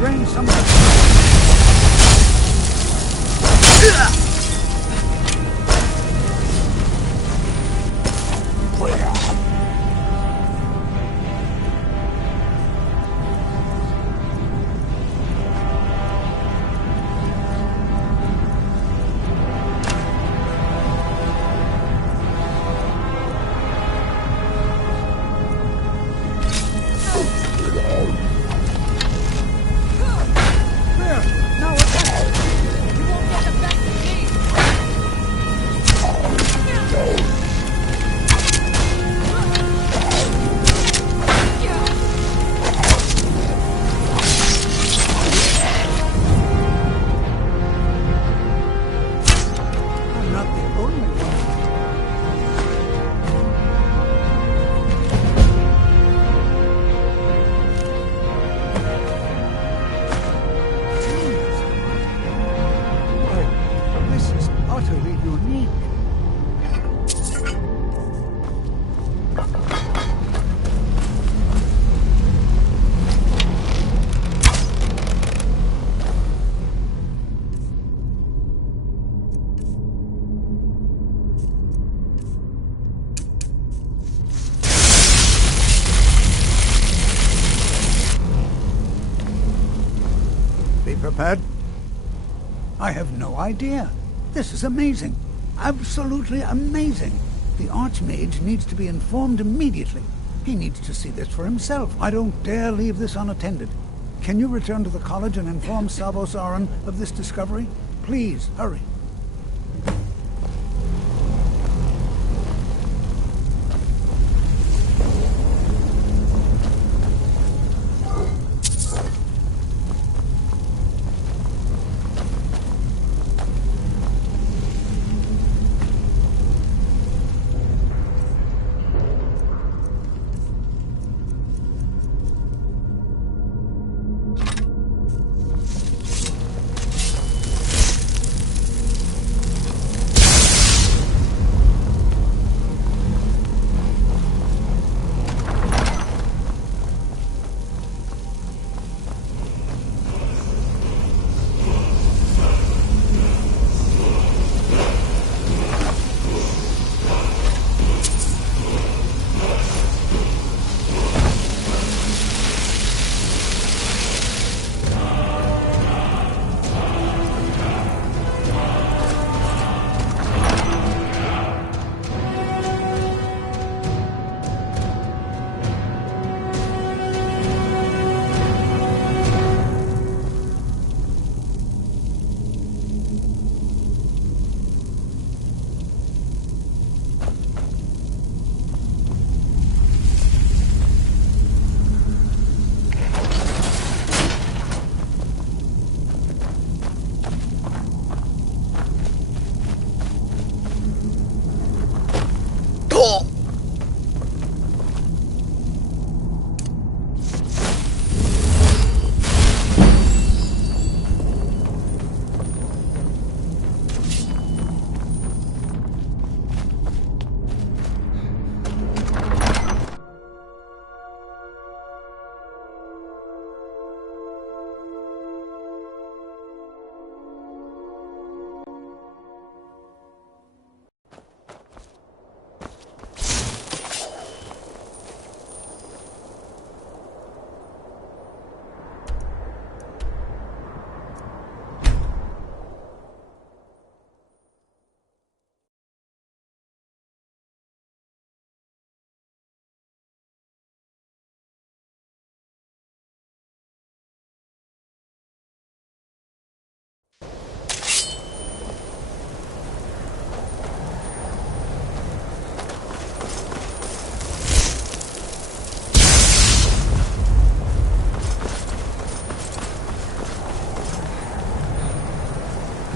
Drain some. Be prepared. I have no idea. This is amazing. Absolutely amazing. The Archmage needs to be informed immediately. He needs to see this for himself. I don't dare leave this unattended. Can you return to the college and inform Savos Aran of this discovery? Please, hurry.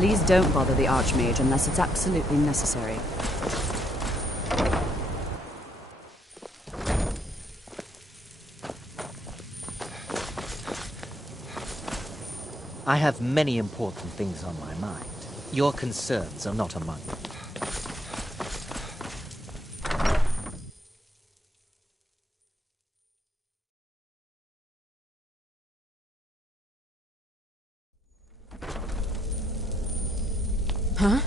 Please don't bother the Archmage unless it's absolutely necessary. I have many important things on my mind. Your concerns are not among them. Huh?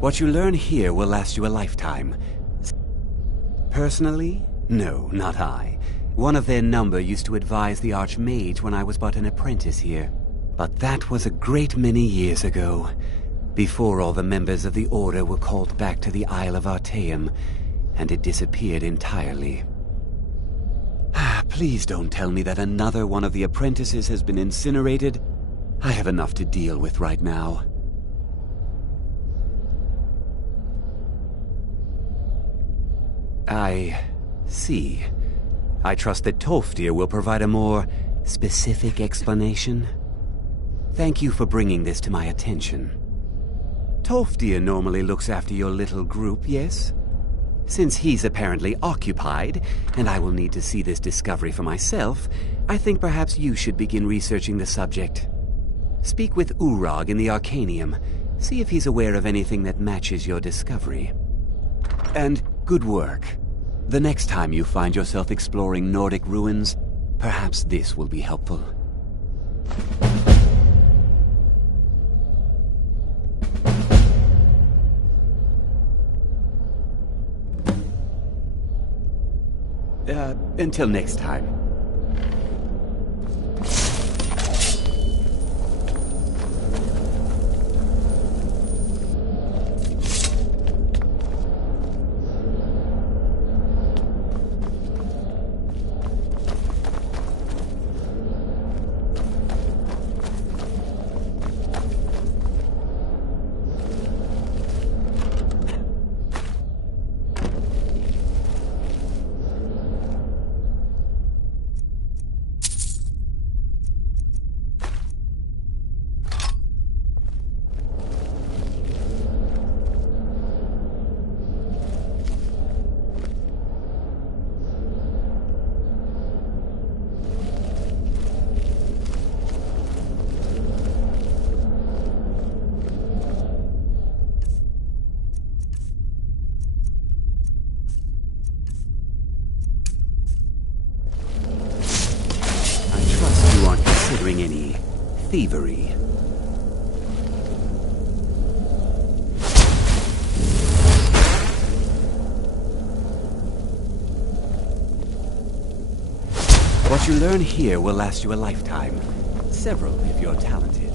What you learn here will last you a lifetime. Personally? No, not I. One of their number used to advise the Archmage when I was but an apprentice here. But that was a great many years ago, before all the members of the Order were called back to the Isle of Artaeum, and it disappeared entirely. Please don't tell me that another one of the apprentices has been incinerated. I have enough to deal with right now. I see. I trust that Tolfdir will provide a more specific explanation. Thank you for bringing this to my attention. Tolfdir normally looks after your little group, yes? Since he's apparently occupied, and I will need to see this discovery for myself, I think perhaps you should begin researching the subject. Speak with Urag in the Arcanium. See if he's aware of anything that matches your discovery. And good work. The next time you find yourself exploring Nordic ruins, perhaps this will be helpful. Until next time. Any thievery. What you learn here will last you a lifetime. Several if you're talented.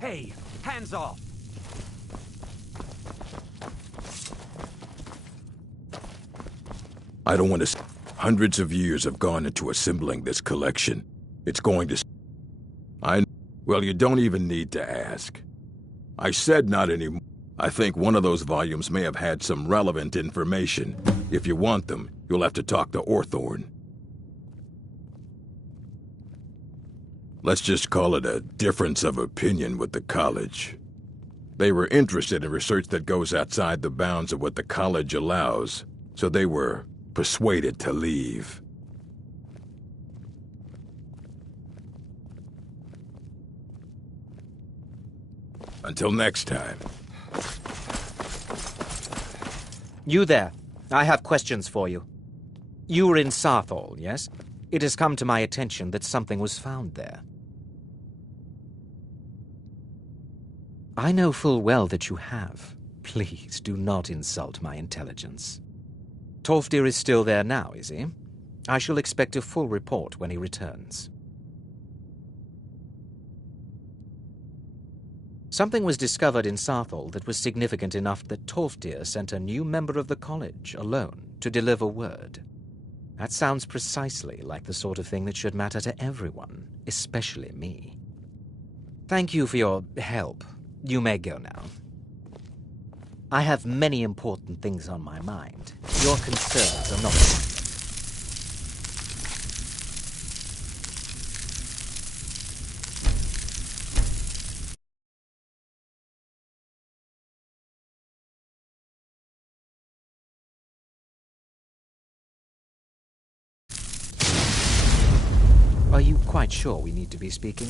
Hey, hands off! I don't want to... Hundreds of years have gone into assembling this collection. It's going to... Well, you don't even need to ask. I said not anymore. I think one of those volumes may have had some relevant information. If you want them, you'll have to talk to Orthorn. Let's just call it a difference of opinion with the college. They were interested in research that goes outside the bounds of what the college allows, so they were persuaded to leave. Until next time. You there. I have questions for you. You were in Sarthal, yes? It has come to my attention that something was found there. I know full well that you have. Please do not insult my intelligence. Tolfdir is still there now, is he? I shall expect a full report when he returns. Something was discovered in Sarthal that was significant enough that Tolfdir sent a new member of the college, alone, to deliver word. That sounds precisely like the sort of thing that should matter to everyone, especially me. Thank you for your help. You may go now. I have many important things on my mind. Your concerns are not among them. Are you quite sure we need to be speaking?